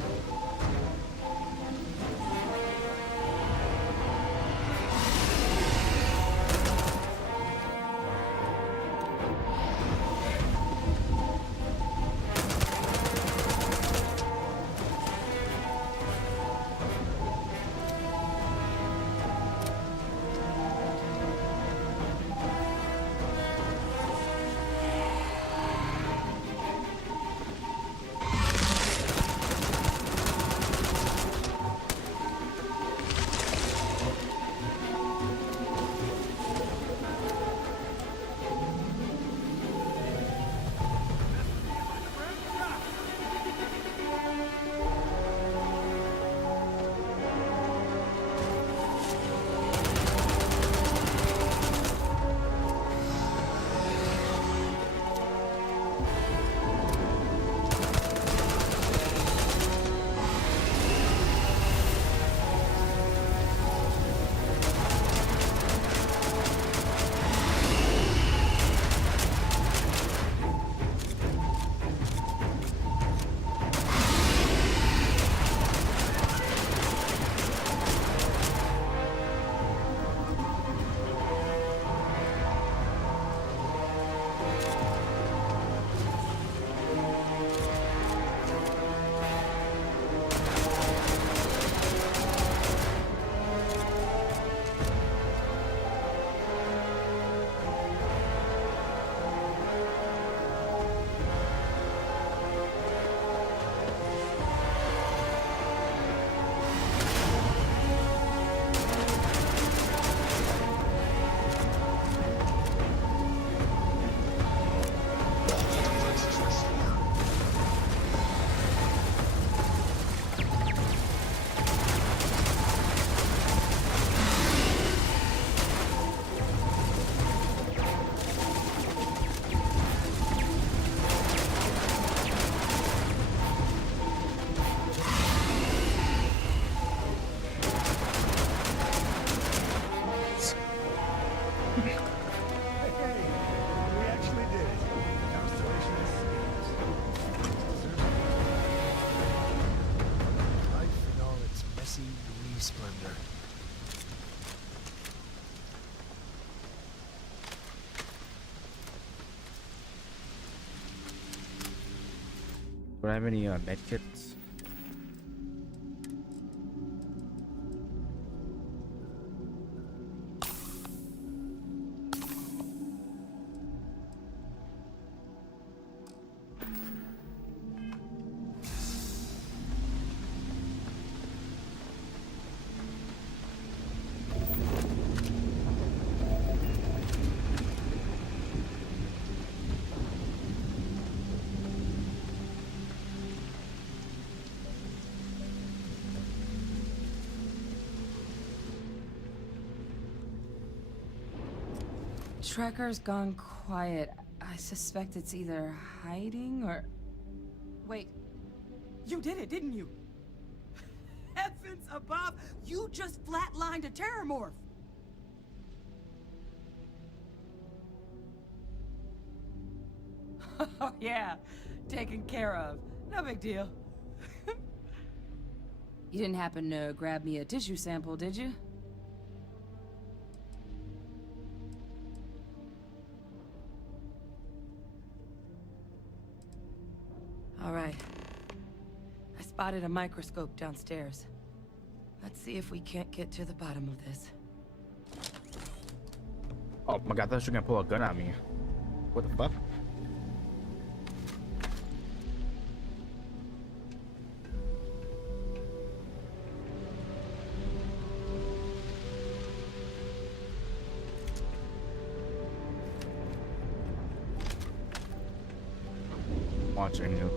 Splendor. Do I have any med kits? Tracker's gone quiet. I suspect it's either hiding or... Wait. You did it, didn't you? Heavens above! You just flatlined a terramorph! Oh, yeah. Taken care of. No big deal. You didn't happen to grab me a tissue sample, did you? All right. I spotted a microscope downstairs. Let's see if we can't get to the bottom of this. Oh my god, I thought you were gonna pull a gun at me. What the fuck? Watching you.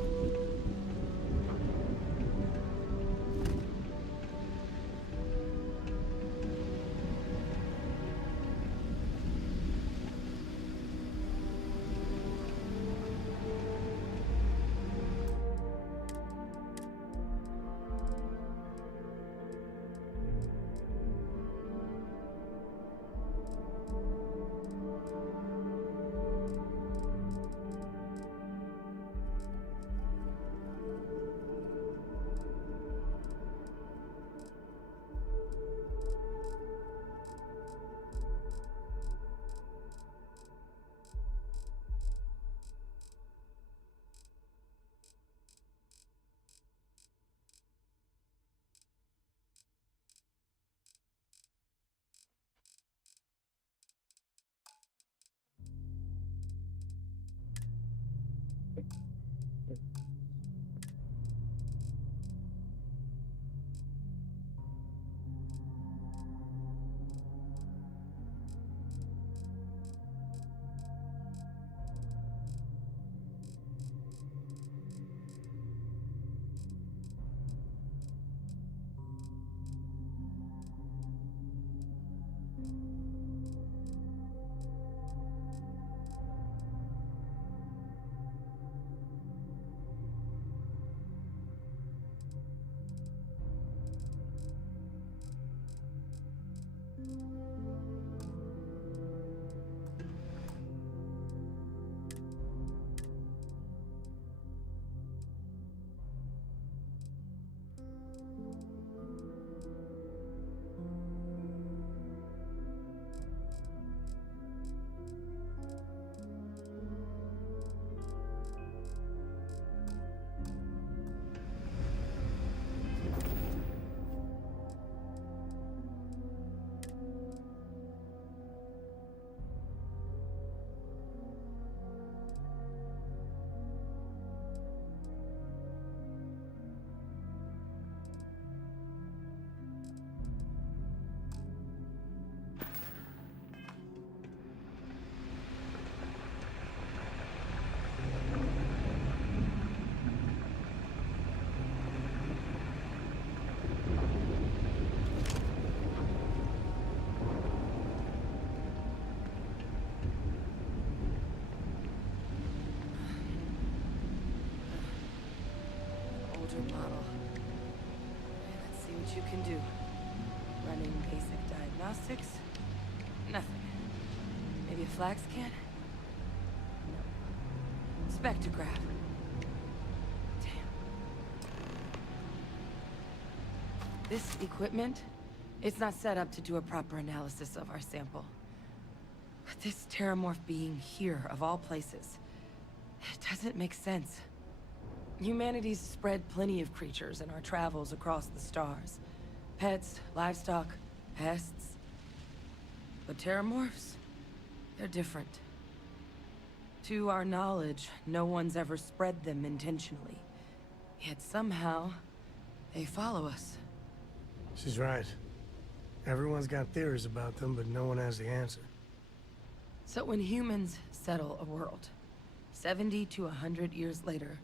Older model. Let's see what you can do. Running basic diagnostics? Nothing. Maybe a flag scan? No. Spectrograph. Damn. This equipment, it's not set up to do a proper analysis of our sample. But this terramorph being here, of all places, it doesn't make sense. Humanity's spread plenty of creatures in our travels across the stars. Pets, livestock, pests. But terramorphs? They're different. To our knowledge, no one's ever spread them intentionally. Yet somehow, they follow us. She's right. Everyone's got theories about them, but no one has the answer. So when humans settle a world, 70 to 100 years later,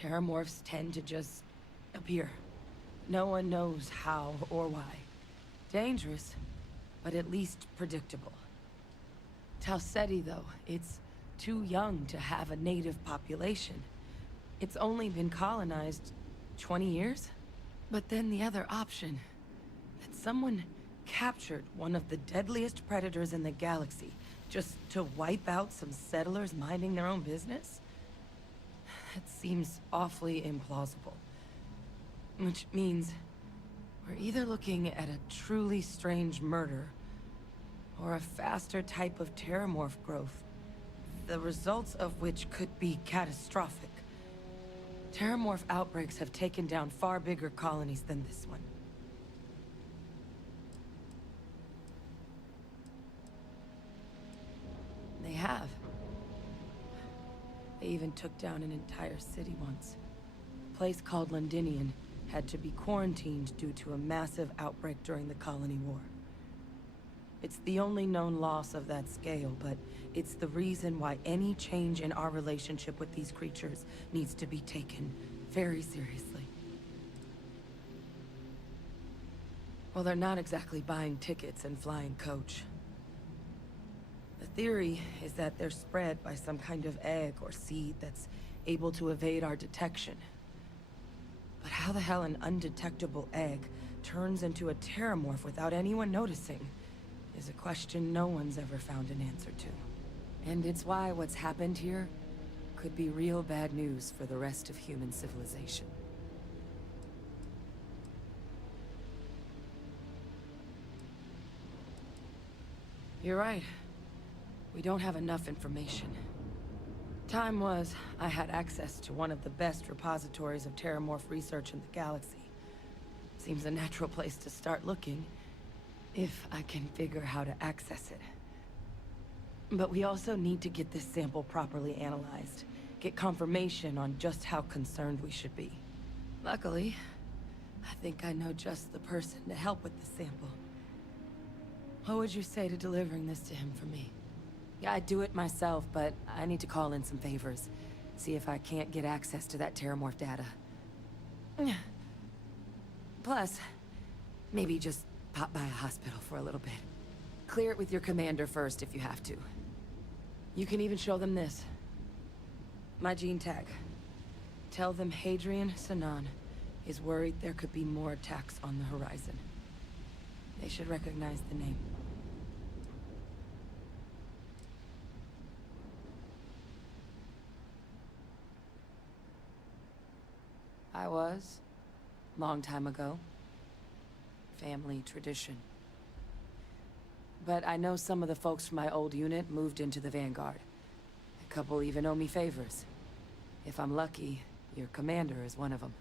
terramorphs tend to just appear. No one knows how or why. Dangerous, but at least predictable. Talseti, though, it's too young to have a native population. It's only been colonized 20 years? But then the other option, that someone captured one of the deadliest predators in the galaxy just to wipe out some settlers minding their own business? That seems awfully implausible. Which means we're either looking at a truly strange murder or a faster type of terramorph growth, the results of which could be catastrophic. Terramorph outbreaks have taken down far bigger colonies than this one. They have. They even took down an entire city once. A place called Londinian had to be quarantined due to a massive outbreak during the Colony War. It's the only known loss of that scale, but it's the reason why any change in our relationship with these creatures needs to be taken very seriously. Well, they're not exactly buying tickets and flying coach. The theory is that they're spread by some kind of egg or seed that's able to evade our detection. But how the hell an undetectable egg turns into a terramorph without anyone noticing is a question no one's ever found an answer to. And it's why what's happened here could be real bad news for the rest of human civilization. You're right. We don't have enough information. Time was, I had access to one of the best repositories of terramorph research in the galaxy. Seems a natural place to start looking, if I can figure how to access it. But we also need to get this sample properly analyzed, get confirmation on just how concerned we should be. Luckily, I think I know just the person to help with the sample. What would you say to delivering this to him for me? Yeah, I'd do it myself, but I need to call in some favors. See if I can't get access to that Terramorph data. Plus, maybe just pop by a hospital for a little bit. Clear it with your commander first if you have to. You can even show them this. My gene tag. Tell them Hadrian Sanan is worried there could be more attacks on the horizon. They should recognize the name. I was. Long time ago. Family tradition. But I know some of the folks from my old unit moved into the Vanguard. A couple even owe me favors. If I'm lucky, your commander is one of them.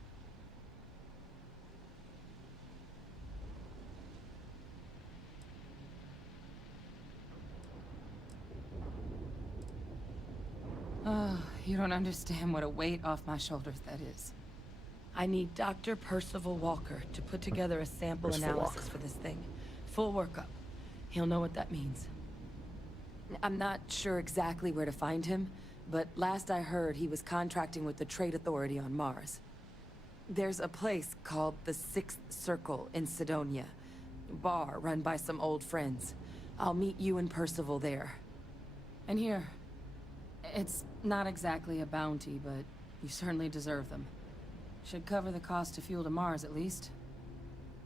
Oh, you don't understand what a weight off my shoulders that is. I need Dr. Percival Walker to put together a sample analysis for this thing. Full workup. He'll know what that means. I'm not sure exactly where to find him, but last I heard he was contracting with the Trade Authority on Mars. There's a place called the Sixth Circle in Sidonia. A bar run by some old friends. I'll meet you and Percival there. And here, it's not exactly a bounty, but you certainly deserve them. Should cover the cost to fuel to Mars, at least.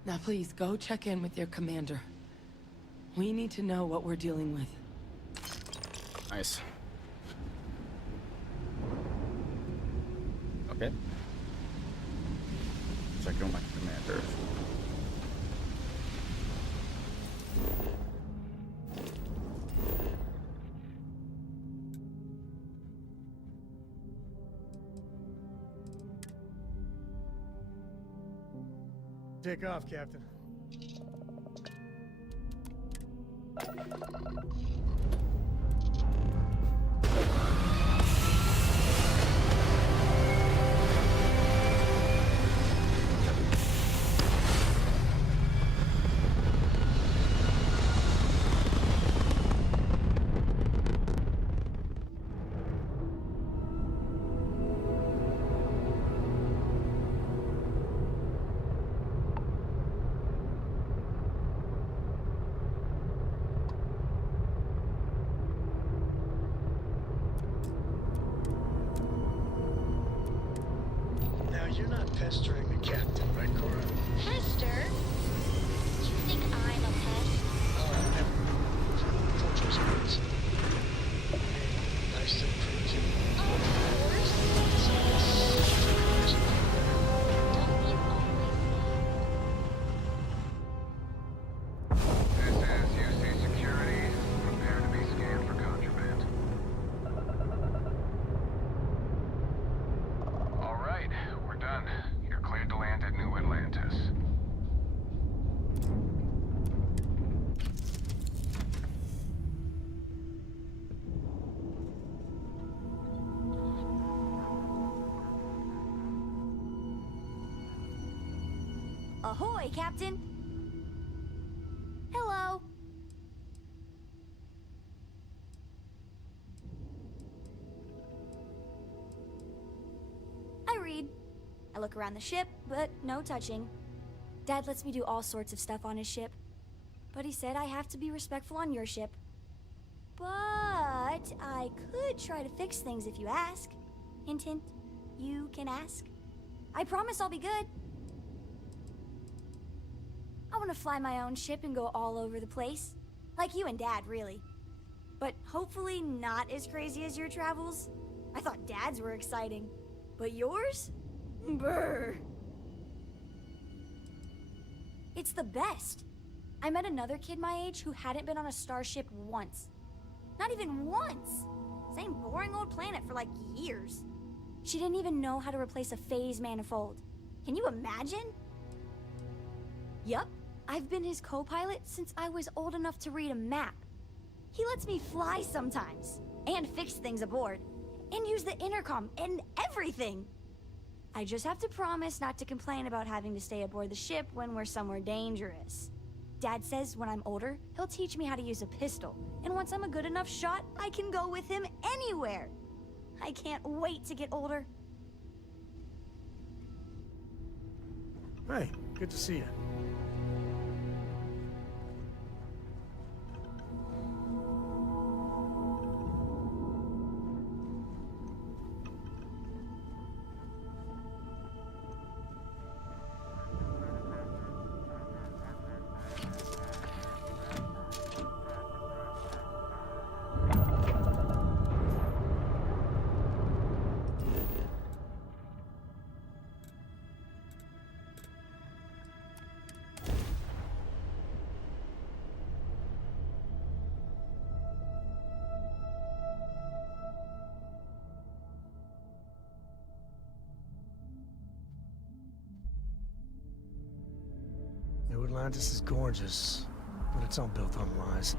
Now please, go check in with your commander. We need to know what we're dealing with. Nice. Okay. Check in with my commander. Take off, Captain. You're not pestering the captain, right, Cora? Pester? You think I'm a pest? Oh, never. Full choice of words. Nice to meet you. Of course. So this Don't you always This is UC Security. Prepare to be scanned for contraband. All right, we're done. You're cleared to land at New Atlantis. Ahoy, Captain! Hello! I read. I look around the ship, but no touching. Dad lets me do all sorts of stuff on his ship. But he said I have to be respectful on your ship. But I could try to fix things if you ask. Hint, hint. You can ask. I promise I'll be good. I want to fly my own ship and go all over the place. Like you and Dad, really. But hopefully not as crazy as your travels. I thought Dad's were exciting. But yours? Brr. It's the best. I met another kid my age who hadn't been on a starship once. Not even once. Same boring old planet for like years. She didn't even know how to replace a phase manifold. Can you imagine? Yup. I've been his co-pilot since I was old enough to read a map. He lets me fly sometimes, and fix things aboard. and use the intercom and everything. I just have to promise not to complain about having to stay aboard the ship when we're somewhere dangerous. Dad says when I'm older, he'll teach me how to use a pistol, and once I'm a good enough shot, I can go with him anywhere. I can't wait to get older. Hey, good to see you. New Atlantis is gorgeous, but it's all built on lies.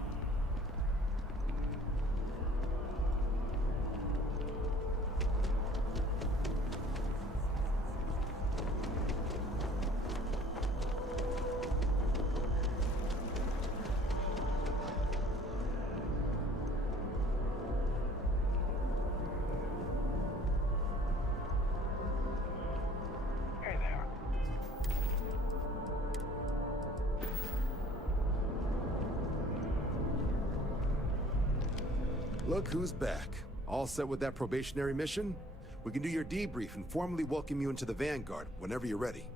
Look who's back. All set with that probationary mission? We can do your debrief and formally welcome you into the Vanguard whenever you're ready.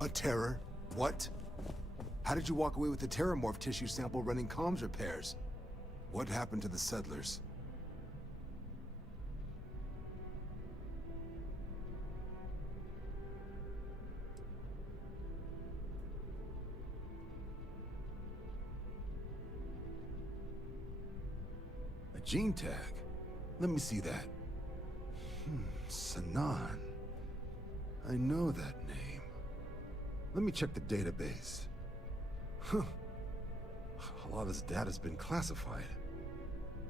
A terror? What? How did you walk away with the terramorph tissue sample running comms repairs? What happened to the settlers? A gene tag? Let me see that. Sanan. I know that name. Let me check the database. Huh. A lot of this data's been classified.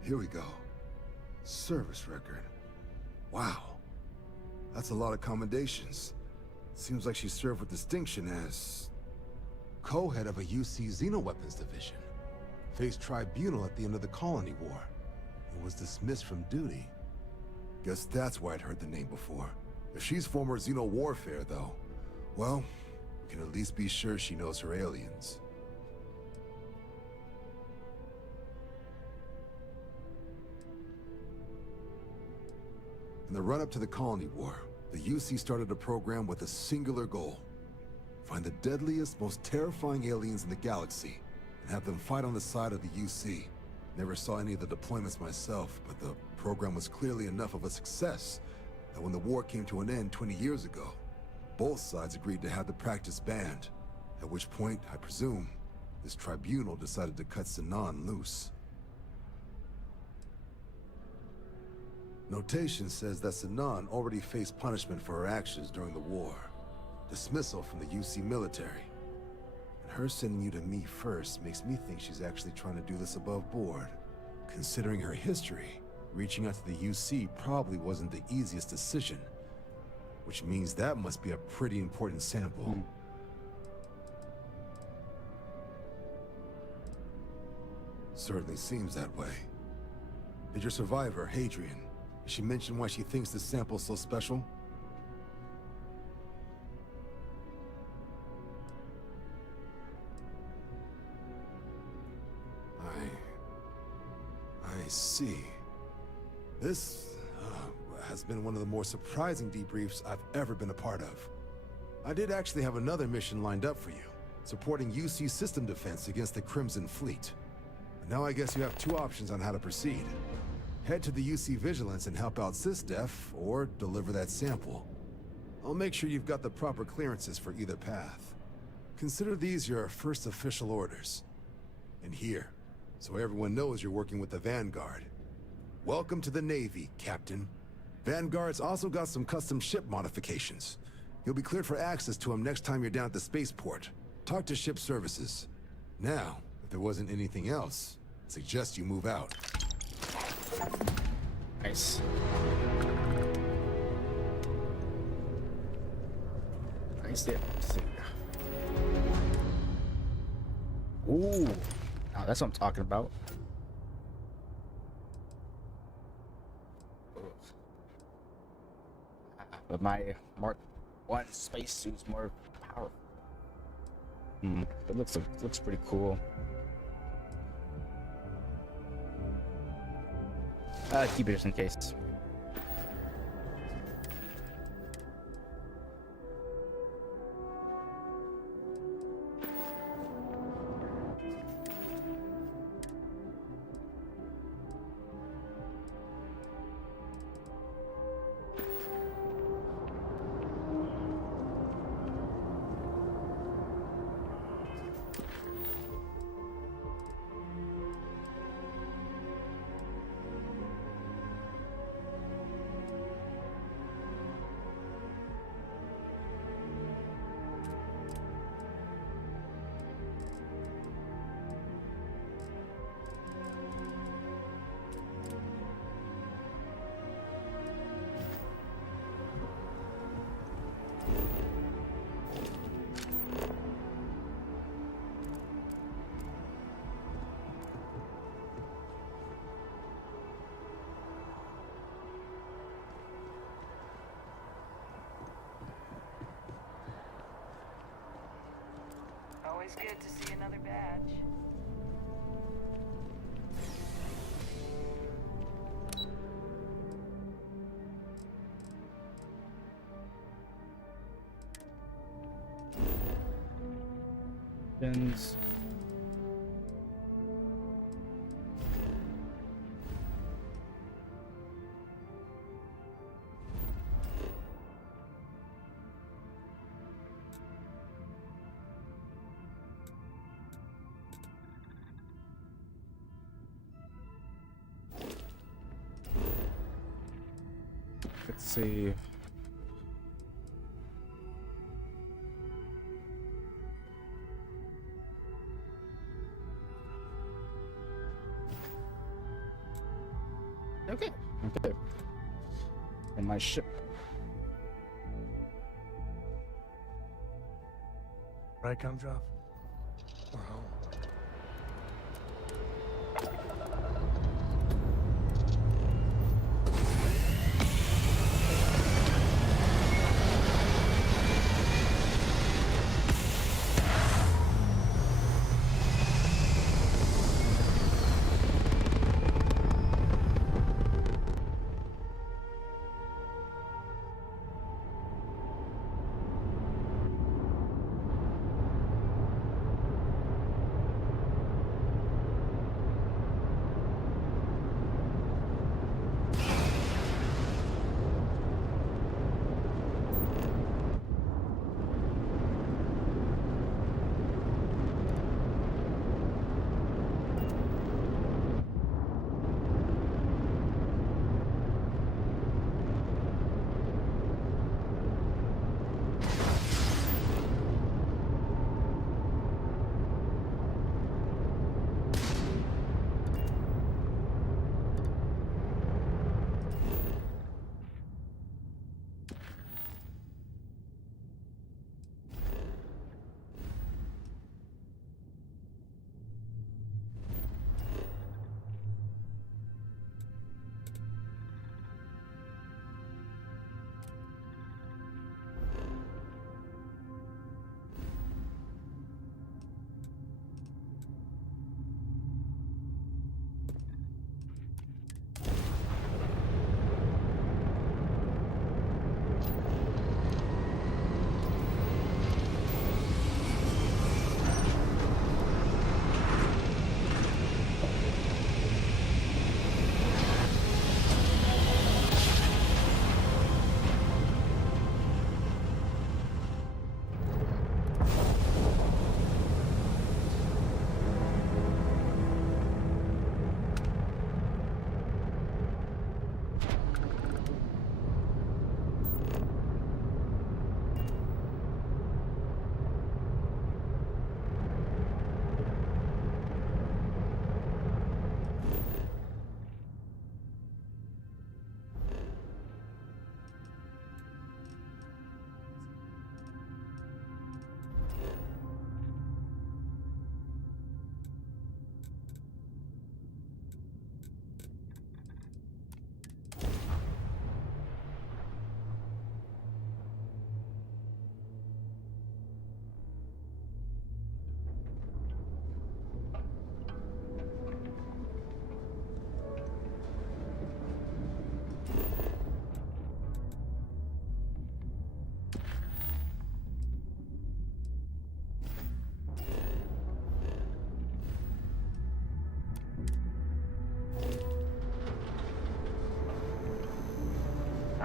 Here we go. Service record. Wow. That's a lot of commendations. Seems like she served with distinction as co-head of a UC Xenoweapons division. Faced tribunal at the end of the Colony War. And was dismissed from duty. Guess that's why I'd heard the name before. If she's former Xeno warfare, though, well, we can at least be sure she knows her aliens. In the run-up to the Colony War, the UC started a program with a singular goal. Find the deadliest, most terrifying aliens in the galaxy, and have them fight on the side of the UC. Never saw any of the deployments myself, but the program was clearly enough of a success that when the war came to an end 20 years ago, both sides agreed to have the practice banned, at which point, I presume, this tribunal decided to cut Sanan loose. Notation says that Sanan already faced punishment for her actions during the war. Dismissal from the UC military. And her sending you to me first makes me think she's actually trying to do this above board. Considering her history, reaching out to the UC probably wasn't the easiest decision. Which means that must be a pretty important sample. Certainly seems that way. Did your survivor, Hadrian, did she mention why she thinks this sample's so special? I see. This has been one of the more surprising debriefs I've ever been a part of. I did actually have another mission lined up for you, supporting UC system defense against the Crimson Fleet. And now I guess you have two options on how to proceed. Head to the UC Vigilance and help out SysDef, or deliver that sample. I'll make sure you've got the proper clearances for either path. Consider these your first official orders. And here, so everyone knows you're working with the Vanguard. Welcome to the Navy, Captain. Vanguard's also got some custom ship modifications. You'll be cleared for access to them next time you're down at the spaceport. Talk to ship services. Now, if there wasn't anything else, I suggest you move out. Nice. Nice. Yeah. Ooh. Now that's what I'm talking about. But my Mark 1 spacesuit's more powerful. It looks pretty cool. Keep it just in case. Always good to see another badge. Pins. Let's see. Okay. And my ship. Right, come drop. We're home.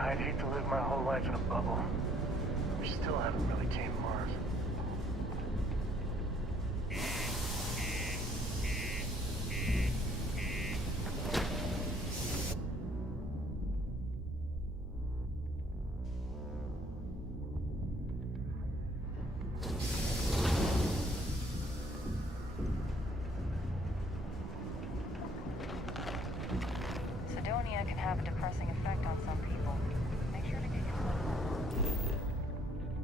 I'd hate to live my whole life in a bubble. We still haven't really tamed Mars. Sidonia can have a depressing effect on some people. Make sure to get your blood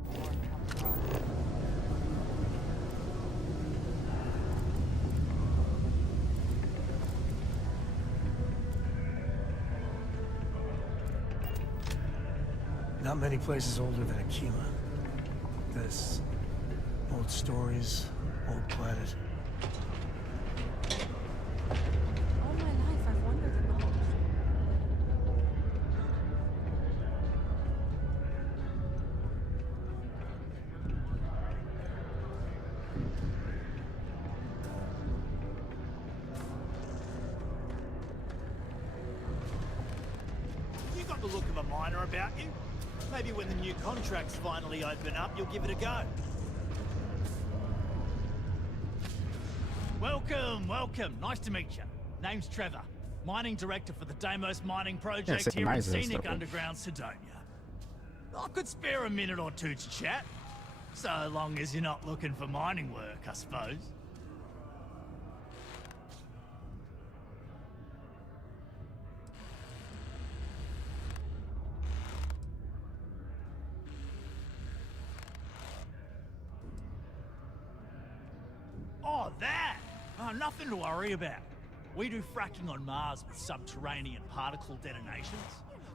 before it comes wrong. Not many places older than Aquila. This. Old stories, old planet. All my life I've wondered about. You got the look of a miner about you. Maybe when the new contracts finally open up, you'll give it a go. Welcome, welcome. Nice to meet you. Name's Trevor, mining director for the Deimos mining project same here in eyes and scenic stuff. underground Sidonia. I could spare a minute or two to chat, so long as you're not looking for mining work, I suppose. Oh, that! Oh, nothing to worry about. We do fracking on Mars with subterranean particle detonations.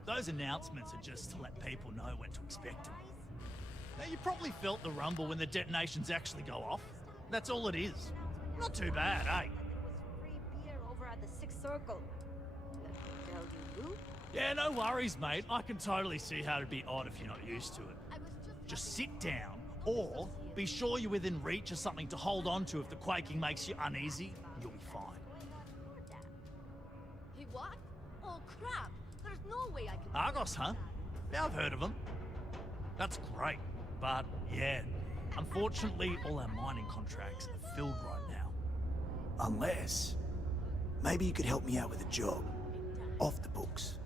Those announcements are just to let people know when to expect them. Now, you probably felt the rumble when the detonations actually go off. That's all it is. Not too bad, eh? Free beer over at the Sixth Circle. Let me tell you, Lou. Yeah, no worries, mate. I can totally see how it'd be odd if you're not used to it. Just sit down, or be sure you're within reach of something to hold on to if the quaking makes you uneasy, and you'll be fine. Hey, what? Oh, crap. There's no way I can... Argos, huh? Yeah, I've heard of them. That's great, but yeah, unfortunately, all our mining contracts are filled right now. Unless, maybe you could help me out with a job. Off the books.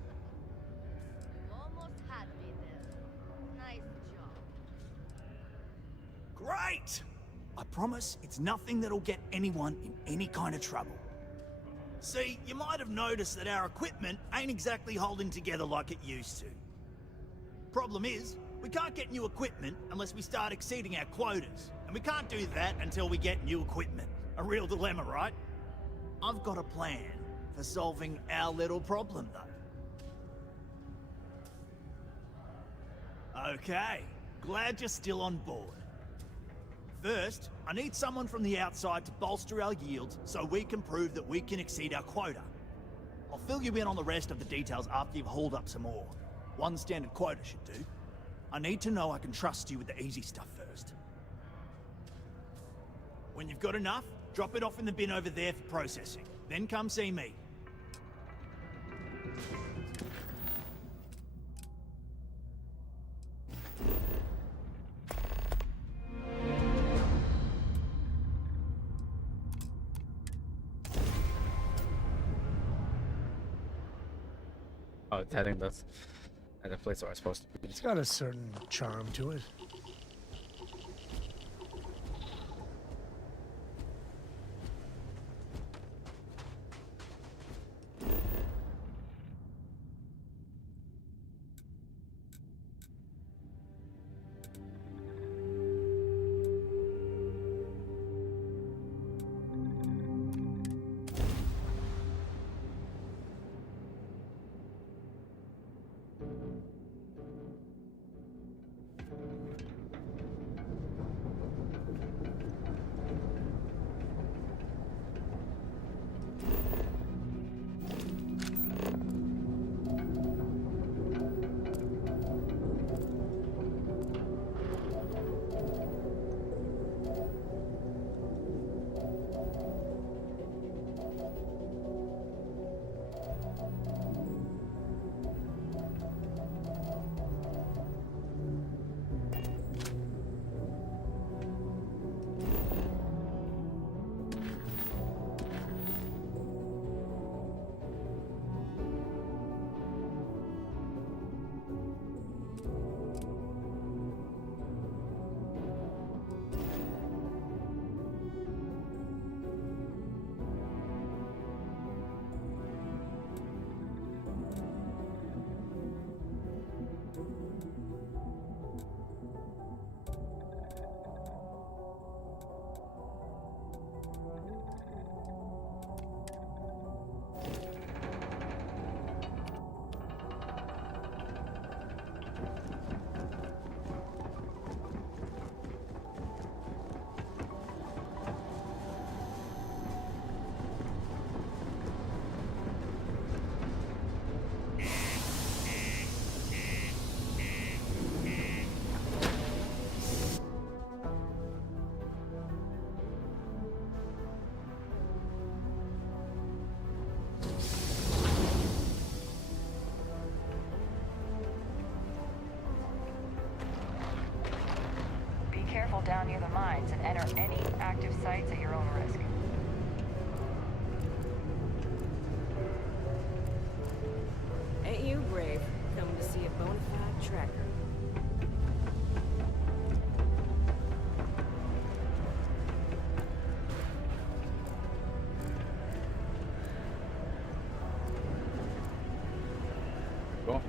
You almost had me there. Nice job. Great! I promise it's nothing that'll get anyone in any kind of trouble. See, you might have noticed that our equipment ain't exactly holding together like it used to. Problem is, we can't get new equipment unless we start exceeding our quotas. And we can't do that until we get new equipment. A real dilemma, right? I've got a plan for solving our little problem, though. Okay, glad you're still on board. First, I need someone from the outside to bolster our yields so we can prove that we can exceed our quota. I'll fill you in on the rest of the details after you've hauled up some more. One standard quota should do. I need to know I can trust you with the easy stuff first. When you've got enough, drop it off in the bin over there for processing. Then come see me. Oh, I think that's the place where I'm supposed to be. It's got a certain charm to it. down near the mines and enter any active sites at your own risk. Ain't you brave? Coming to see a bona fide tracker. Cool.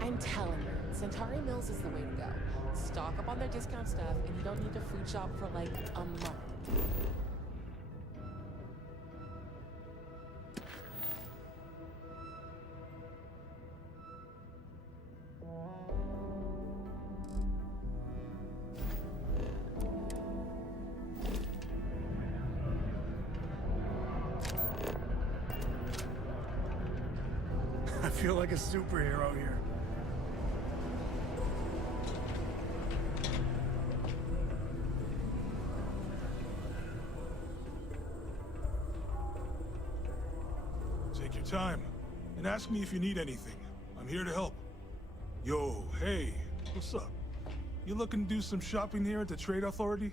I'm telling you, Centauri Mills is the way to go. Stock up on their discount stuff, and you don't need to food shop for like a month. I feel like a superhero here. Take your time, and ask me if you need anything. I'm here to help. Yo, hey, what's up? You looking to do some shopping here at the Trade Authority?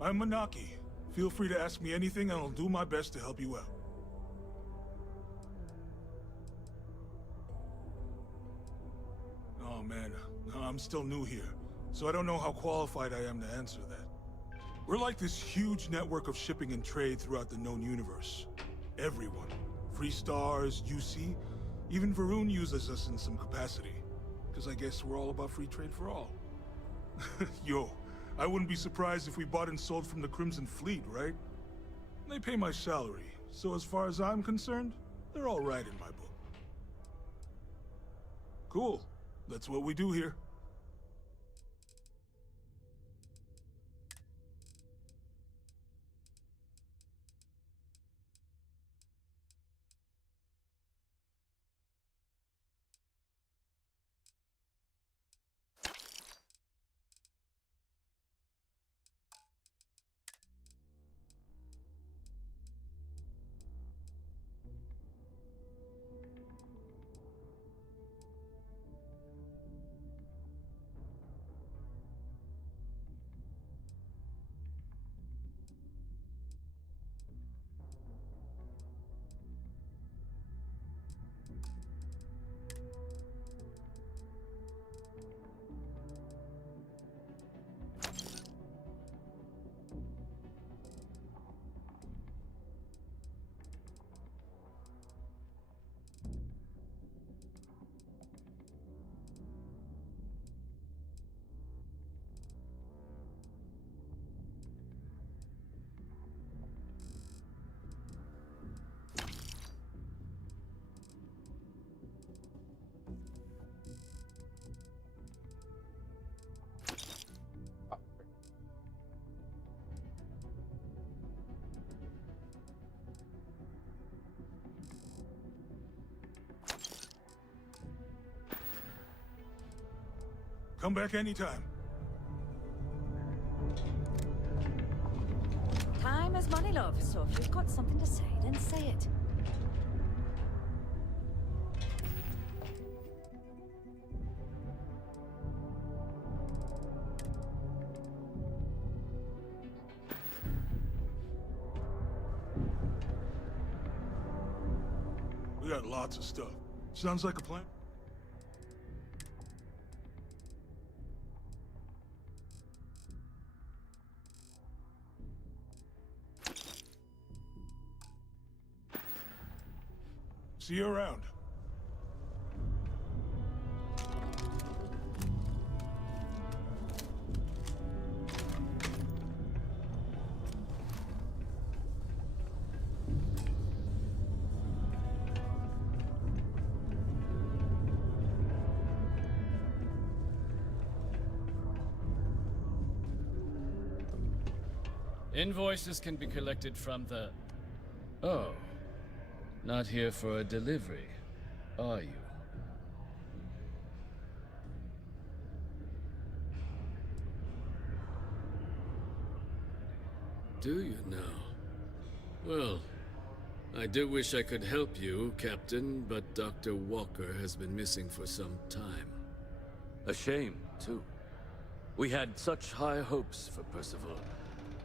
I'm Manaki. Feel free to ask me anything, and I'll do my best to help you out. Oh man, I'm still new here, so I don't know how qualified I am to answer that. We're like this huge network of shipping and trade throughout the known universe. Everyone. Free Stars, UC, even Varun uses us in some capacity. Because I guess we're all about free trade for all. Yo, I wouldn't be surprised if we bought and sold from the Crimson Fleet, right? They pay my salary, so as far as I'm concerned, they're all right in my book. Cool. That's what we do here. Come back anytime. Time is money, love, so if you've got something to say, then say it. We got lots of stuff. Sounds like a plan. See you around. Invoices can be collected from the... Oh. Not here for a delivery, are you? Do you now? Well, I do wish I could help you, Captain, but Dr. Walker has been missing for some time. A shame, too. We had such high hopes for Percival.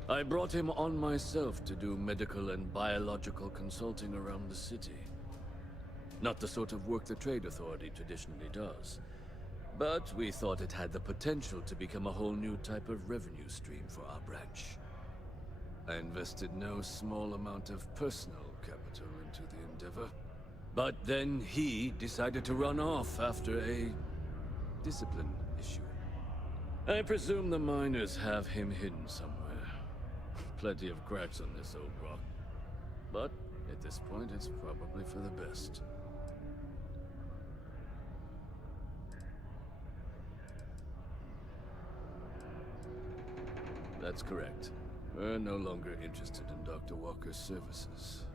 I brought him on myself to do medical and biological consulting around the city. Not the sort of work the Trade Authority traditionally does. But we thought it had the potential to become a whole new type of revenue stream for our branch. I invested no small amount of personal capital into the endeavor. But then he decided to run off after a discipline issue. I presume the miners have him hidden somewhere. Plenty of cracks on this old rock. But at this point, it's probably for the best. That's correct. We're no longer interested in Dr. Walker's services.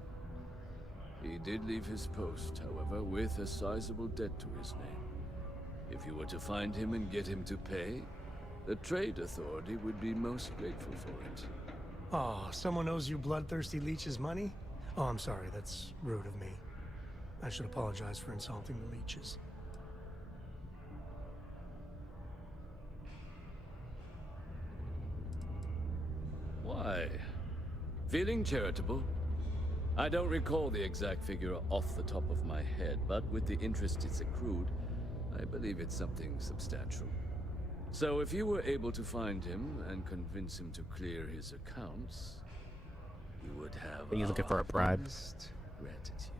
He did leave his post, however, with a sizable debt to his name. If you were to find him and get him to pay, the Trade Authority would be most grateful for it. Oh, someone owes you bloodthirsty leeches money? Oh, I'm sorry, that's rude of me. I should apologize for insulting the leeches. Why? Feeling charitable? I don't recall the exact figure off the top of my head, but with the interest it's accrued, I believe it's something substantial. So if you were able to find him and convince him to clear his accounts, you would have He's looking for a bribe. Gratitude.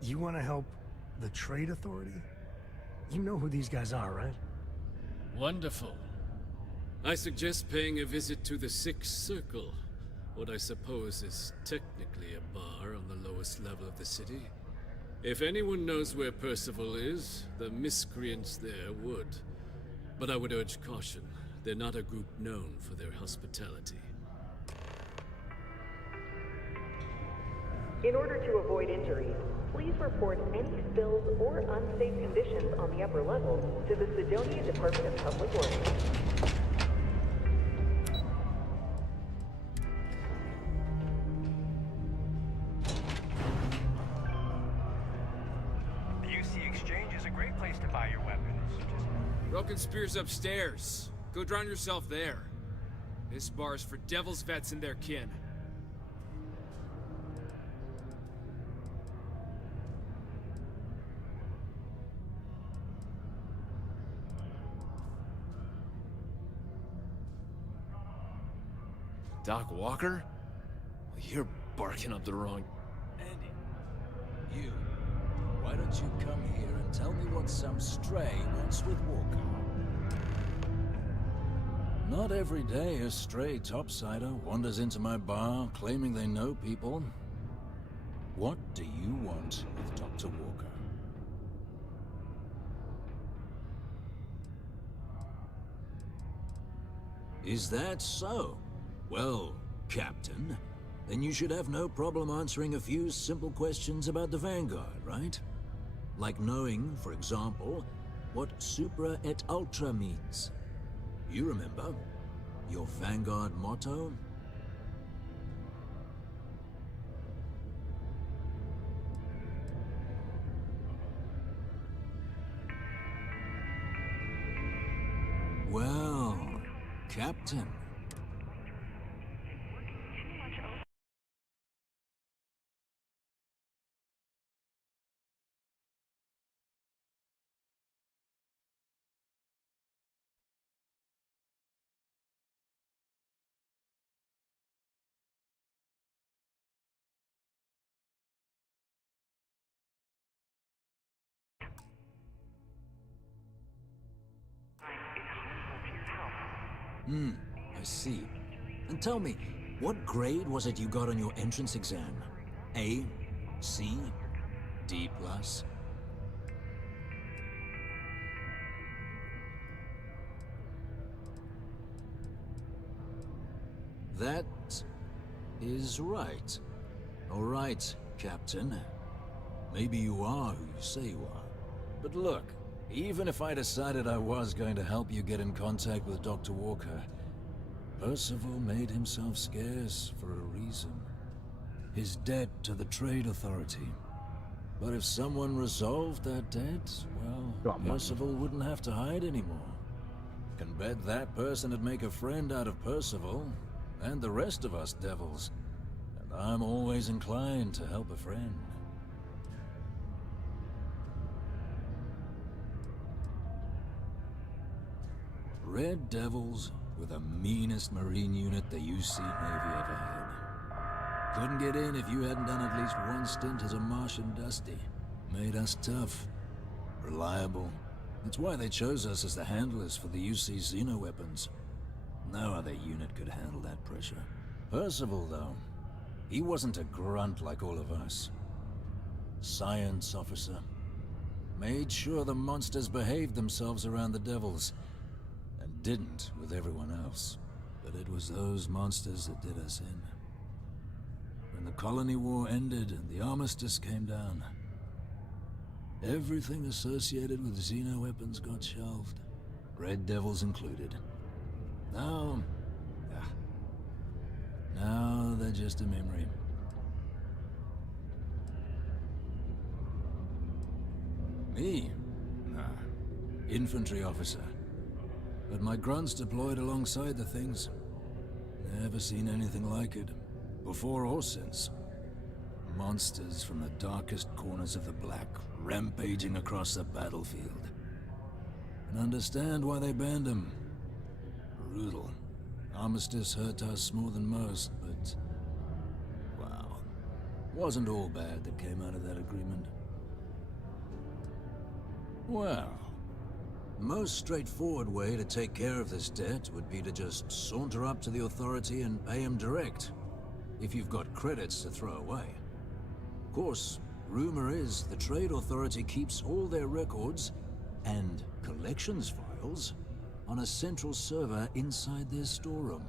You want to help the Trade Authority? You know who these guys are, right? Wonderful. I suggest paying a visit to the Sixth Circle, what I suppose is technically a bar on the lowest level of the city. If anyone knows where Percival is, the miscreants there would. But I would urge caution. They're not a group known for their hospitality. In order to avoid injuries, please report any spills or unsafe conditions on the upper levels to the Sidonia Department of Public Works. The UC Exchange is a great place to buy your weapons. Broken Spear's upstairs. Go drown yourself there. This bar's for Devil's vets and their kin. Doc Walker? You're barking up the wrong... Andy, you. Why don't you come here and tell me what some stray wants with Walker? Not every day a stray topsider wanders into my bar claiming they know people. What do you want with Dr. Walker? Is that so? Well, Captain, then you should have no problem answering a few simple questions about the Vanguard, right? Like knowing, for example, what Supra et Ultra means. You remember? Your Vanguard motto? Well, Captain. I see. And tell me, what grade was it you got on your entrance exam? A? C? D+? That is right. All right, Captain. Maybe you are who you say you are. But look, Even if I decided I was going to help you get in contact with Dr. Walker, Percival made himself scarce for a reason. His debt to the Trade Authority. But if someone resolved that debt, well, Percival wouldn't have to hide anymore. Can bet that person would make a friend out of Percival, and the rest of us devils. And I'm always inclined to help a friend. Red Devils were the meanest Marine unit the UC Navy ever had. Couldn't get in if you hadn't done at least one stint as a Martian Dusty. Made us tough, reliable. That's why they chose us as the handlers for the UC's xeno-weapons. No other unit could handle that pressure. Percival, though, he wasn't a grunt like all of us. Science officer. Made sure the monsters behaved themselves around the Devils, and didn't with everyone else. But it was those monsters that did us in. When the colony war ended and the armistice came down, everything associated with xeno-weapons got shelved. Red Devils included. Now they're just a memory. Me? Nah. Infantry officer. But my grunts deployed alongside the things. Never seen anything like it. Before or since. Monsters from the darkest corners of the Black, rampaging across the battlefield. And understand why they banned them. Brutal. Armistice hurt us more than most, but... wow. Wasn't all bad that came out of that agreement. Well... most straightforward way to take care of this debt would be to just saunter up to the Authority and pay him direct. If you've got credits to throw away. Of course, rumor is the Trade Authority keeps all their records and collections files on a central server inside their storeroom.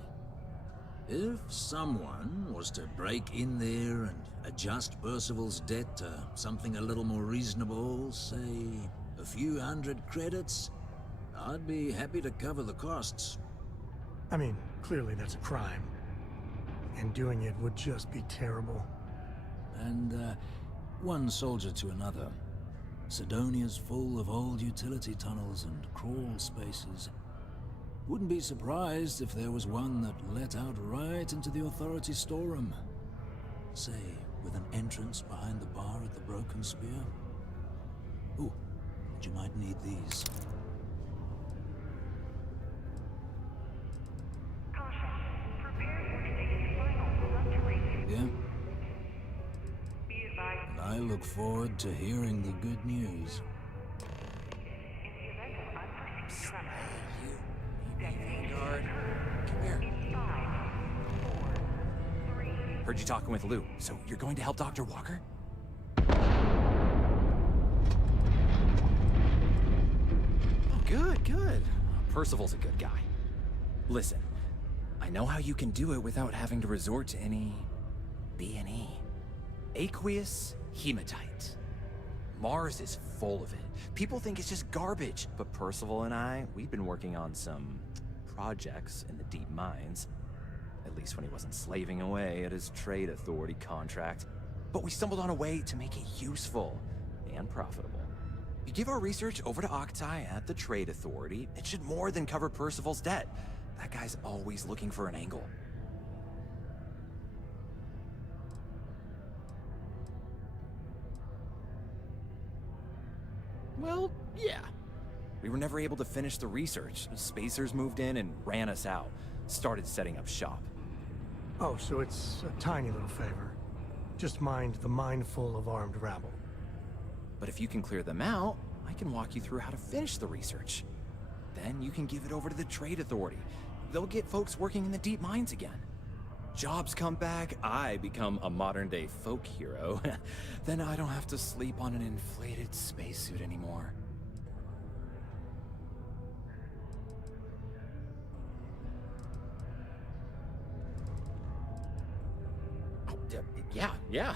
If someone was to break in there and adjust Percival's debt to something a little more reasonable, say a few hundred credits, I'd be happy to cover the costs. I mean, clearly that's a crime. And doing it would just be terrible. And, one soldier to another. Sidonia's full of old utility tunnels and crawl spaces. Wouldn't be surprised if there was one that let out right into the Authority storeroom. Say, with an entrance behind the bar at the Broken Spear. Ooh, but you might need these. Yeah? And I look forward to hearing the good news. Vanguard, come here. Heard you talking with Lou, so you're going to help Dr. Walker? Oh, good, good. Percival's a good guy. Listen, I know how you can do it without having to resort to any B&E. Aqueous hematite. Mars is full of it. People think it's just garbage, but Percival and I, we've been working on some projects in the deep mines. At least when he wasn't slaving away at his Trade Authority contract. But we stumbled on a way to make it useful and profitable. You give our research over to Octai at the Trade Authority, it should more than cover Percival's debt. That guy's always looking for an angle. Well, yeah. We were never able to finish the research. Spacers moved in and ran us out. Started setting up shop. Oh, so it's a tiny little favor. Just mind the mine full of armed rabble. But if you can clear them out, I can walk you through how to finish the research. Then you can give it over to the Trade Authority. They'll get folks working in the deep mines again. Jobs come back, I become a modern-day folk hero. Then I don't have to sleep on an inflated spacesuit anymore. Oh, yeah.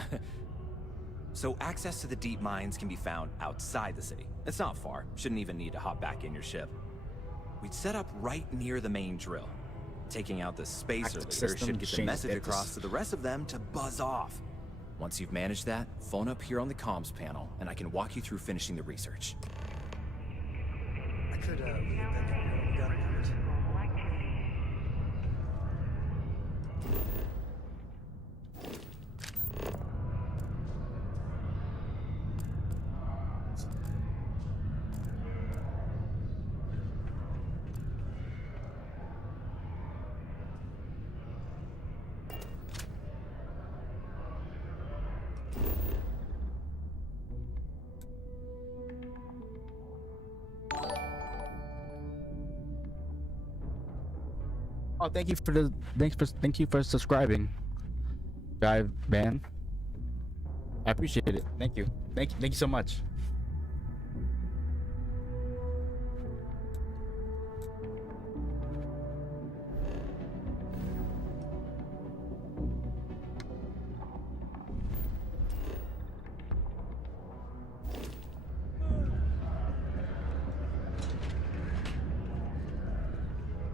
So access to the deep mines can be found outside the city. It's not far. Shouldn't even need to hop back in your ship. We'd set up right near the main drill. Taking out the spacer leader should get the message across to the rest of them to buzz off. Once you've managed that, phone up here on the comms panel, and I can walk you through finishing the research. I could, leave them here. We got a minute. Oh, thank you for subscribing, guy man. I appreciate it. Thank you so much.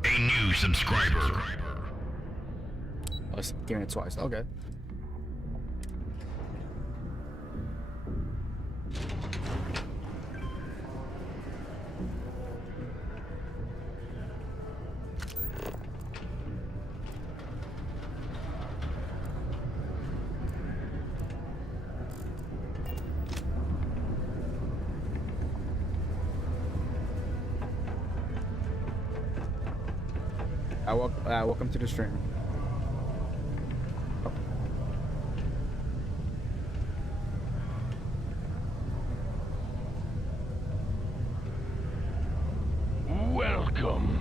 A new subscriber. I was giving it twice. Okay. Welcome to the stream. Welcome.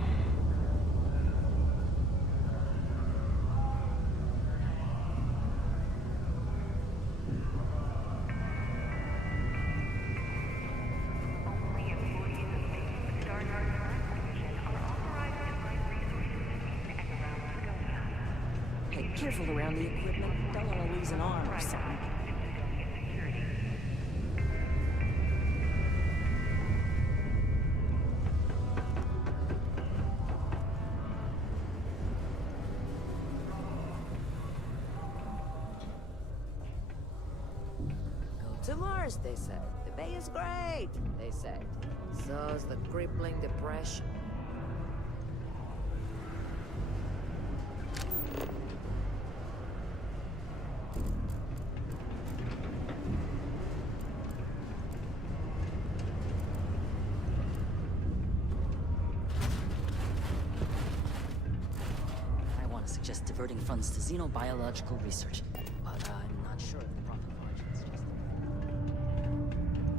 Hey, careful around the equipment. Don't want to lose an arm or something. To Mars, they said. The bay is great, they said. So's the crippling depression. I want to suggest diverting funds to xenobiological research, but I'm not sure of the profit margins.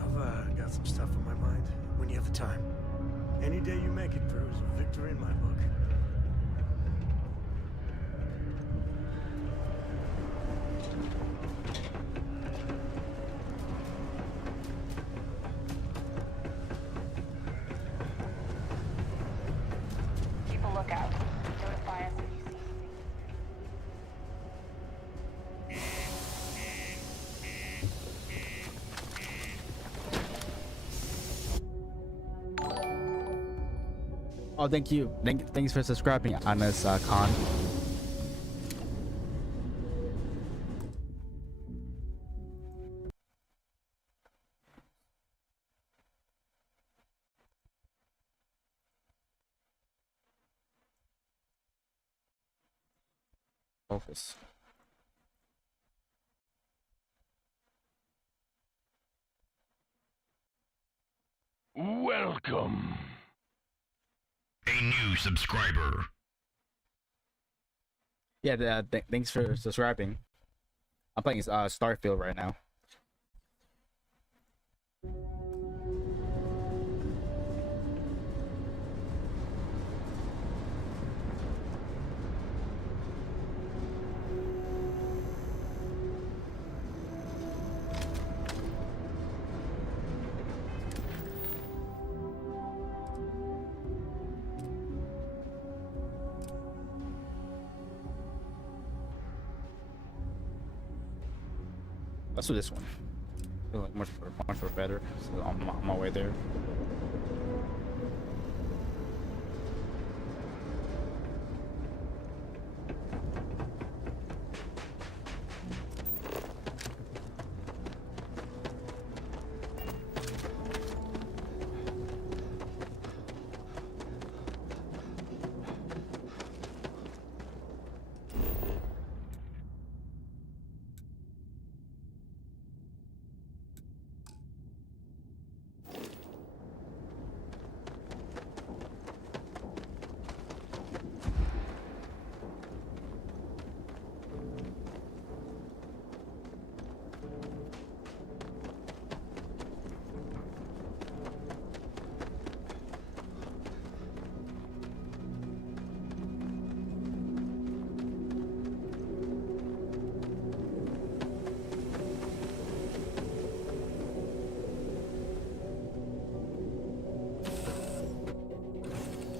I've got some stuff on my mind. When you have the time. Any day you make it through is a victory in my book. Keep a lookout. Notify us if you see Oh, thanks for subscribing, Anas Khan. Focus. Welcome. A new subscriber. Yeah, thanks for subscribing. I'm playing Starfield right now. Let's do this one. feel like much more better. So I'm on my way there.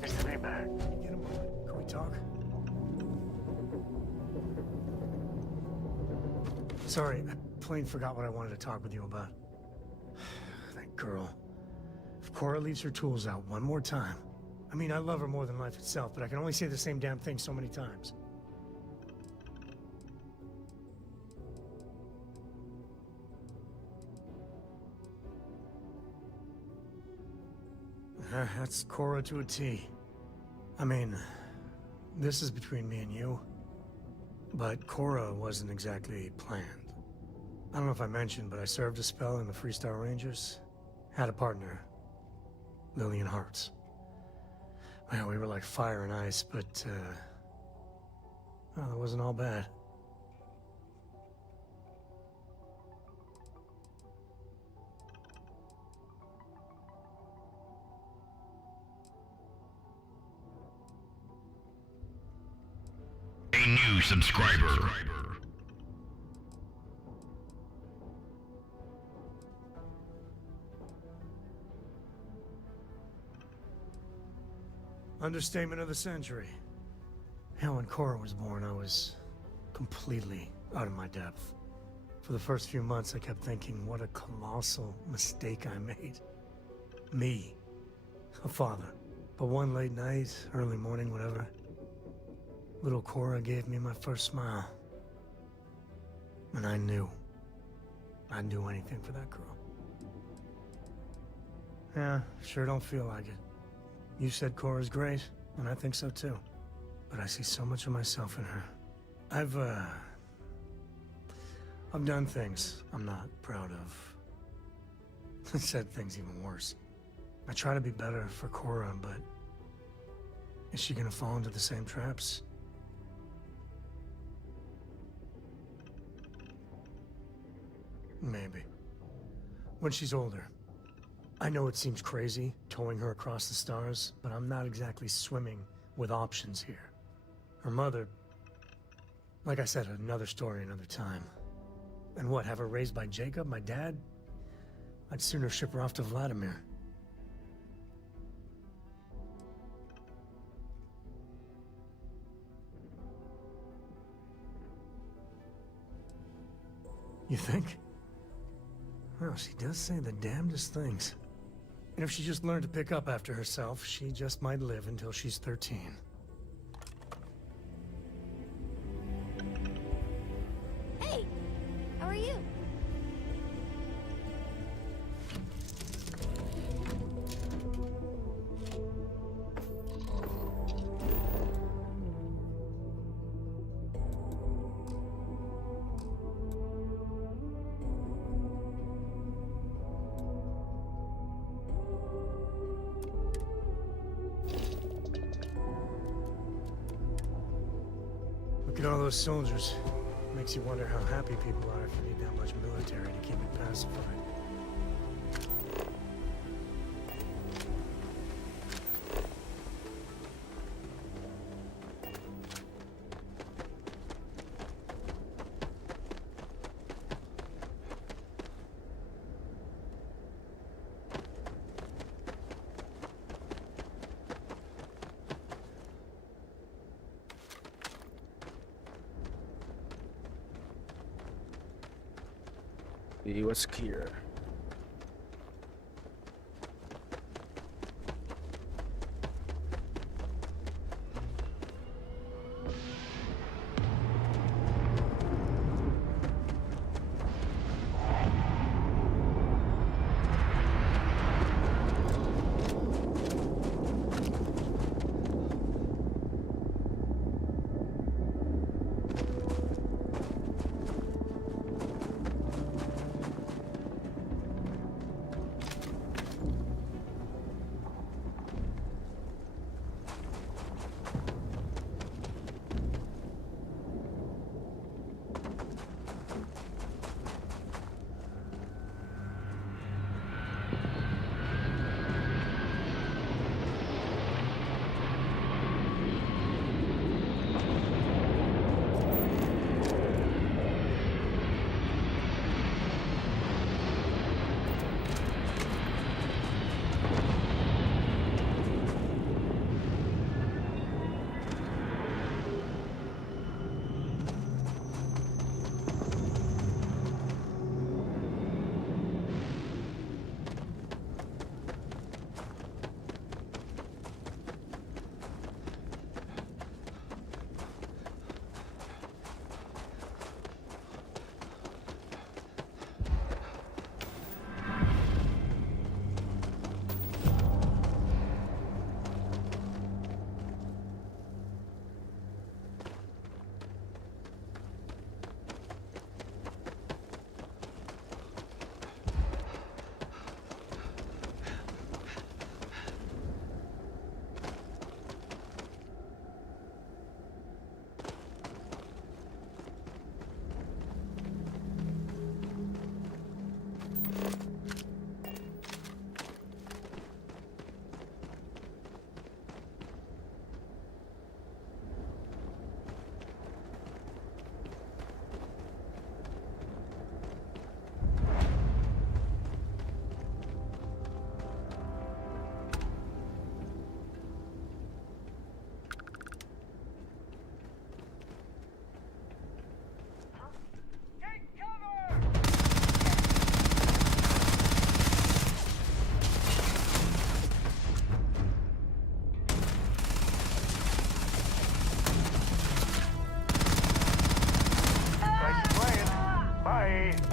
Mr. Feedback. Get a moment. Can we talk? Sorry, I plain forgot what I wanted to talk with you about. That girl. If Cora leaves her tools out one more time... I mean, I love her more than life itself, but I can only say the same damn thing so many times. That's Cora to a T. I mean, this is between me and you, but Cora wasn't exactly planned. I don't know if I mentioned, but I served a spell in the Freestar Rangers. Had a partner, Lillian Hartz. Well, we were like fire and ice, but, well, it wasn't all bad. A new subscriber. Understatement of the century. Hell, when Cora was born, I was completely out of my depth. For the first few months, I kept thinking, what a colossal mistake I made. Me, a father. But one late night, early morning, whatever, little Cora gave me my first smile. And I knew I'd do anything for that girl. Yeah, sure don't feel like it. You said Cora's great, and I think so too. But I see so much of myself in her. I've done things I'm not proud of. Said things even worse. I try to be better for Cora, but is she gonna fall into the same traps? Maybe. When she's older. I know it seems crazy, towing her across the stars, but I'm not exactly swimming with options here. Her mother... Like I said, another story, another time. And what, have her raised by Jacob, my dad? I'd sooner ship her off to Vladimir. You think? Well, she does say the damnedest things. And if she just learned to pick up after herself, she just might live until she's 13. Hey! How are you? Look at all those soldiers. Makes you wonder how happy people are if you need that much military to keep it pacified. See what's here.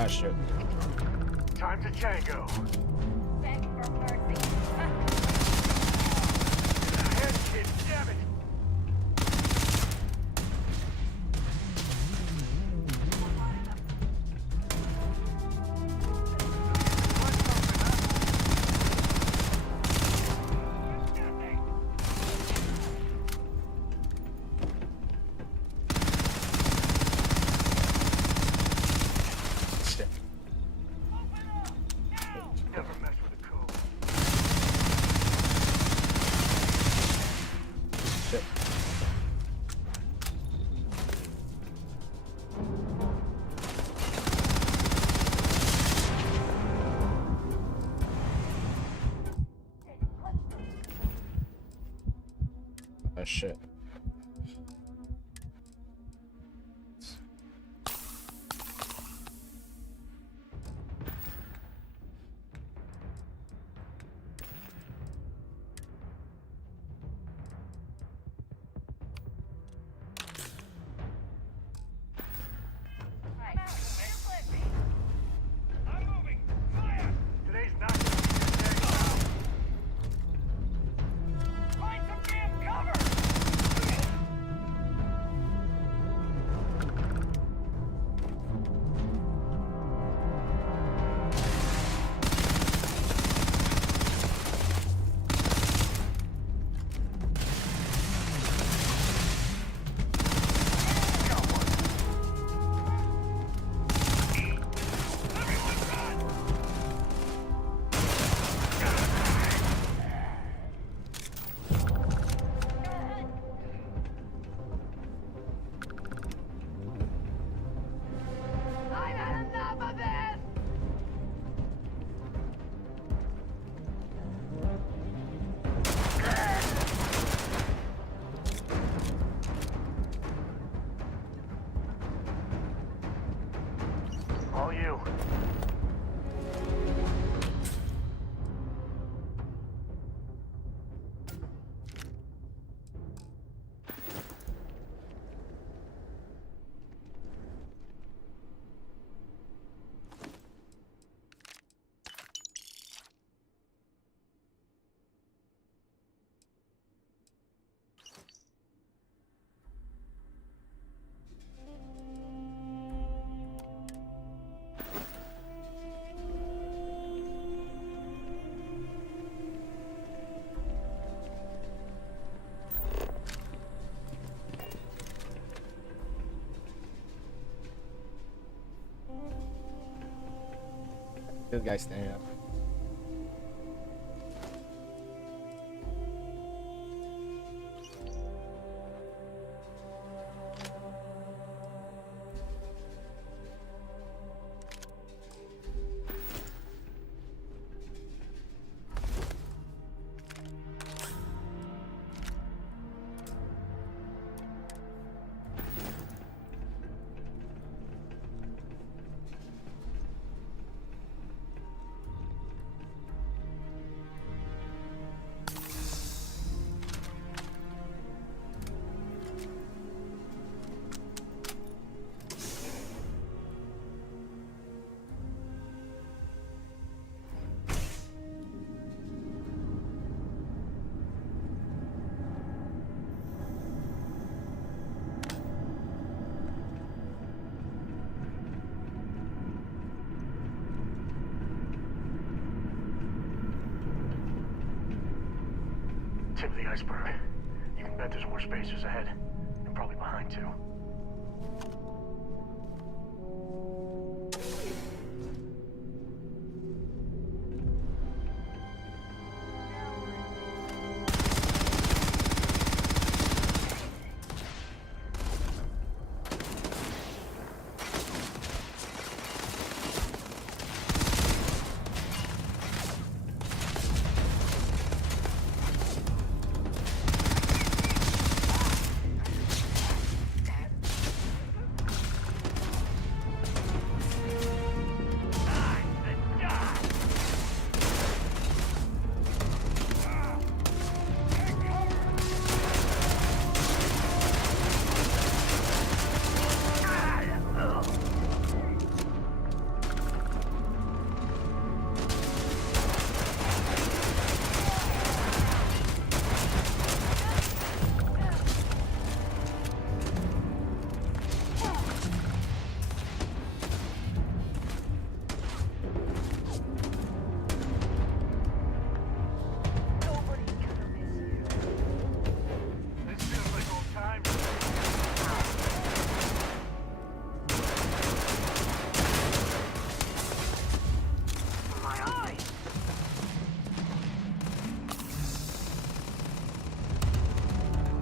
Ah, shit. Time to Django. Beg for mercy. Head kid, damn it! Oh shit. Today's not gonna be your day, pal. Find some damn cover! I've had enough of this! All you. This guy's standing up. Tip of the iceberg. You can bet there's more spacers ahead, and probably behind too.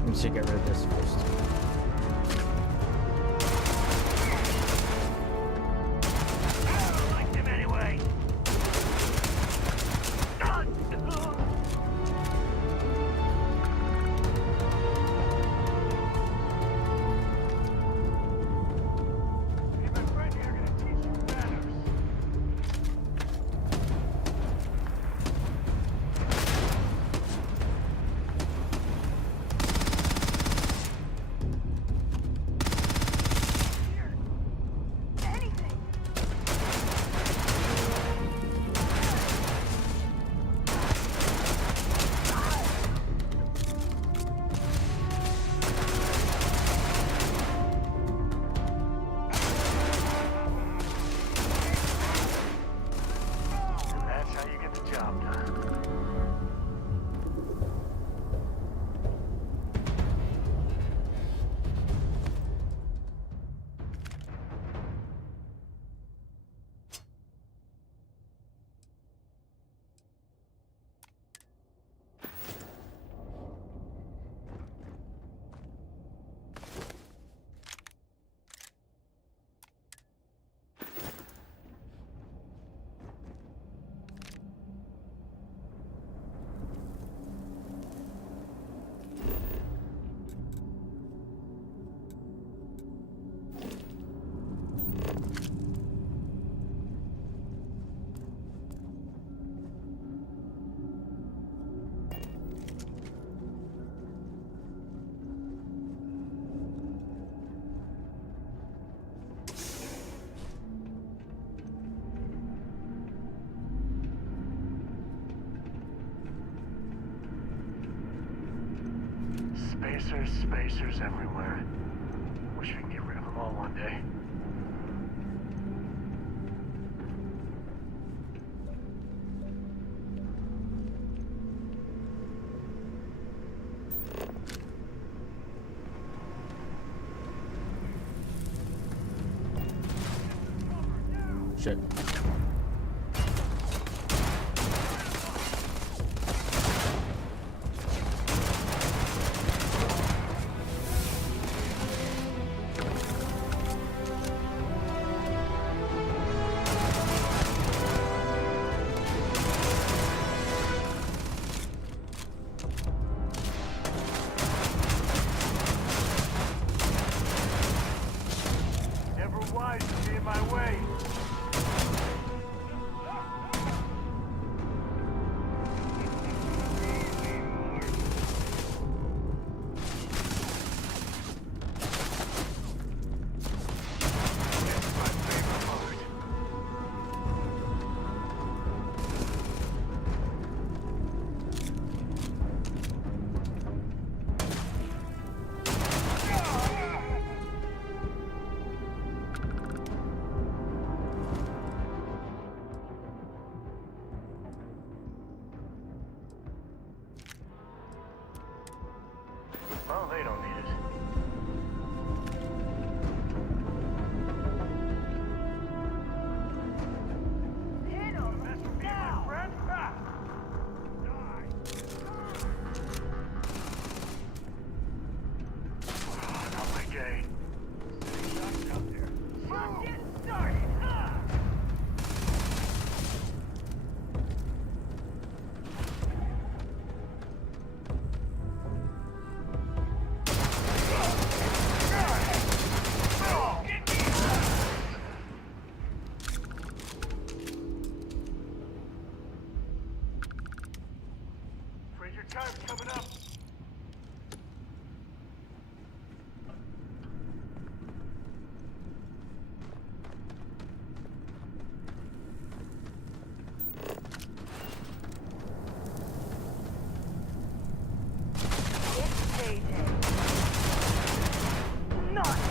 We should get rid of this first. Spacers everywhere. Wish we could get rid of them all one day. Shit. Never wise to be in my way. Well, they don't need it. Hit him! Mess with me, my friend? Ha! Die. Not my day. Shots out there. Just get started! Afraid your time's coming up. It's payday. Nice!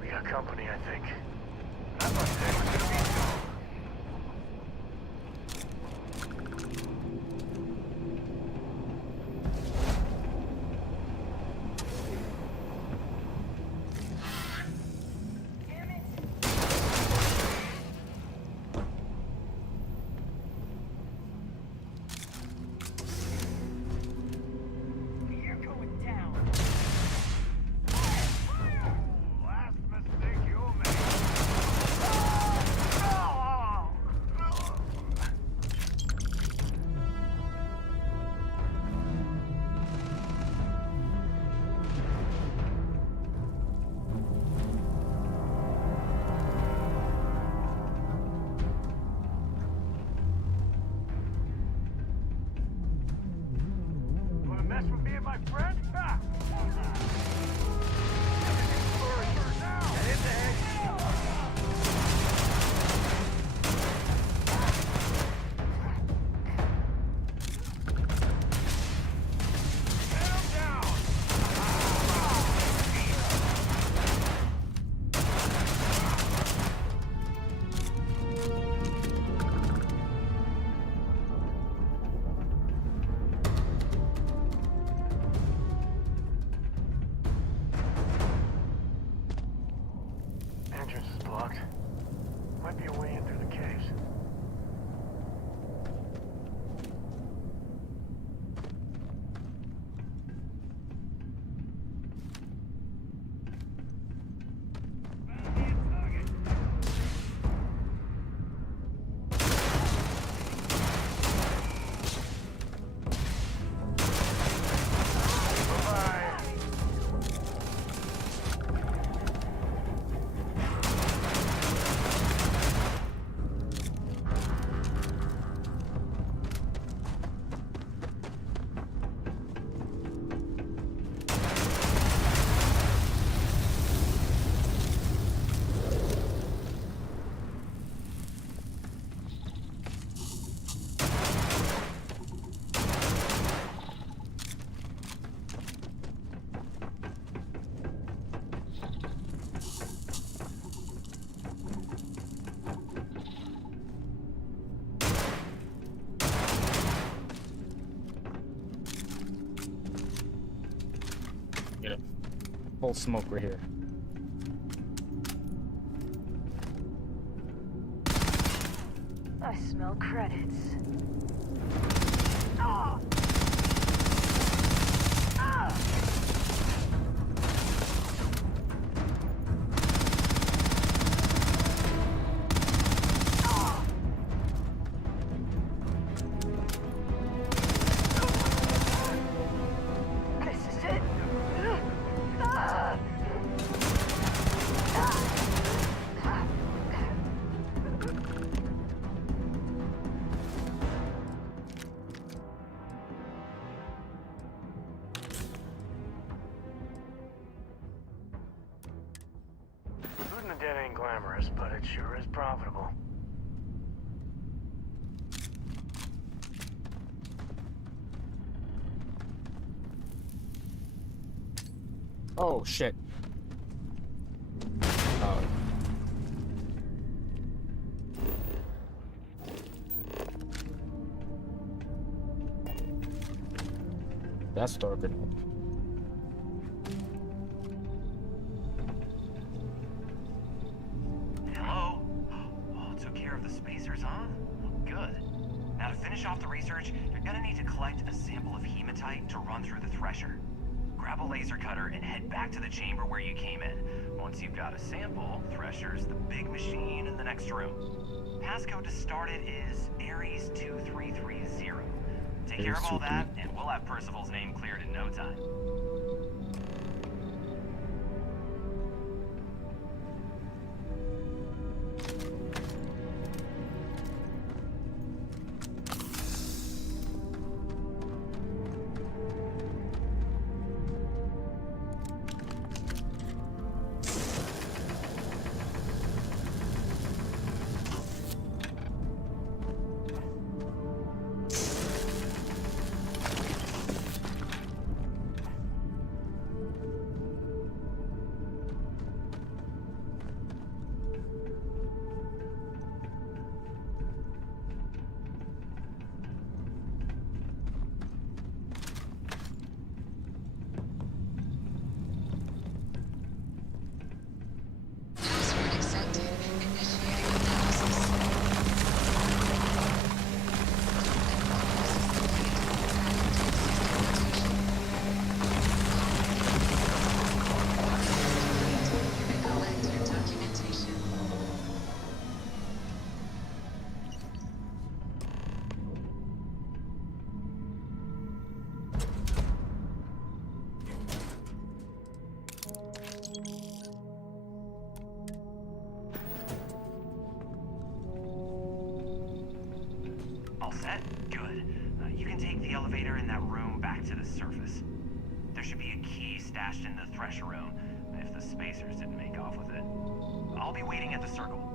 We got company, I think. I thought today was gonna be dull. You're going down! Last mistake you'll make. Wanna mess with me and my friend? Ha! Everything's blurry now. Get in there. Get him down. Get it. Full smoke right here. I smell credits. Ah! Ah! This is it. Ah! Shooting the dead ain't glamorous, but it sure is profitable. Oh shit. Oh. That's dark enough. Hello? Oh, took care of the spacers, huh? Good. Now to finish off the research, you're gonna need to collect a sample of hematite to run through the thresher. Grab a laser cutter and head back to the chamber where you came in. Once you've got a sample, Thresher's the big machine in the next room. Passcode to start it is Ares 2330. Take care of all that, and we'll have Percival's name cleared in no time. All set? Good. You can take the elevator in that room back to the surface. There should be a key stashed in the thresher room, if the spacers didn't make off with it. I'll be waiting at the circle.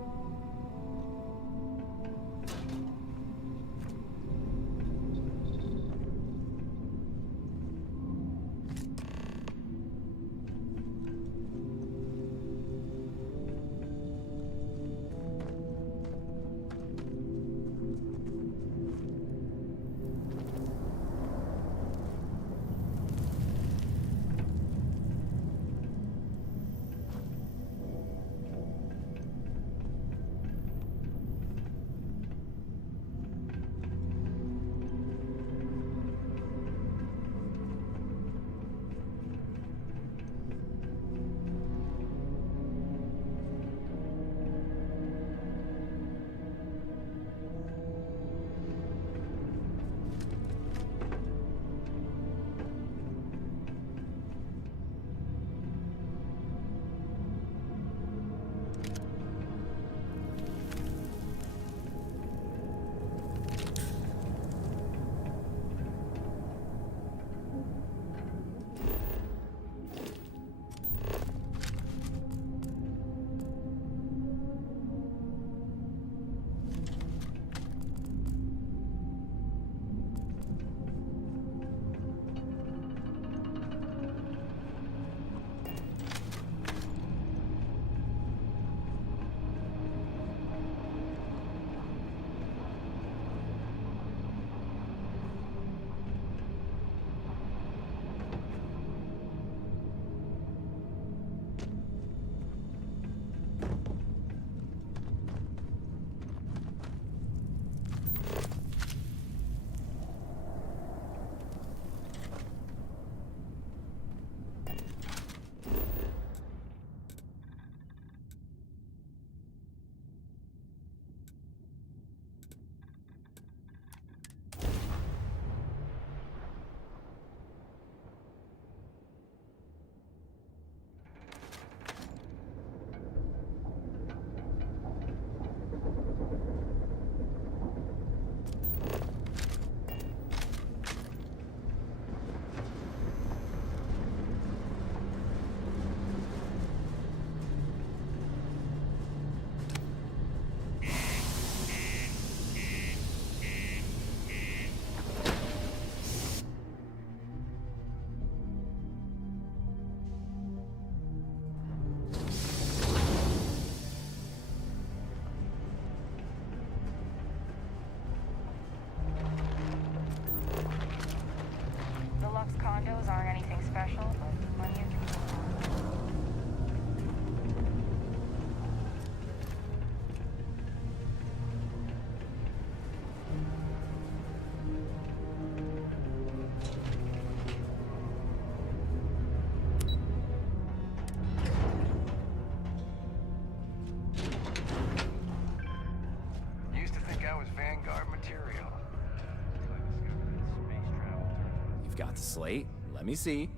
slate. Let me see.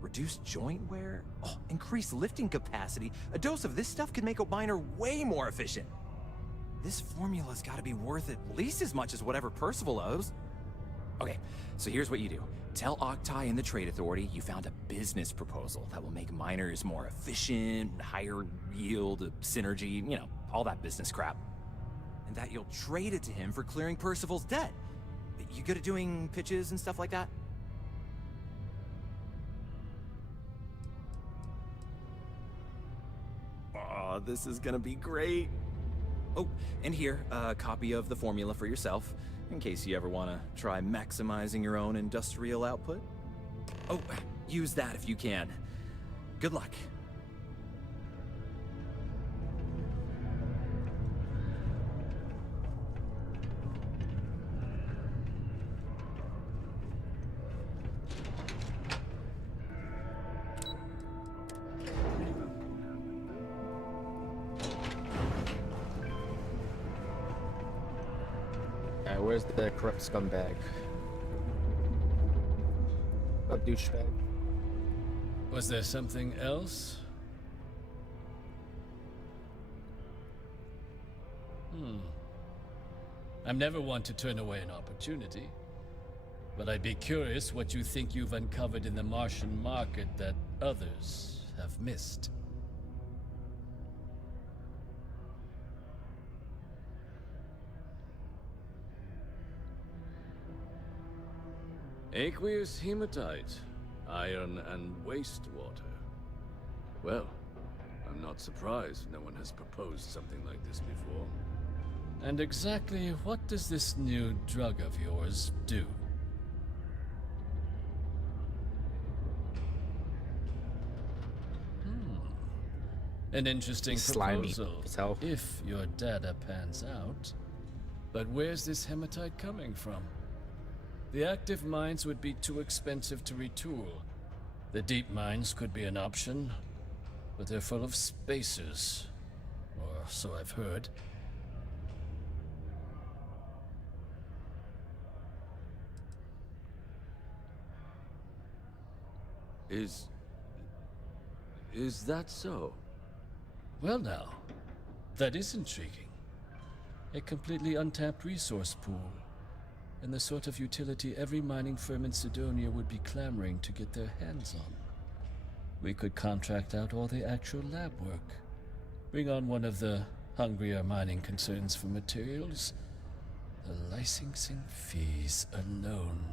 Reduced joint wear? Oh, increased lifting capacity. A dose of this stuff could make a miner way more efficient. This formula's gotta be worth at least as much as whatever Percival owes. Okay, so here's what you do. Tell Octai and the Trade Authority you found a business proposal that will make miners more efficient, higher yield, synergy, you know, all that business crap. And that you'll trade it to him for clearing Percival's debt. You good at doing pitches and stuff like that? Oh, this is gonna be great. Oh, and here, a copy of the formula for yourself, in case you ever want to try maximizing your own industrial output. Oh, use that if you can. Good luck. Where's the corrupt scumbag? A douchebag. Was there something else? I'm never one to turn away an opportunity, but I'd be curious what you think you've uncovered in the Martian market that others have missed. Aqueous hematite, iron and wastewater. Well, I'm not surprised no one has proposed something like this before. And exactly what does this new drug of yours do? An interesting proposal, if your data pans out. But where's this hematite coming from? The active mines would be too expensive to retool. The deep mines could be an option, but they're full of spacers, or so I've heard. Is that so? Well now, that is intriguing. A completely untapped resource pool, and the sort of utility every mining firm in Sidonia would be clamoring to get their hands on. We could contract out all the actual lab work, bring on one of the hungrier mining concerns for materials, the licensing fees alone.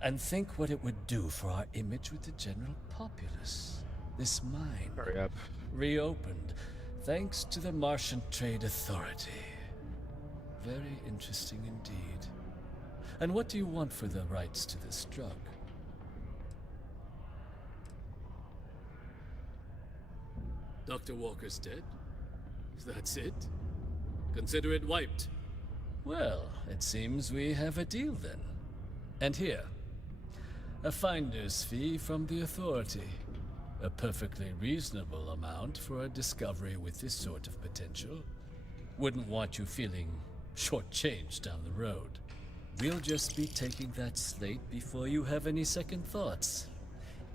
And think what it would do for our image with the general populace. This mine, hurry up, reopened thanks to the Martian Trade Authority. Very interesting indeed. And what do you want for the rights to this drug? Dr. Walker's dead? That's it? Consider it wiped. Well, it seems we have a deal then. And here, a finder's fee from the Authority. A perfectly reasonable amount for a discovery with this sort of potential. Wouldn't want you feeling shortchanged down the road. We'll just be taking that slate before you have any second thoughts.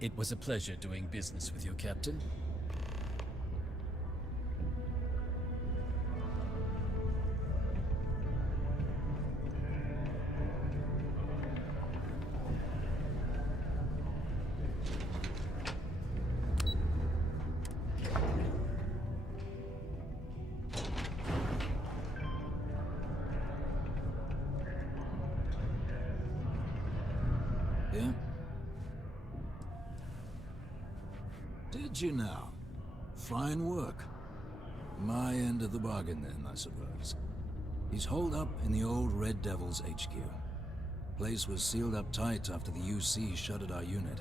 It was a pleasure doing business with you, Captain. Yeah? Did you now? Fine work. My end of the bargain then, I suppose. He's holed up in the old Red Devil's HQ. Place was sealed up tight after the UC shuttered our unit,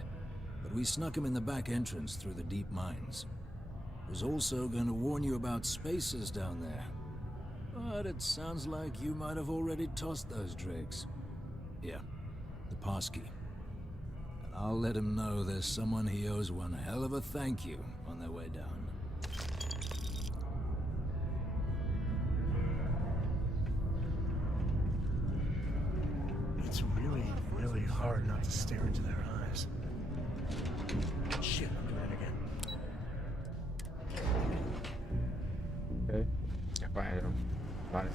but we snuck him in the back entrance through the deep mines. Was also going to warn you about spacers down there. But it sounds like you might have already tossed those dregs. Here, the passkey. And I'll let him know there's someone he owes one hell of a thank you on their way down. It's really, really hard not to stare into their eyes. Shit, I'm doing it again. Okay. Yeah, fine. Fine.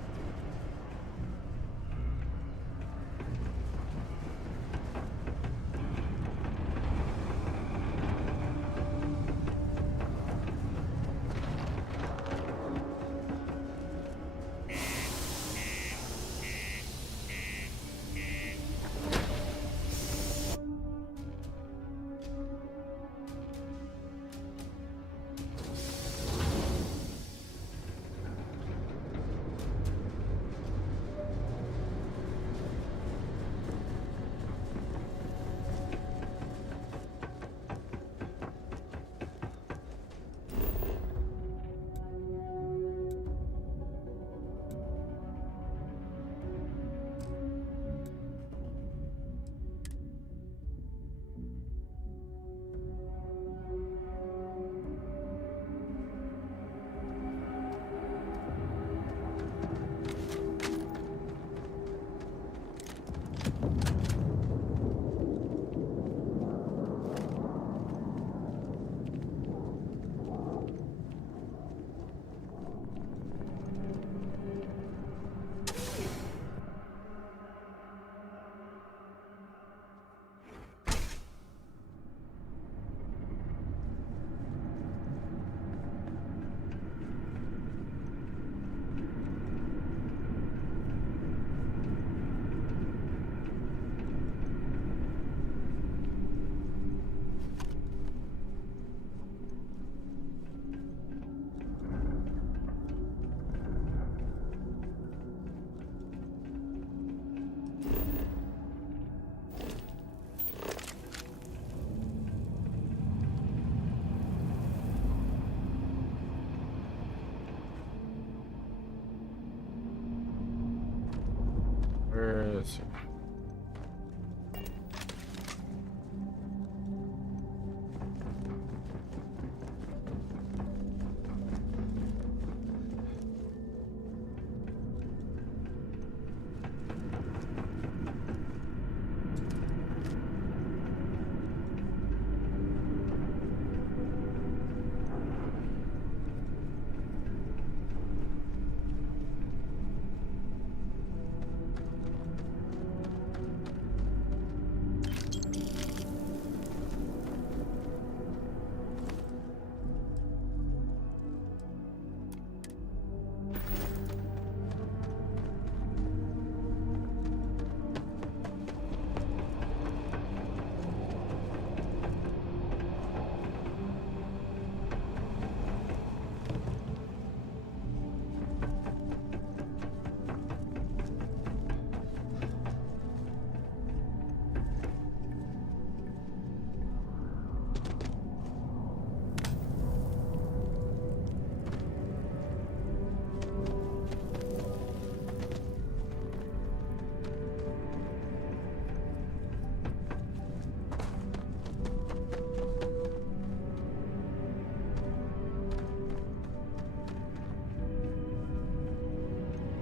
Where is it?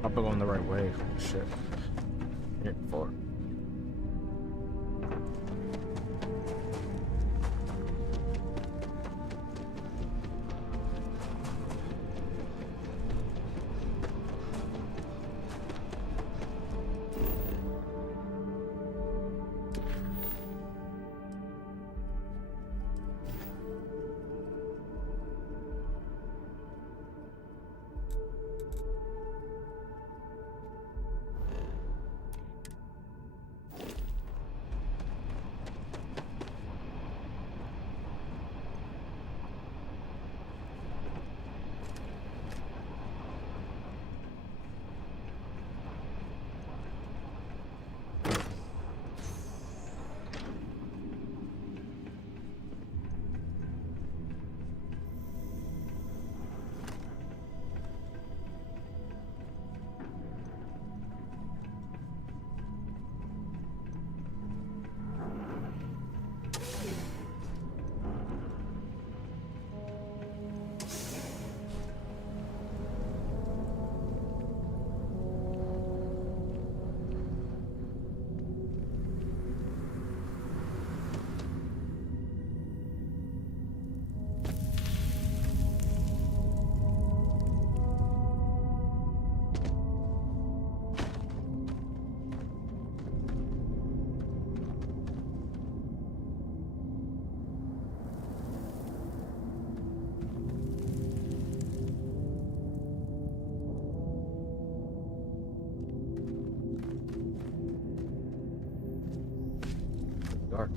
I'm going the right way. Oh, shit. Here, forward. Dark.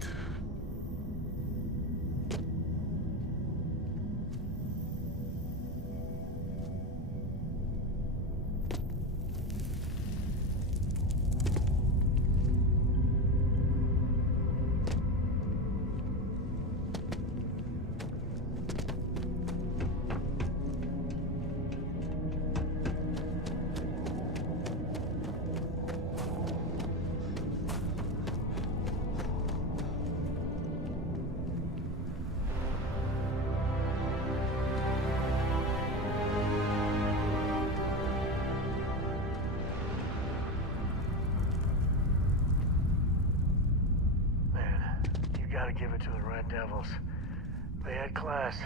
Man, you gotta give it to the Red Devils. They had class.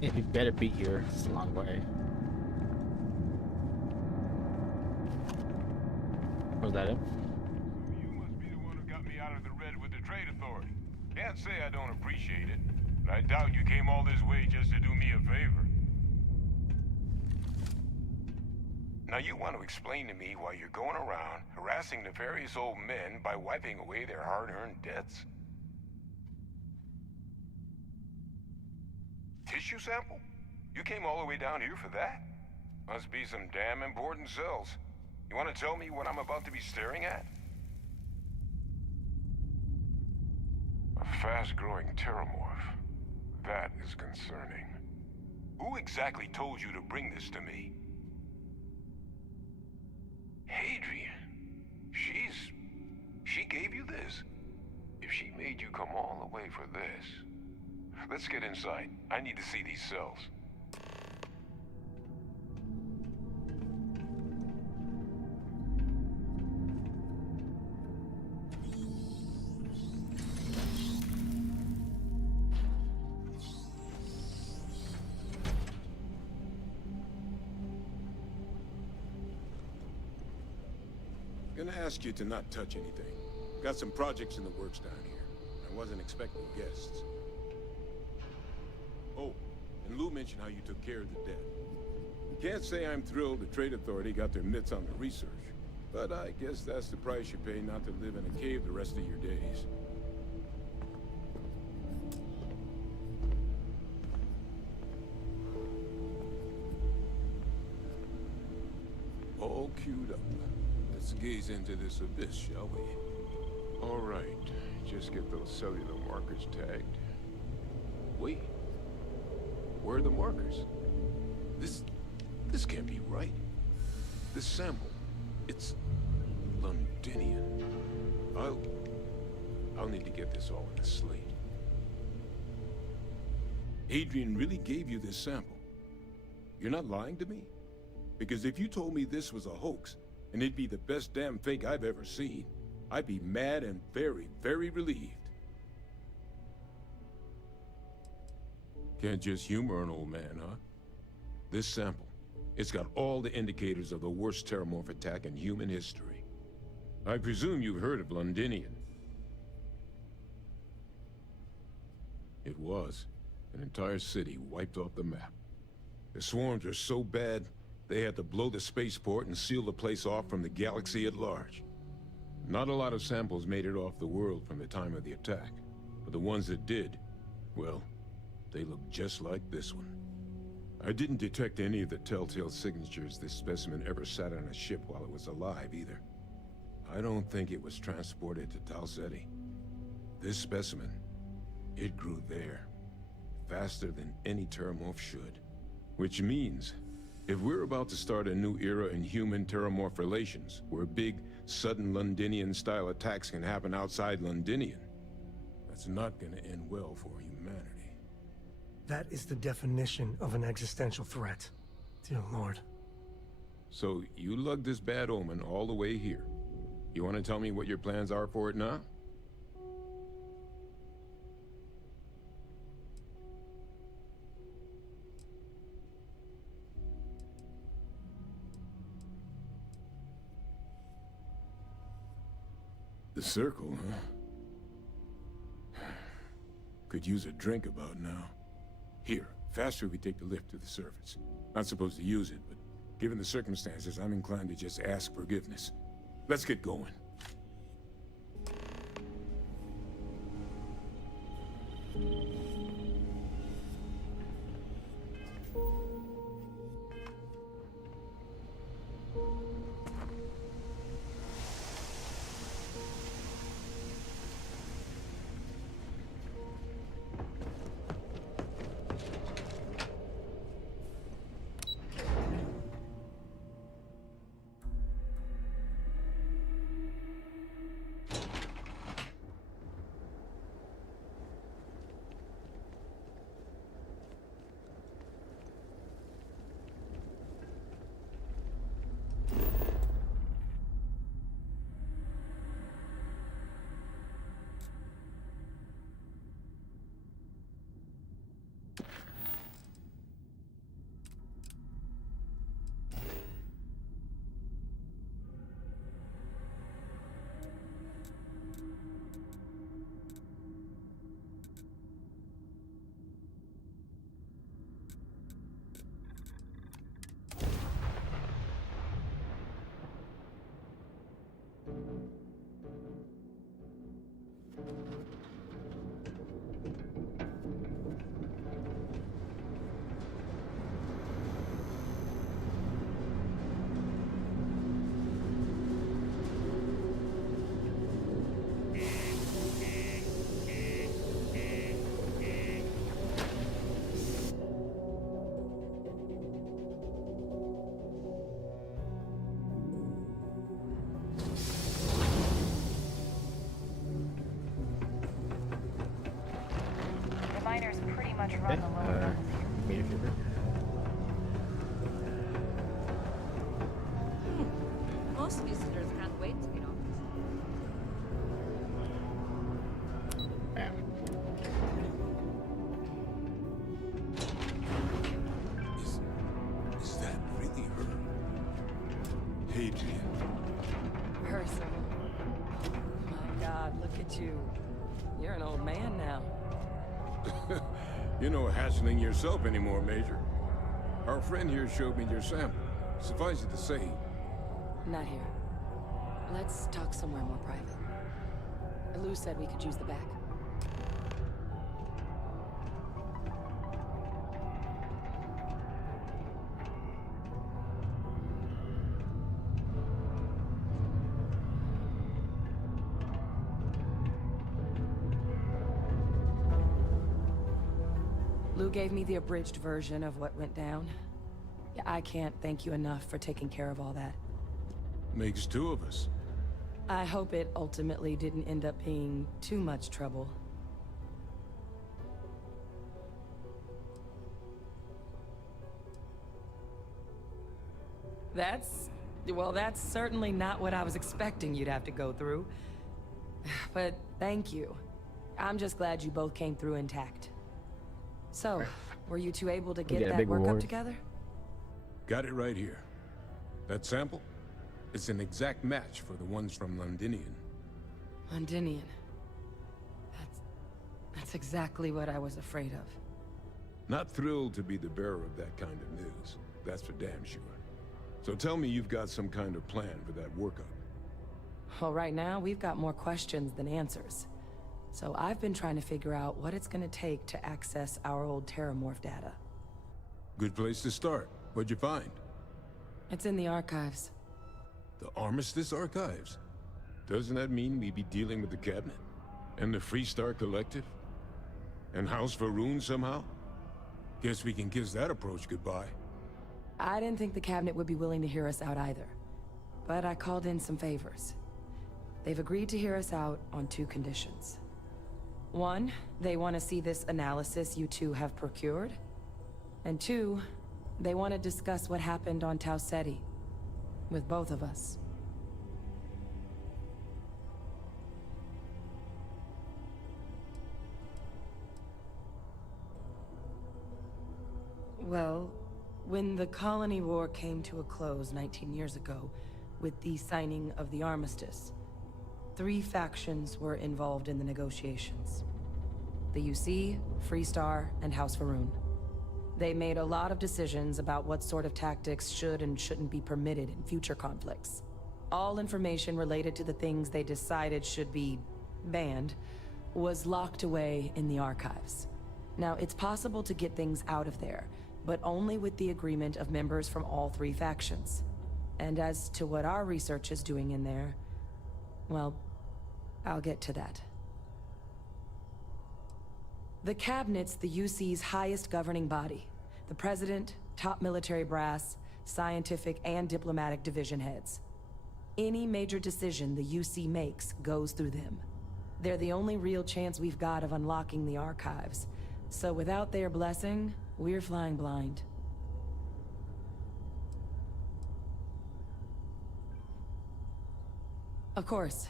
Yeah, you better be here. It's a long way. Was that it? You must be the one who got me out of the red with the Trade Authority. Can't say I don't appreciate it, but I doubt you came all this way just to do me a favor. Now you want to explain to me why you're going around harassing nefarious old men by wiping away their hard-earned debts? Tissue sample? You came all the way down here for that? Must be some damn important cells. You want to tell me what I'm about to be staring at? A fast-growing terramorph. That is concerning. Who exactly told you to bring this to me? Hadrian. She gave you this? If she made you come all the way for this... Let's get inside. I need to see these cells. Gonna ask you to not touch anything. Got some projects in the works down here. I wasn't expecting guests. Oh, and Lou mentioned how you took care of the dead. Can't say I'm thrilled the Trade Authority got their mitts on the research, but I guess that's the price you pay not to live in a cave the rest of your days. All queued up. Let's gaze into this abyss, shall we? All right, just get those cellular markers tagged. Wait. Where are the markers? This can't be right. This sample, it's Londinian. I'll need to get this all in a slate. Adrian really gave you this sample. You're not lying to me? Because if you told me this was a hoax, and it'd be the best damn fake I've ever seen, I'd be mad and very, very relieved. Can't just humor an old man, huh? This sample, it's got all the indicators of the worst terramorph attack in human history. I presume you've heard of Londinian. It was. An entire city wiped off the map. The swarms were so bad, they had to blow the spaceport and seal the place off from the galaxy at large. Not a lot of samples made it off the world from the time of the attack, but the ones that did, well, they look just like this one. I didn't detect any of the telltale signatures this specimen ever sat on a ship while it was alive, either. I don't think it was transported to Tal Ceti. This specimen, it grew there, faster than any terramorph should. Which means, if we're about to start a new era in human-terramorph relations, where big, sudden Londinian-style attacks can happen outside Londinian, that's not gonna end well for humanity. That is the definition of an existential threat. Dear Lord. So, you lugged this bad omen all the way here. You want to tell me what your plans are for it now? The circle, huh? Could use a drink about now. Here, faster we take the lift to the surface. Not supposed to use it, but given the circumstances, I'm inclined to just ask forgiveness. Let's get going. Much run the lower levels here. Most visitors can't wait to get off. Is that really her? Hadrian. Percival. My God, look at you. You're an old man now. You're no hatchling yourself anymore, Major. Our friend here showed me your sample. Suffice it to say... Not here. Let's talk somewhere more private. Lou said we could use the back. Lou gave me the abridged version of what went down. Yeah, I can't thank you enough for taking care of all that. Makes two of us. I hope it ultimately didn't end up being too much trouble. Well, that's certainly not what I was expecting you'd have to go through. But thank you. I'm just glad you both came through intact. So, were you two able to get that work up together? Got it right here. That sample? It's an exact match for the ones from Londinian. Londinian. That's exactly what I was afraid of. Not thrilled to be the bearer of that kind of news. That's for damn sure. So tell me you've got some kind of plan for that workup. Well, right now, we've got more questions than answers. So I've been trying to figure out what it's gonna take to access our old Terramorph data. Good place to start. What'd you find? It's in the archives. The Armistice Archives? Doesn't that mean we'd be dealing with the Cabinet? And the Freestar Collective? And House Va'ruun somehow? Guess we can kiss that approach goodbye. I didn't think the Cabinet would be willing to hear us out either. But I called in some favors. They've agreed to hear us out on 2 conditions. One, they want to see this analysis you two have procured. And two, they want to discuss what happened on Tau Ceti. With both of us. Well, when the Colony War came to a close 19 years ago, with the signing of the armistice, 3 factions were involved in the negotiations. The UC, Freestar, and House Va'ruun. They made a lot of decisions about what sort of tactics should and shouldn't be permitted in future conflicts. All information related to the things they decided should be banned was locked away in the archives. Now, it's possible to get things out of there, but only with the agreement of members from all 3 factions. And as to what our research is doing in there, well, I'll get to that. The Cabinet's the UC's highest governing body. The President, top military brass, scientific and diplomatic division heads. Any major decision the UC makes goes through them. They're the only real chance we've got of unlocking the archives. So without their blessing, we're flying blind. Of course,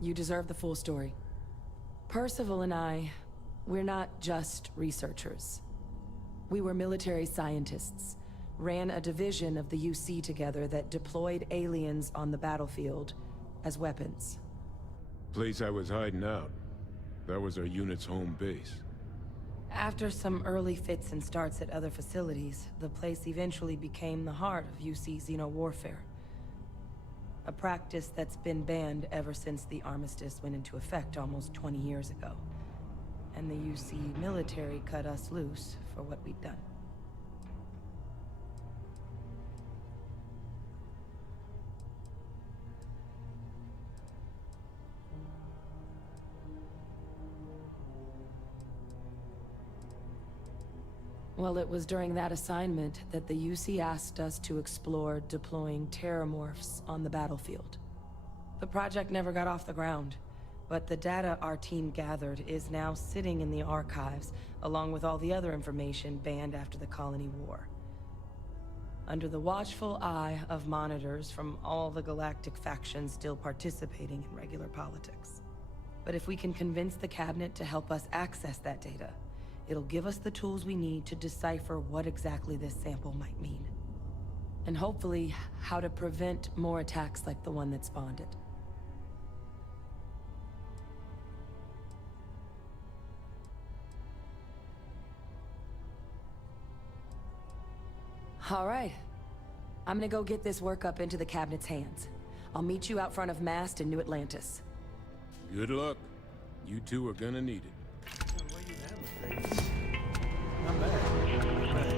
you deserve the full story. Percival and I, we're not just researchers. We were military scientists, ran a division of the UC together that deployed aliens on the battlefield as weapons. Place I was hiding out. That was our unit's home base. After some early fits and starts at other facilities, the place eventually became the heart of UC xeno-warfare. A practice that's been banned ever since the armistice went into effect almost 20 years ago. And the UC military cut us loose for what we'd done. Well, it was during that assignment that the UC asked us to explore deploying terramorphs on the battlefield. The project never got off the ground, but the data our team gathered is now sitting in the archives, along with all the other information banned after the Colony War. Under the watchful eye of monitors from all the galactic factions still participating in regular politics. But if we can convince the Cabinet to help us access that data, it'll give us the tools we need to decipher what exactly this sample might mean. And hopefully, how to prevent more attacks like the one that spawned it. All right. I'm gonna go get this work up into the Cabinet's hands. I'll meet you out front of Mast in New Atlantis. Good luck. You two are gonna need it. Not bad. Not bad.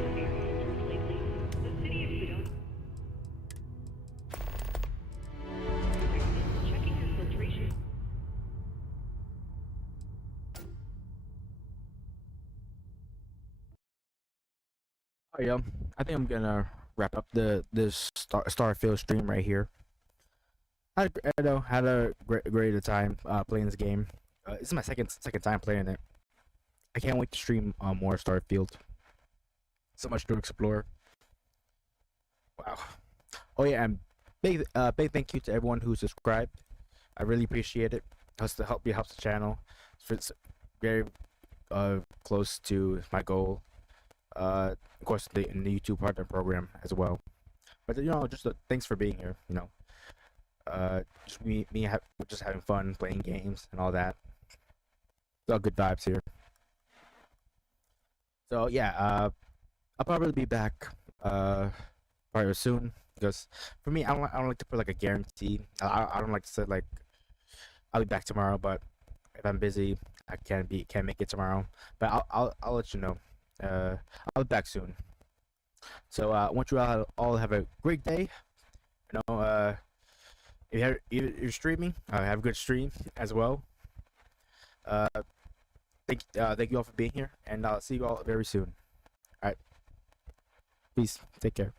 Oh yeah, I think I'm gonna wrap up this Starfield stream right here. I know had a great time playing this game. This is my second time playing it. I can't wait to stream more Starfield. So much to explore. Wow. Oh yeah, and big thank you to everyone who subscribed. I really appreciate it. Helps the channel. It's very close to my goal. Of course, in the YouTube partner program as well. But just thanks for being here. Just just having fun playing games and all that. It's all good vibes here. So yeah, I'll probably be back probably soon, because for me, I don't like to put like a guarantee. I don't like to say like I'll be back tomorrow, but if I'm busy, I can't make it tomorrow. But I'll let you know. I'll be back soon. So I want you all have a great day. If you're streaming, have a good stream as well. Thank you all for being here, and I'll see you all very soon. All right, peace. Take care.